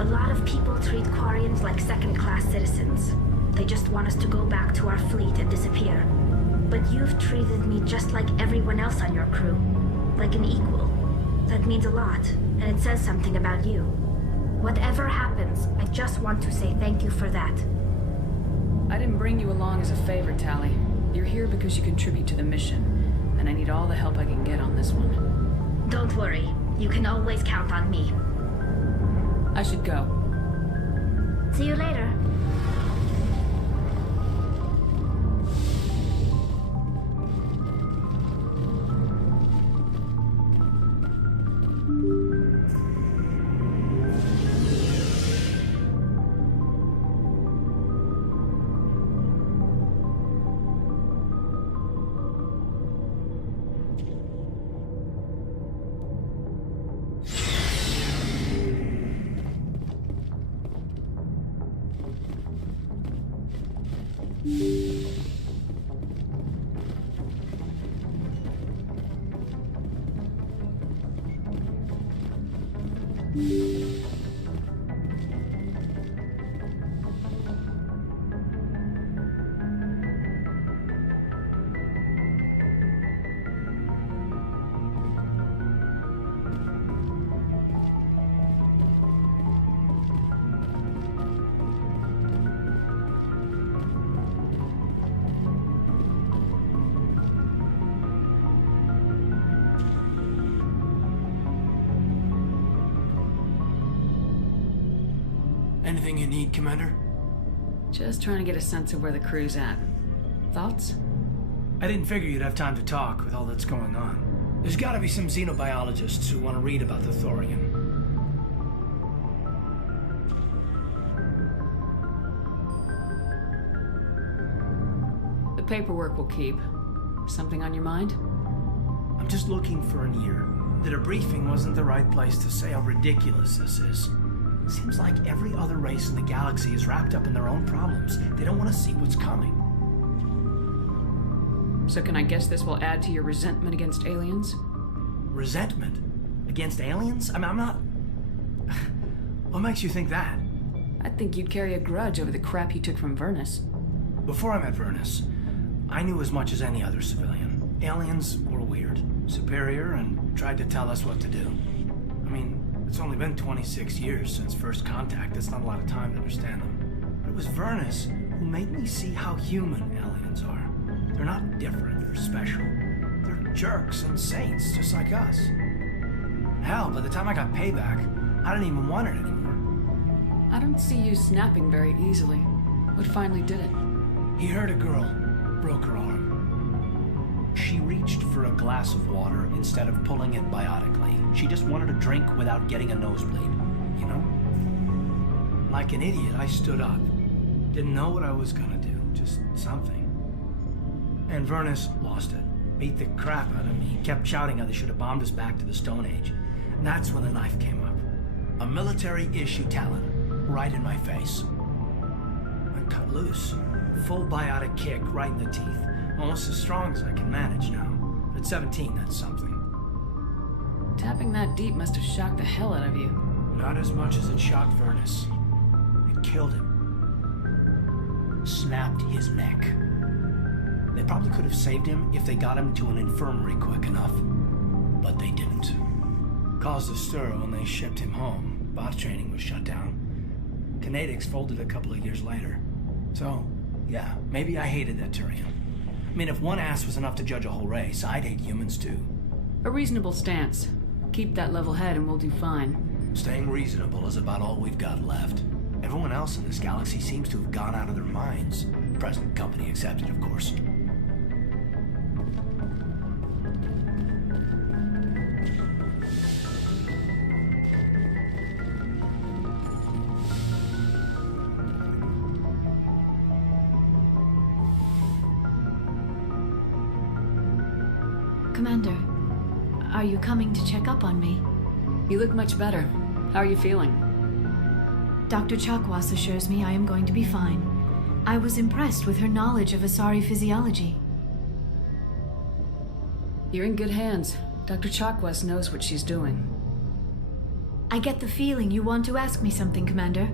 A lot of people treat Quarians like second-class citizens. They just want us to go back to our fleet and disappear. But you've treated me just like everyone else on your crew. Like an equal. That means a lot, and it says something about you. Whatever happens, I just want to say thank you for that. I didn't bring you along as a favor, Tali. You're here because you contribute to the mission, and I need all the help I can get on this one. Don't worry. You can always count on me. I should go. See you later. Anything you need, Commander? Just trying to get a sense of where the crew's at. Thoughts? I didn't figure you'd have time to talk with all that's going on. There's gotta be some xenobiologists who want to read about the Thorian. paperwork will keep. Something on your mind? I'm just looking for an ear. The debriefing wasn't the right place to say how ridiculous this is. Seems like every other race in the galaxy is wrapped up in their own problems. They don't want to see what's coming. So can I guess this will add to your resentment against aliens? Resentment? Against aliens? I'm not... What makes you think that? I think you'd carry a grudge over the crap you took from Vernus. Before I met Vernus, I knew as much as any other civilian. Aliens were weird, superior, and tried to tell us what to do. I mean, it's only been 26 years since first contact. That's not a lot of time to understand them. But it was Vernus who made me see how human aliens are. They're not different or special. They're jerks and saints, just like us. Hell, by the time I got payback, I didn't even want it anymore. I don't see you snapping very easily. What finally did it? He hurt a girl, broke her arm. She reached for a glass of water instead of pulling it biotically. She just wanted a drink without getting a nosebleed, you know? Like an idiot, I stood up. Didn't know what I was gonna do, just something. And Vernus lost it. Beat the crap out of me. Kept shouting how they should have bombed us back to the Stone Age. And that's when the knife came up. A military-issue talon, right in my face. I cut loose. Full biotic kick right in the teeth. Almost as strong as I can manage now. At 17, that's something. Tapping that deep must have shocked the hell out of you. Not as much as it shocked Vernus. It killed him. Snapped his neck. They probably could have saved him if they got him to an infirmary quick enough. But they didn't. Caused a stir when they shipped him home. Bot training was shut down. Kinetics folded a couple of years later. So, yeah, maybe I hated that Turian. I mean, if one ass was enough to judge a whole race, I'd hate humans too. A reasonable stance. Keep that level head and we'll do fine. Staying reasonable is about all we've got left. Everyone else in this galaxy seems to have gone out of their minds. Present company accepted, of course. Commander, are you coming to check up on me? You look much better. How are you feeling? Dr. Chakwas assures me I am going to be fine. I was impressed with her knowledge of Asari physiology. You're in good hands. Dr. Chakwas knows what she's doing. I get the feeling you want to ask me something, Commander.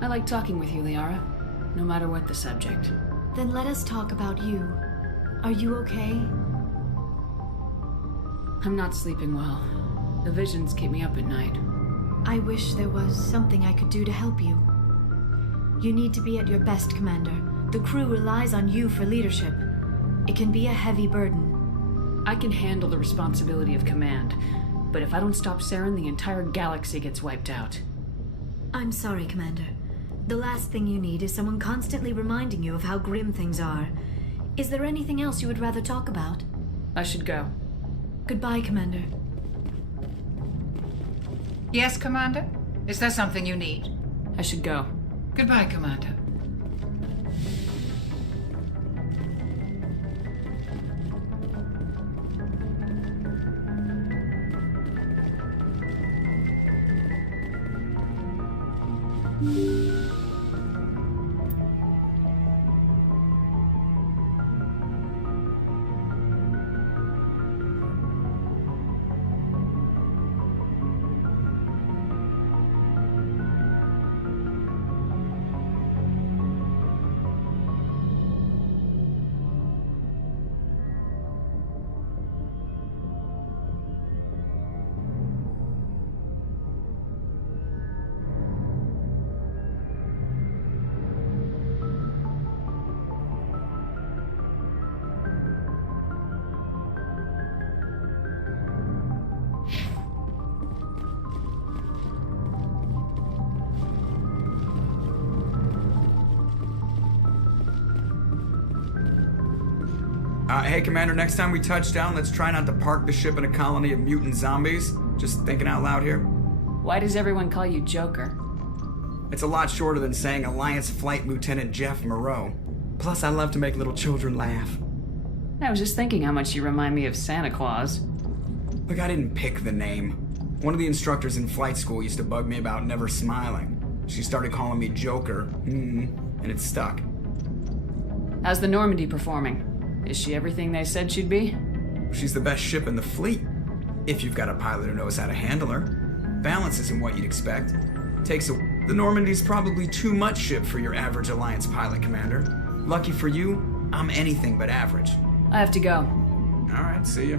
I like talking with you, Liara. No matter what the subject. Then let us talk about you. Are you okay? I'm not sleeping well. The visions keep me up at night. I wish there was something I could do to help you. You need to be at your best, Commander. The crew relies on you for leadership. It can be a heavy burden. I can handle the responsibility of command, but if I don't stop Saren, the entire galaxy gets wiped out. I'm sorry, Commander. The last thing you need is someone constantly reminding you of how grim things are. Is there anything else you would rather talk about? I should go. Goodbye, Commander. Yes, Commander? Is there something you need? I should go. Goodbye, Commander. Hey, Commander, next time we touch down, let's try not to park the ship in a colony of mutant zombies. Just thinking out loud here. Why does everyone call you Joker? It's a lot shorter than saying Alliance Flight Lieutenant Jeff Moreau. Plus, I love to make little children laugh. I was just thinking how much you remind me of Santa Claus. Look, I didn't pick the name. One of the instructors in flight school used to bug me about never smiling. She started calling me Joker, and it stuck. How's the Normandy performing? Is she everything they said she'd be? She's the best ship in the fleet, if you've got a pilot who knows how to handle her. Balance isn't what you'd expect. The Normandy's probably too much ship for your average Alliance pilot, Commander. Lucky for you, I'm anything but average. I have to go. All right, see you.